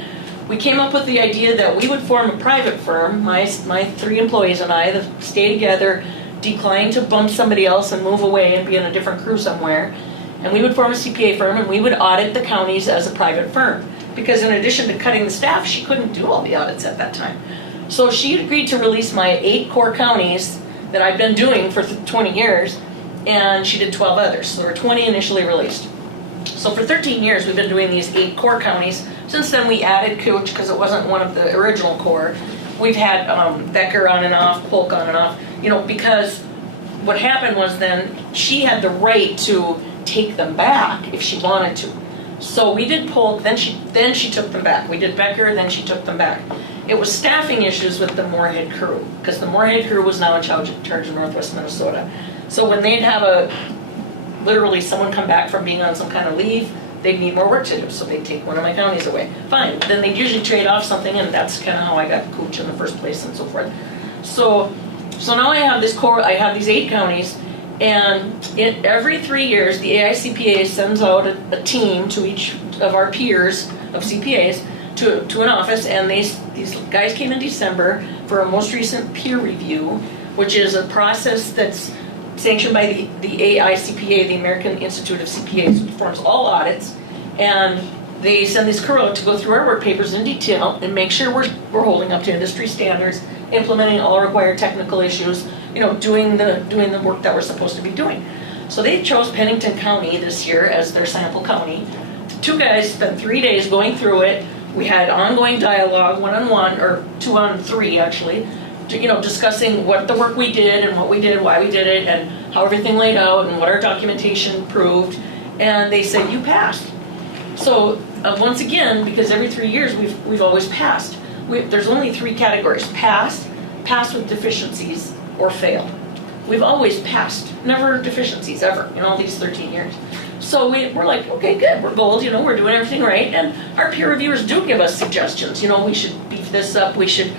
we came up with the idea that we would form a private firm, my 3 employees and I, that stay together, decline to bump somebody else and move away and be in a different crew somewhere. And we would form a CPA firm and we would audit the counties as a private firm. Because in addition to cutting the staff, she couldn't do all the audits at that time. So she agreed to release my 8 core counties that I've been doing for 20 years, and she did 12 others. So there were 20 initially released. So for 13 years, we've been doing these 8 core counties. Since then, we added Cooch because it wasn't one of the original core. We've had Becker on and off, Polk on and off, you know, because what happened was then she had the right to take them back if she wanted to. So we did Polk, then she took them back. We did Becker, then she took them back. It was staffing issues with the Moorhead crew, because the Moorhead crew was now in charge of Northwest Minnesota. So when they'd have literally someone come back from being on some kind of leave, they'd need more work to do, so they'd take one of my counties away. Fine, then they'd usually trade off something, and that's kind of how I got Cooch in the first place and so forth. So So now I have these 8 counties, and every 3 years, the AICPA sends out a team to each of our peers of CPAs to an office, and these guys came in December for a most recent peer review, which is a process that's sanctioned by the AICPA, the American Institute of CPAs, who performs all audits, and they send this crew out to go through our work papers in detail and make sure we're holding up to industry standards, implementing all required technical issues, doing the work that we're supposed to be doing. So they chose Pennington County this year as their sample county. 2 guys spent 3 days going through it. We had ongoing dialogue, 1-on-1, or 2-on-3 actually, discussing what the work we did and what we did, why we did it, and how everything laid out and what our documentation proved. And they said, you passed. So once again, because every 3 years we've always passed. There's only 3 categories: pass with deficiencies, or fail. We've always passed, never deficiencies ever in all these 13 years. So we're like, okay, good, we're gold, we're doing everything right. And our peer reviewers do give us suggestions. We should beef this up, we should,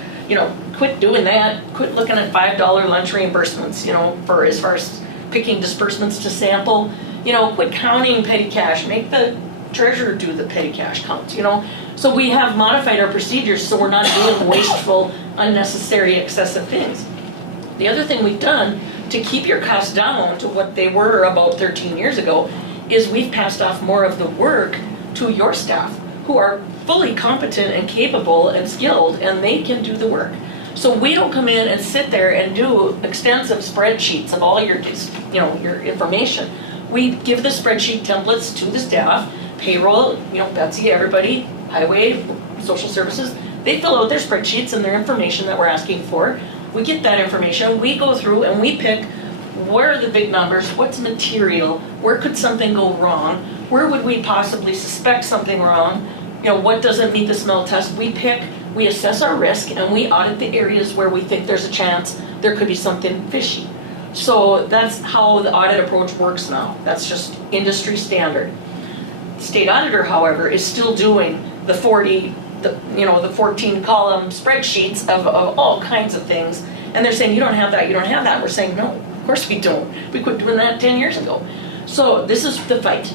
quit doing that, quit looking at $5 lunch reimbursements, for as far as picking disbursements to sample, quit counting petty cash, make the treasurer do the petty cash counts, So we have modified our procedures so we're not doing wasteful, unnecessary, excessive things. The other thing we've done to keep your costs down to what they were about 13 years ago is we've passed off more of the work to your staff, who are fully competent and capable and skilled, and they can do the work. So we don't come in and sit there and do extensive spreadsheets of all your information. We give the spreadsheet templates to the staff, payroll, Betsy, everybody, highway, social services. They fill out their spreadsheets and their information that we're asking for. We get that information, we go through and we pick where are the big numbers, what's material, where could something go wrong, where would we possibly suspect something wrong, what doesn't meet the smell test. We assess our risk, and we audit the areas where we think there's a chance there could be something fishy. So that's how the audit approach works now. That's just industry standard. State auditor, however, is still doing the 14 column spreadsheets of all kinds of things. And they're saying, you don't have that, you don't have that. We're saying, no, of course we don't. We quit doing that 10 years ago. So this is the fight.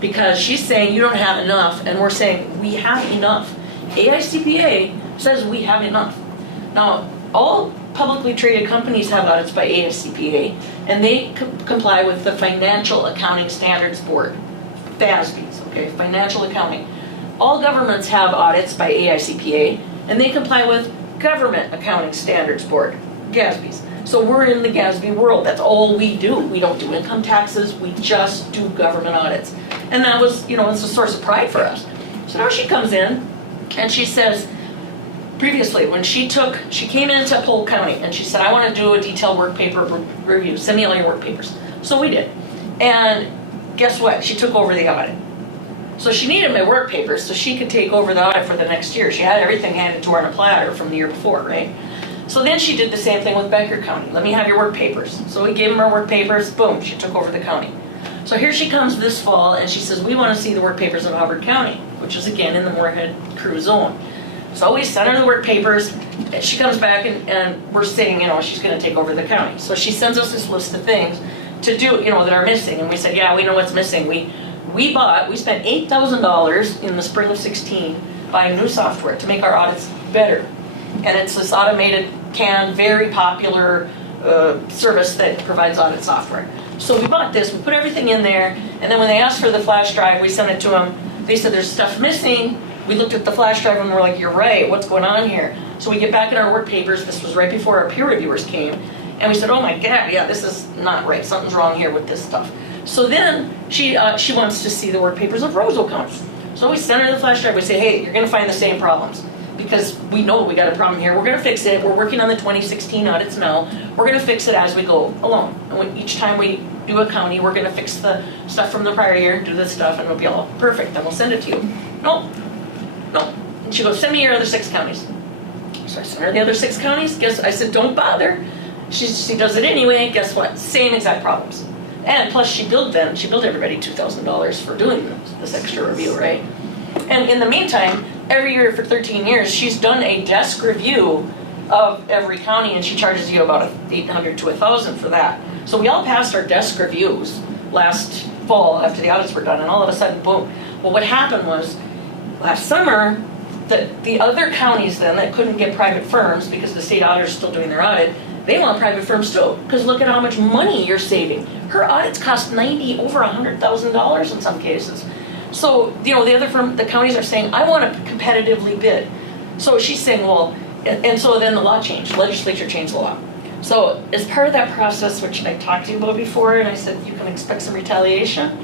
Because she's saying you don't have enough, and we're saying we have enough. AICPA says we have enough. Now, all publicly traded companies have audits by AICPA, and they comply with the Financial Accounting Standards Board, FASBs, okay, financial accounting. All governments have audits by AICPA, and they comply with Government Accounting Standards Board, GASBs. So we're in the GASB world. That's all we do. We don't do income taxes. We just do government audits. And that was, it's a source of pride for us. So now she comes in and she says, previously when she came into Polk County and she said, I want to do a detailed work paper review. Send me all your work papers. So we did. And guess what? She took over the audit. So she needed my work papers so she could take over the audit for the next year. She had everything handed to her on a platter from the year before, right? So then she did the same thing with Becker County. Let me have your work papers. So we gave them her work papers. Boom, she took over the county. So here she comes this fall and she says, we want to see the work papers of Hubbard County, which is again in the Moorhead Crew Zone. So we send her the work papers, and she comes back and we're saying, she's going to take over the county. So she sends us this list of things to do, that are missing. And we said, yeah, we know what's missing. We spent $8,000 in the spring of 16 buying new software to make our audits better. And it's this automated CAN, very popular service that provides audit software. So we bought this, we put everything in there, and then when they asked for the flash drive, we sent it to them. They said there's stuff missing. We looked at the flash drive and we're like, you're right, what's going on here? So we get back in our work papers, this was right before our peer reviewers came, and we said, oh my God, yeah, this is not right, something's wrong here with this stuff. So then she wants to see the work papers of Roseau County. So we send her the flash drive, we say, hey, you're gonna find the same problems. Because we know we got a problem here, we're gonna fix it, we're working on the 2016 audits now, we're gonna fix it as we go along. And each time we do a county, we're gonna fix the stuff from the prior year, do this stuff, and it'll be all perfect, then we'll send it to you. No. And she goes, send me your other 6 counties. So I sent her the other 6 counties, I said, don't bother. She does it anyway, guess what? Same exact problems. And plus she billed everybody $2,000 for doing this extra review, right? And in the meantime, every year for 13 years, she's done a desk review of every county, and she charges you about $800 to $1,000 for that. So we all passed our desk reviews last fall after the audits were done, and all of a sudden, boom. Well, what happened was, last summer, the other counties then that couldn't get private firms because the state auditor's still doing their audit, they want private firms too, because look at how much money you're saving. Her audits cost over $100,000 in some cases. So, the other the counties are saying, I want to competitively bid. So she's saying, well, and so then the law changed, legislature changed the law. So as part of that process, which I talked to you about before, and I said, you can expect some retaliation,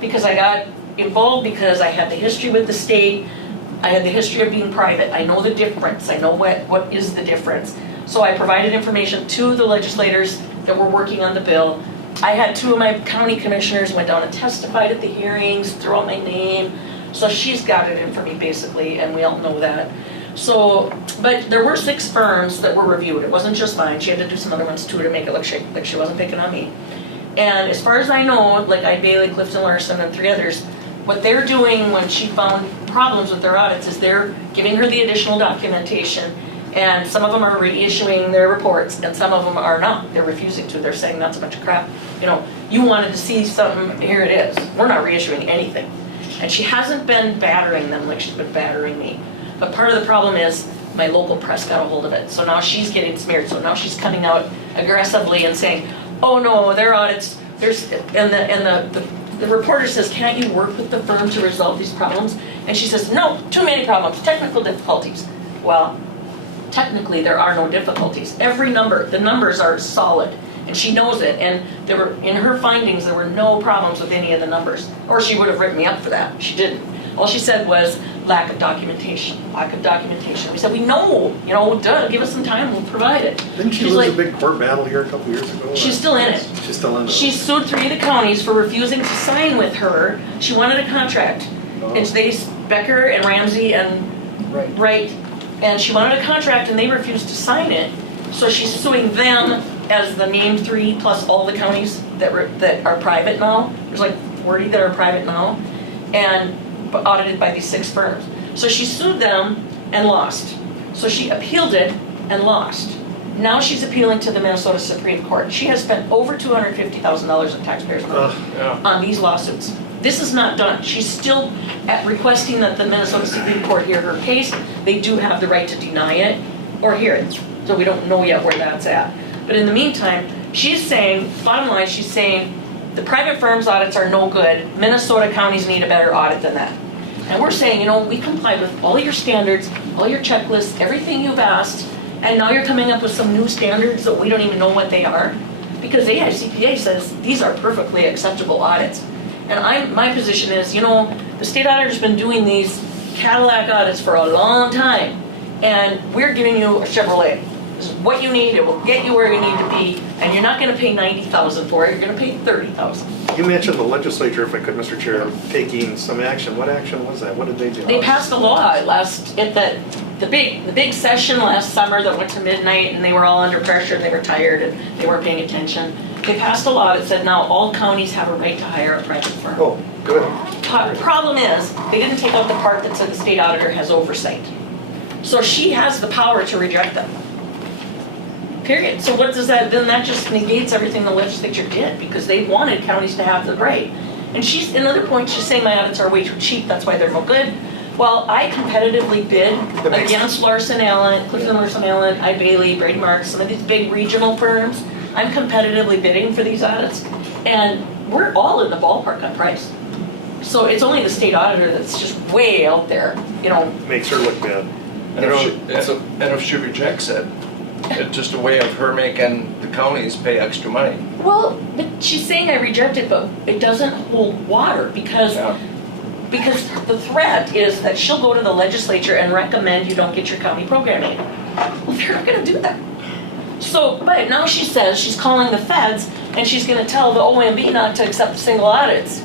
because I got involved because I had the history with the state, I had the history of being private, I know the difference, I know what is the difference. So I provided information to the legislators that were working on the bill. I had 2 of my county commissioners went down and testified at the hearings, threw out my name. So she's got it in for me basically, and we all know that. So, but there were 6 firms that were reviewed. It wasn't just mine. She had to do some other ones too to make it look like she wasn't picking on me. And as far as I know, like Bailey, Clifton Larson, and 3 others, what they're doing when she found problems with their audits is they're giving her the additional documentation, and some of them are reissuing their reports, and some of them are not. They're refusing to. They're saying that's a bunch of crap. You wanted to see something, here it is. We're not reissuing anything. And she hasn't been battering them like she's been battering me. But part of the problem is my local press got a hold of it. So now she's getting smeared. So now she's coming out aggressively and saying, oh no, their audits, the reporter says, can't you work with the firm to resolve these problems? And she says, no, too many problems, technical difficulties. Well, technically there are no difficulties. The numbers are solid, and she knows it, and in her findings there were no problems with any of the numbers, or she would have written me up for that. She didn't. All she said was lack of documentation. We said, we know, give us some time, we'll provide it. Didn't she lose a big court battle here a couple years ago? She's still in it. She's still in it. She sued 3 of the counties for refusing to sign with her. She wanted a contract. It's Becker and Ramsey and Wright. And she wanted a contract and they refused to sign it. So she's suing them as the named 3 plus all the counties that are private now. There's like 40 that are private now, and audited by these 6 firms. So she sued them and lost. So she appealed it and lost. Now she's appealing to the Minnesota Supreme Court. She has spent over $250,000 in taxpayers' money on these lawsuits. This is not done. She's still requesting that the Minnesota Supreme Court hear her case. They do have the right to deny it or hear it. So we don't know yet where that's at. But in the meantime, she's saying, bottom line, she's saying the private firms' audits are no good. Minnesota counties need a better audit than that. And we're saying, we complied with all your standards, all your checklists, everything you've asked, and now you're coming up with some new standards that we don't even know what they are. Because the AICPA says these are perfectly acceptable audits. And my position is, the state auditor's been doing these Cadillac audits for a long time, and we're giving you a Chevrolet. This is what you need, it will get you where you need to be, and you're not gonna pay $90,000 for it, you're gonna pay $30,000. You mentioned the legislature, if I could, Mr. Chair, taking some action. What action was that? What did they do? They passed a law the big session last summer that went to midnight, and they were all under pressure, they were tired, and they weren't paying attention. They passed a law that said now all counties have a right to hire a private firm. Oh, good. Problem is, they didn't take out the part that said the state auditor has oversight. So she has the power to reject them. Period. So what does that, then that just negates everything the legislature did, because they wanted counties to have the right. And another point, she's saying my audits are way too cheap, that's why they're no good. Well, I competitively bid against Larson Allen, Clifton Larson Allen, Bailey, Brady Marks, some of these big regional firms. I'm competitively bidding for these audits, and we're all in the ballpark on price. So it's only the state auditor that's just way out there, Makes her look bad. And if she rejects it, it's just a way of her making the counties pay extra money. Well, but she's saying I reject it, but it doesn't hold water because the threat is that she'll go to the legislature and recommend you don't get your county program aid. Well, they're not going to do that. So, but now she says she's calling the feds and she's going to tell the OMB not to accept single audits.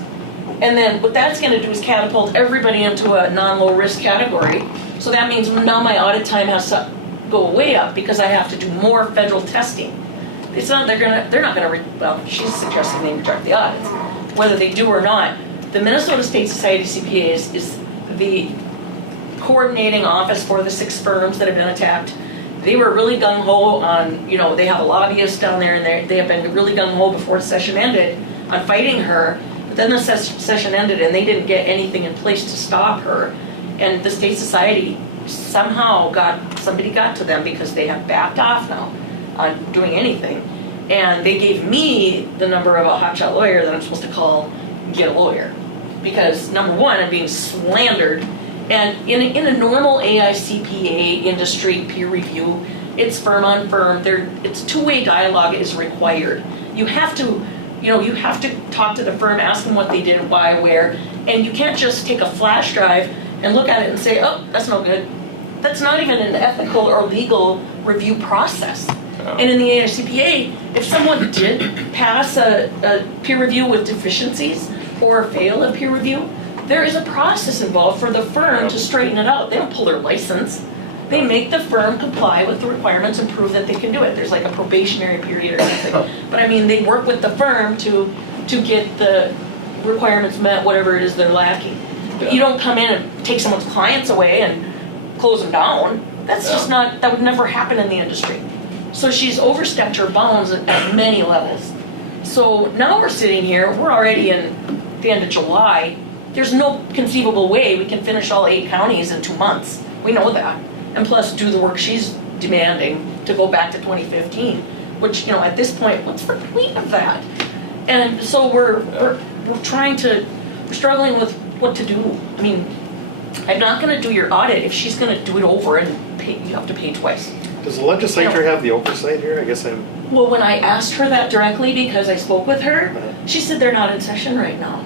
And then what that's going to do is catapult everybody into a non-low risk category. So that means now my audit time has to go way up because I have to do more federal testing. It's not, they're not going to, well, she's suggesting they reject the audits. Whether they do or not, the Minnesota State Society CPAs is the coordinating office for the 6 firms that have been attacked. they were really gung-ho on, you know, they have a lobbyist down there and they have been really gung-ho before the session ended on fighting her. But then the session ended and they didn't get anything in place to stop her. And the State Society somehow somebody got to them because they have backed off now on doing anything. And they gave me the number of a hotshot lawyer that I'm supposed to call, get a lawyer. Because number one, I'm being slandered. And in a normal AICPA industry peer review, it's firm on firm. It's two-way dialogue is required. You have to, you have to talk to the firm, ask them what they did, why, where, and you can't just take a flash drive and look at it and say, oh, that's no good. That's not even an ethical or legal review process. And in the AICPA, if someone did pass a peer review with deficiencies or fail a peer review, there is a process involved for the firm to straighten it out. They don't pull their license. They make the firm comply with the requirements and prove that they can do it. There's like a probationary period or something. But I mean, they work with the firm to get the requirements met, whatever it is they're lacking. But you don't come in and take someone's clients away and close them down. That's just not, that would never happen in the industry. So she's overstepped her bounds at many levels. So now we're sitting here, we're already in the end of July. There's no conceivable way we can finish all 8 counties in 2 months. We know that. And plus do the work she's demanding to go back to 2015, which, at this point, what's the point of that? And so we're struggling with what to do. I mean, I'm not gonna do your audit if she's gonna do it over and you have to pay twice. Does the legislature have the oversight here? I guess I'm... Well, when I asked her that directly because I spoke with her, she said they're not in session right now.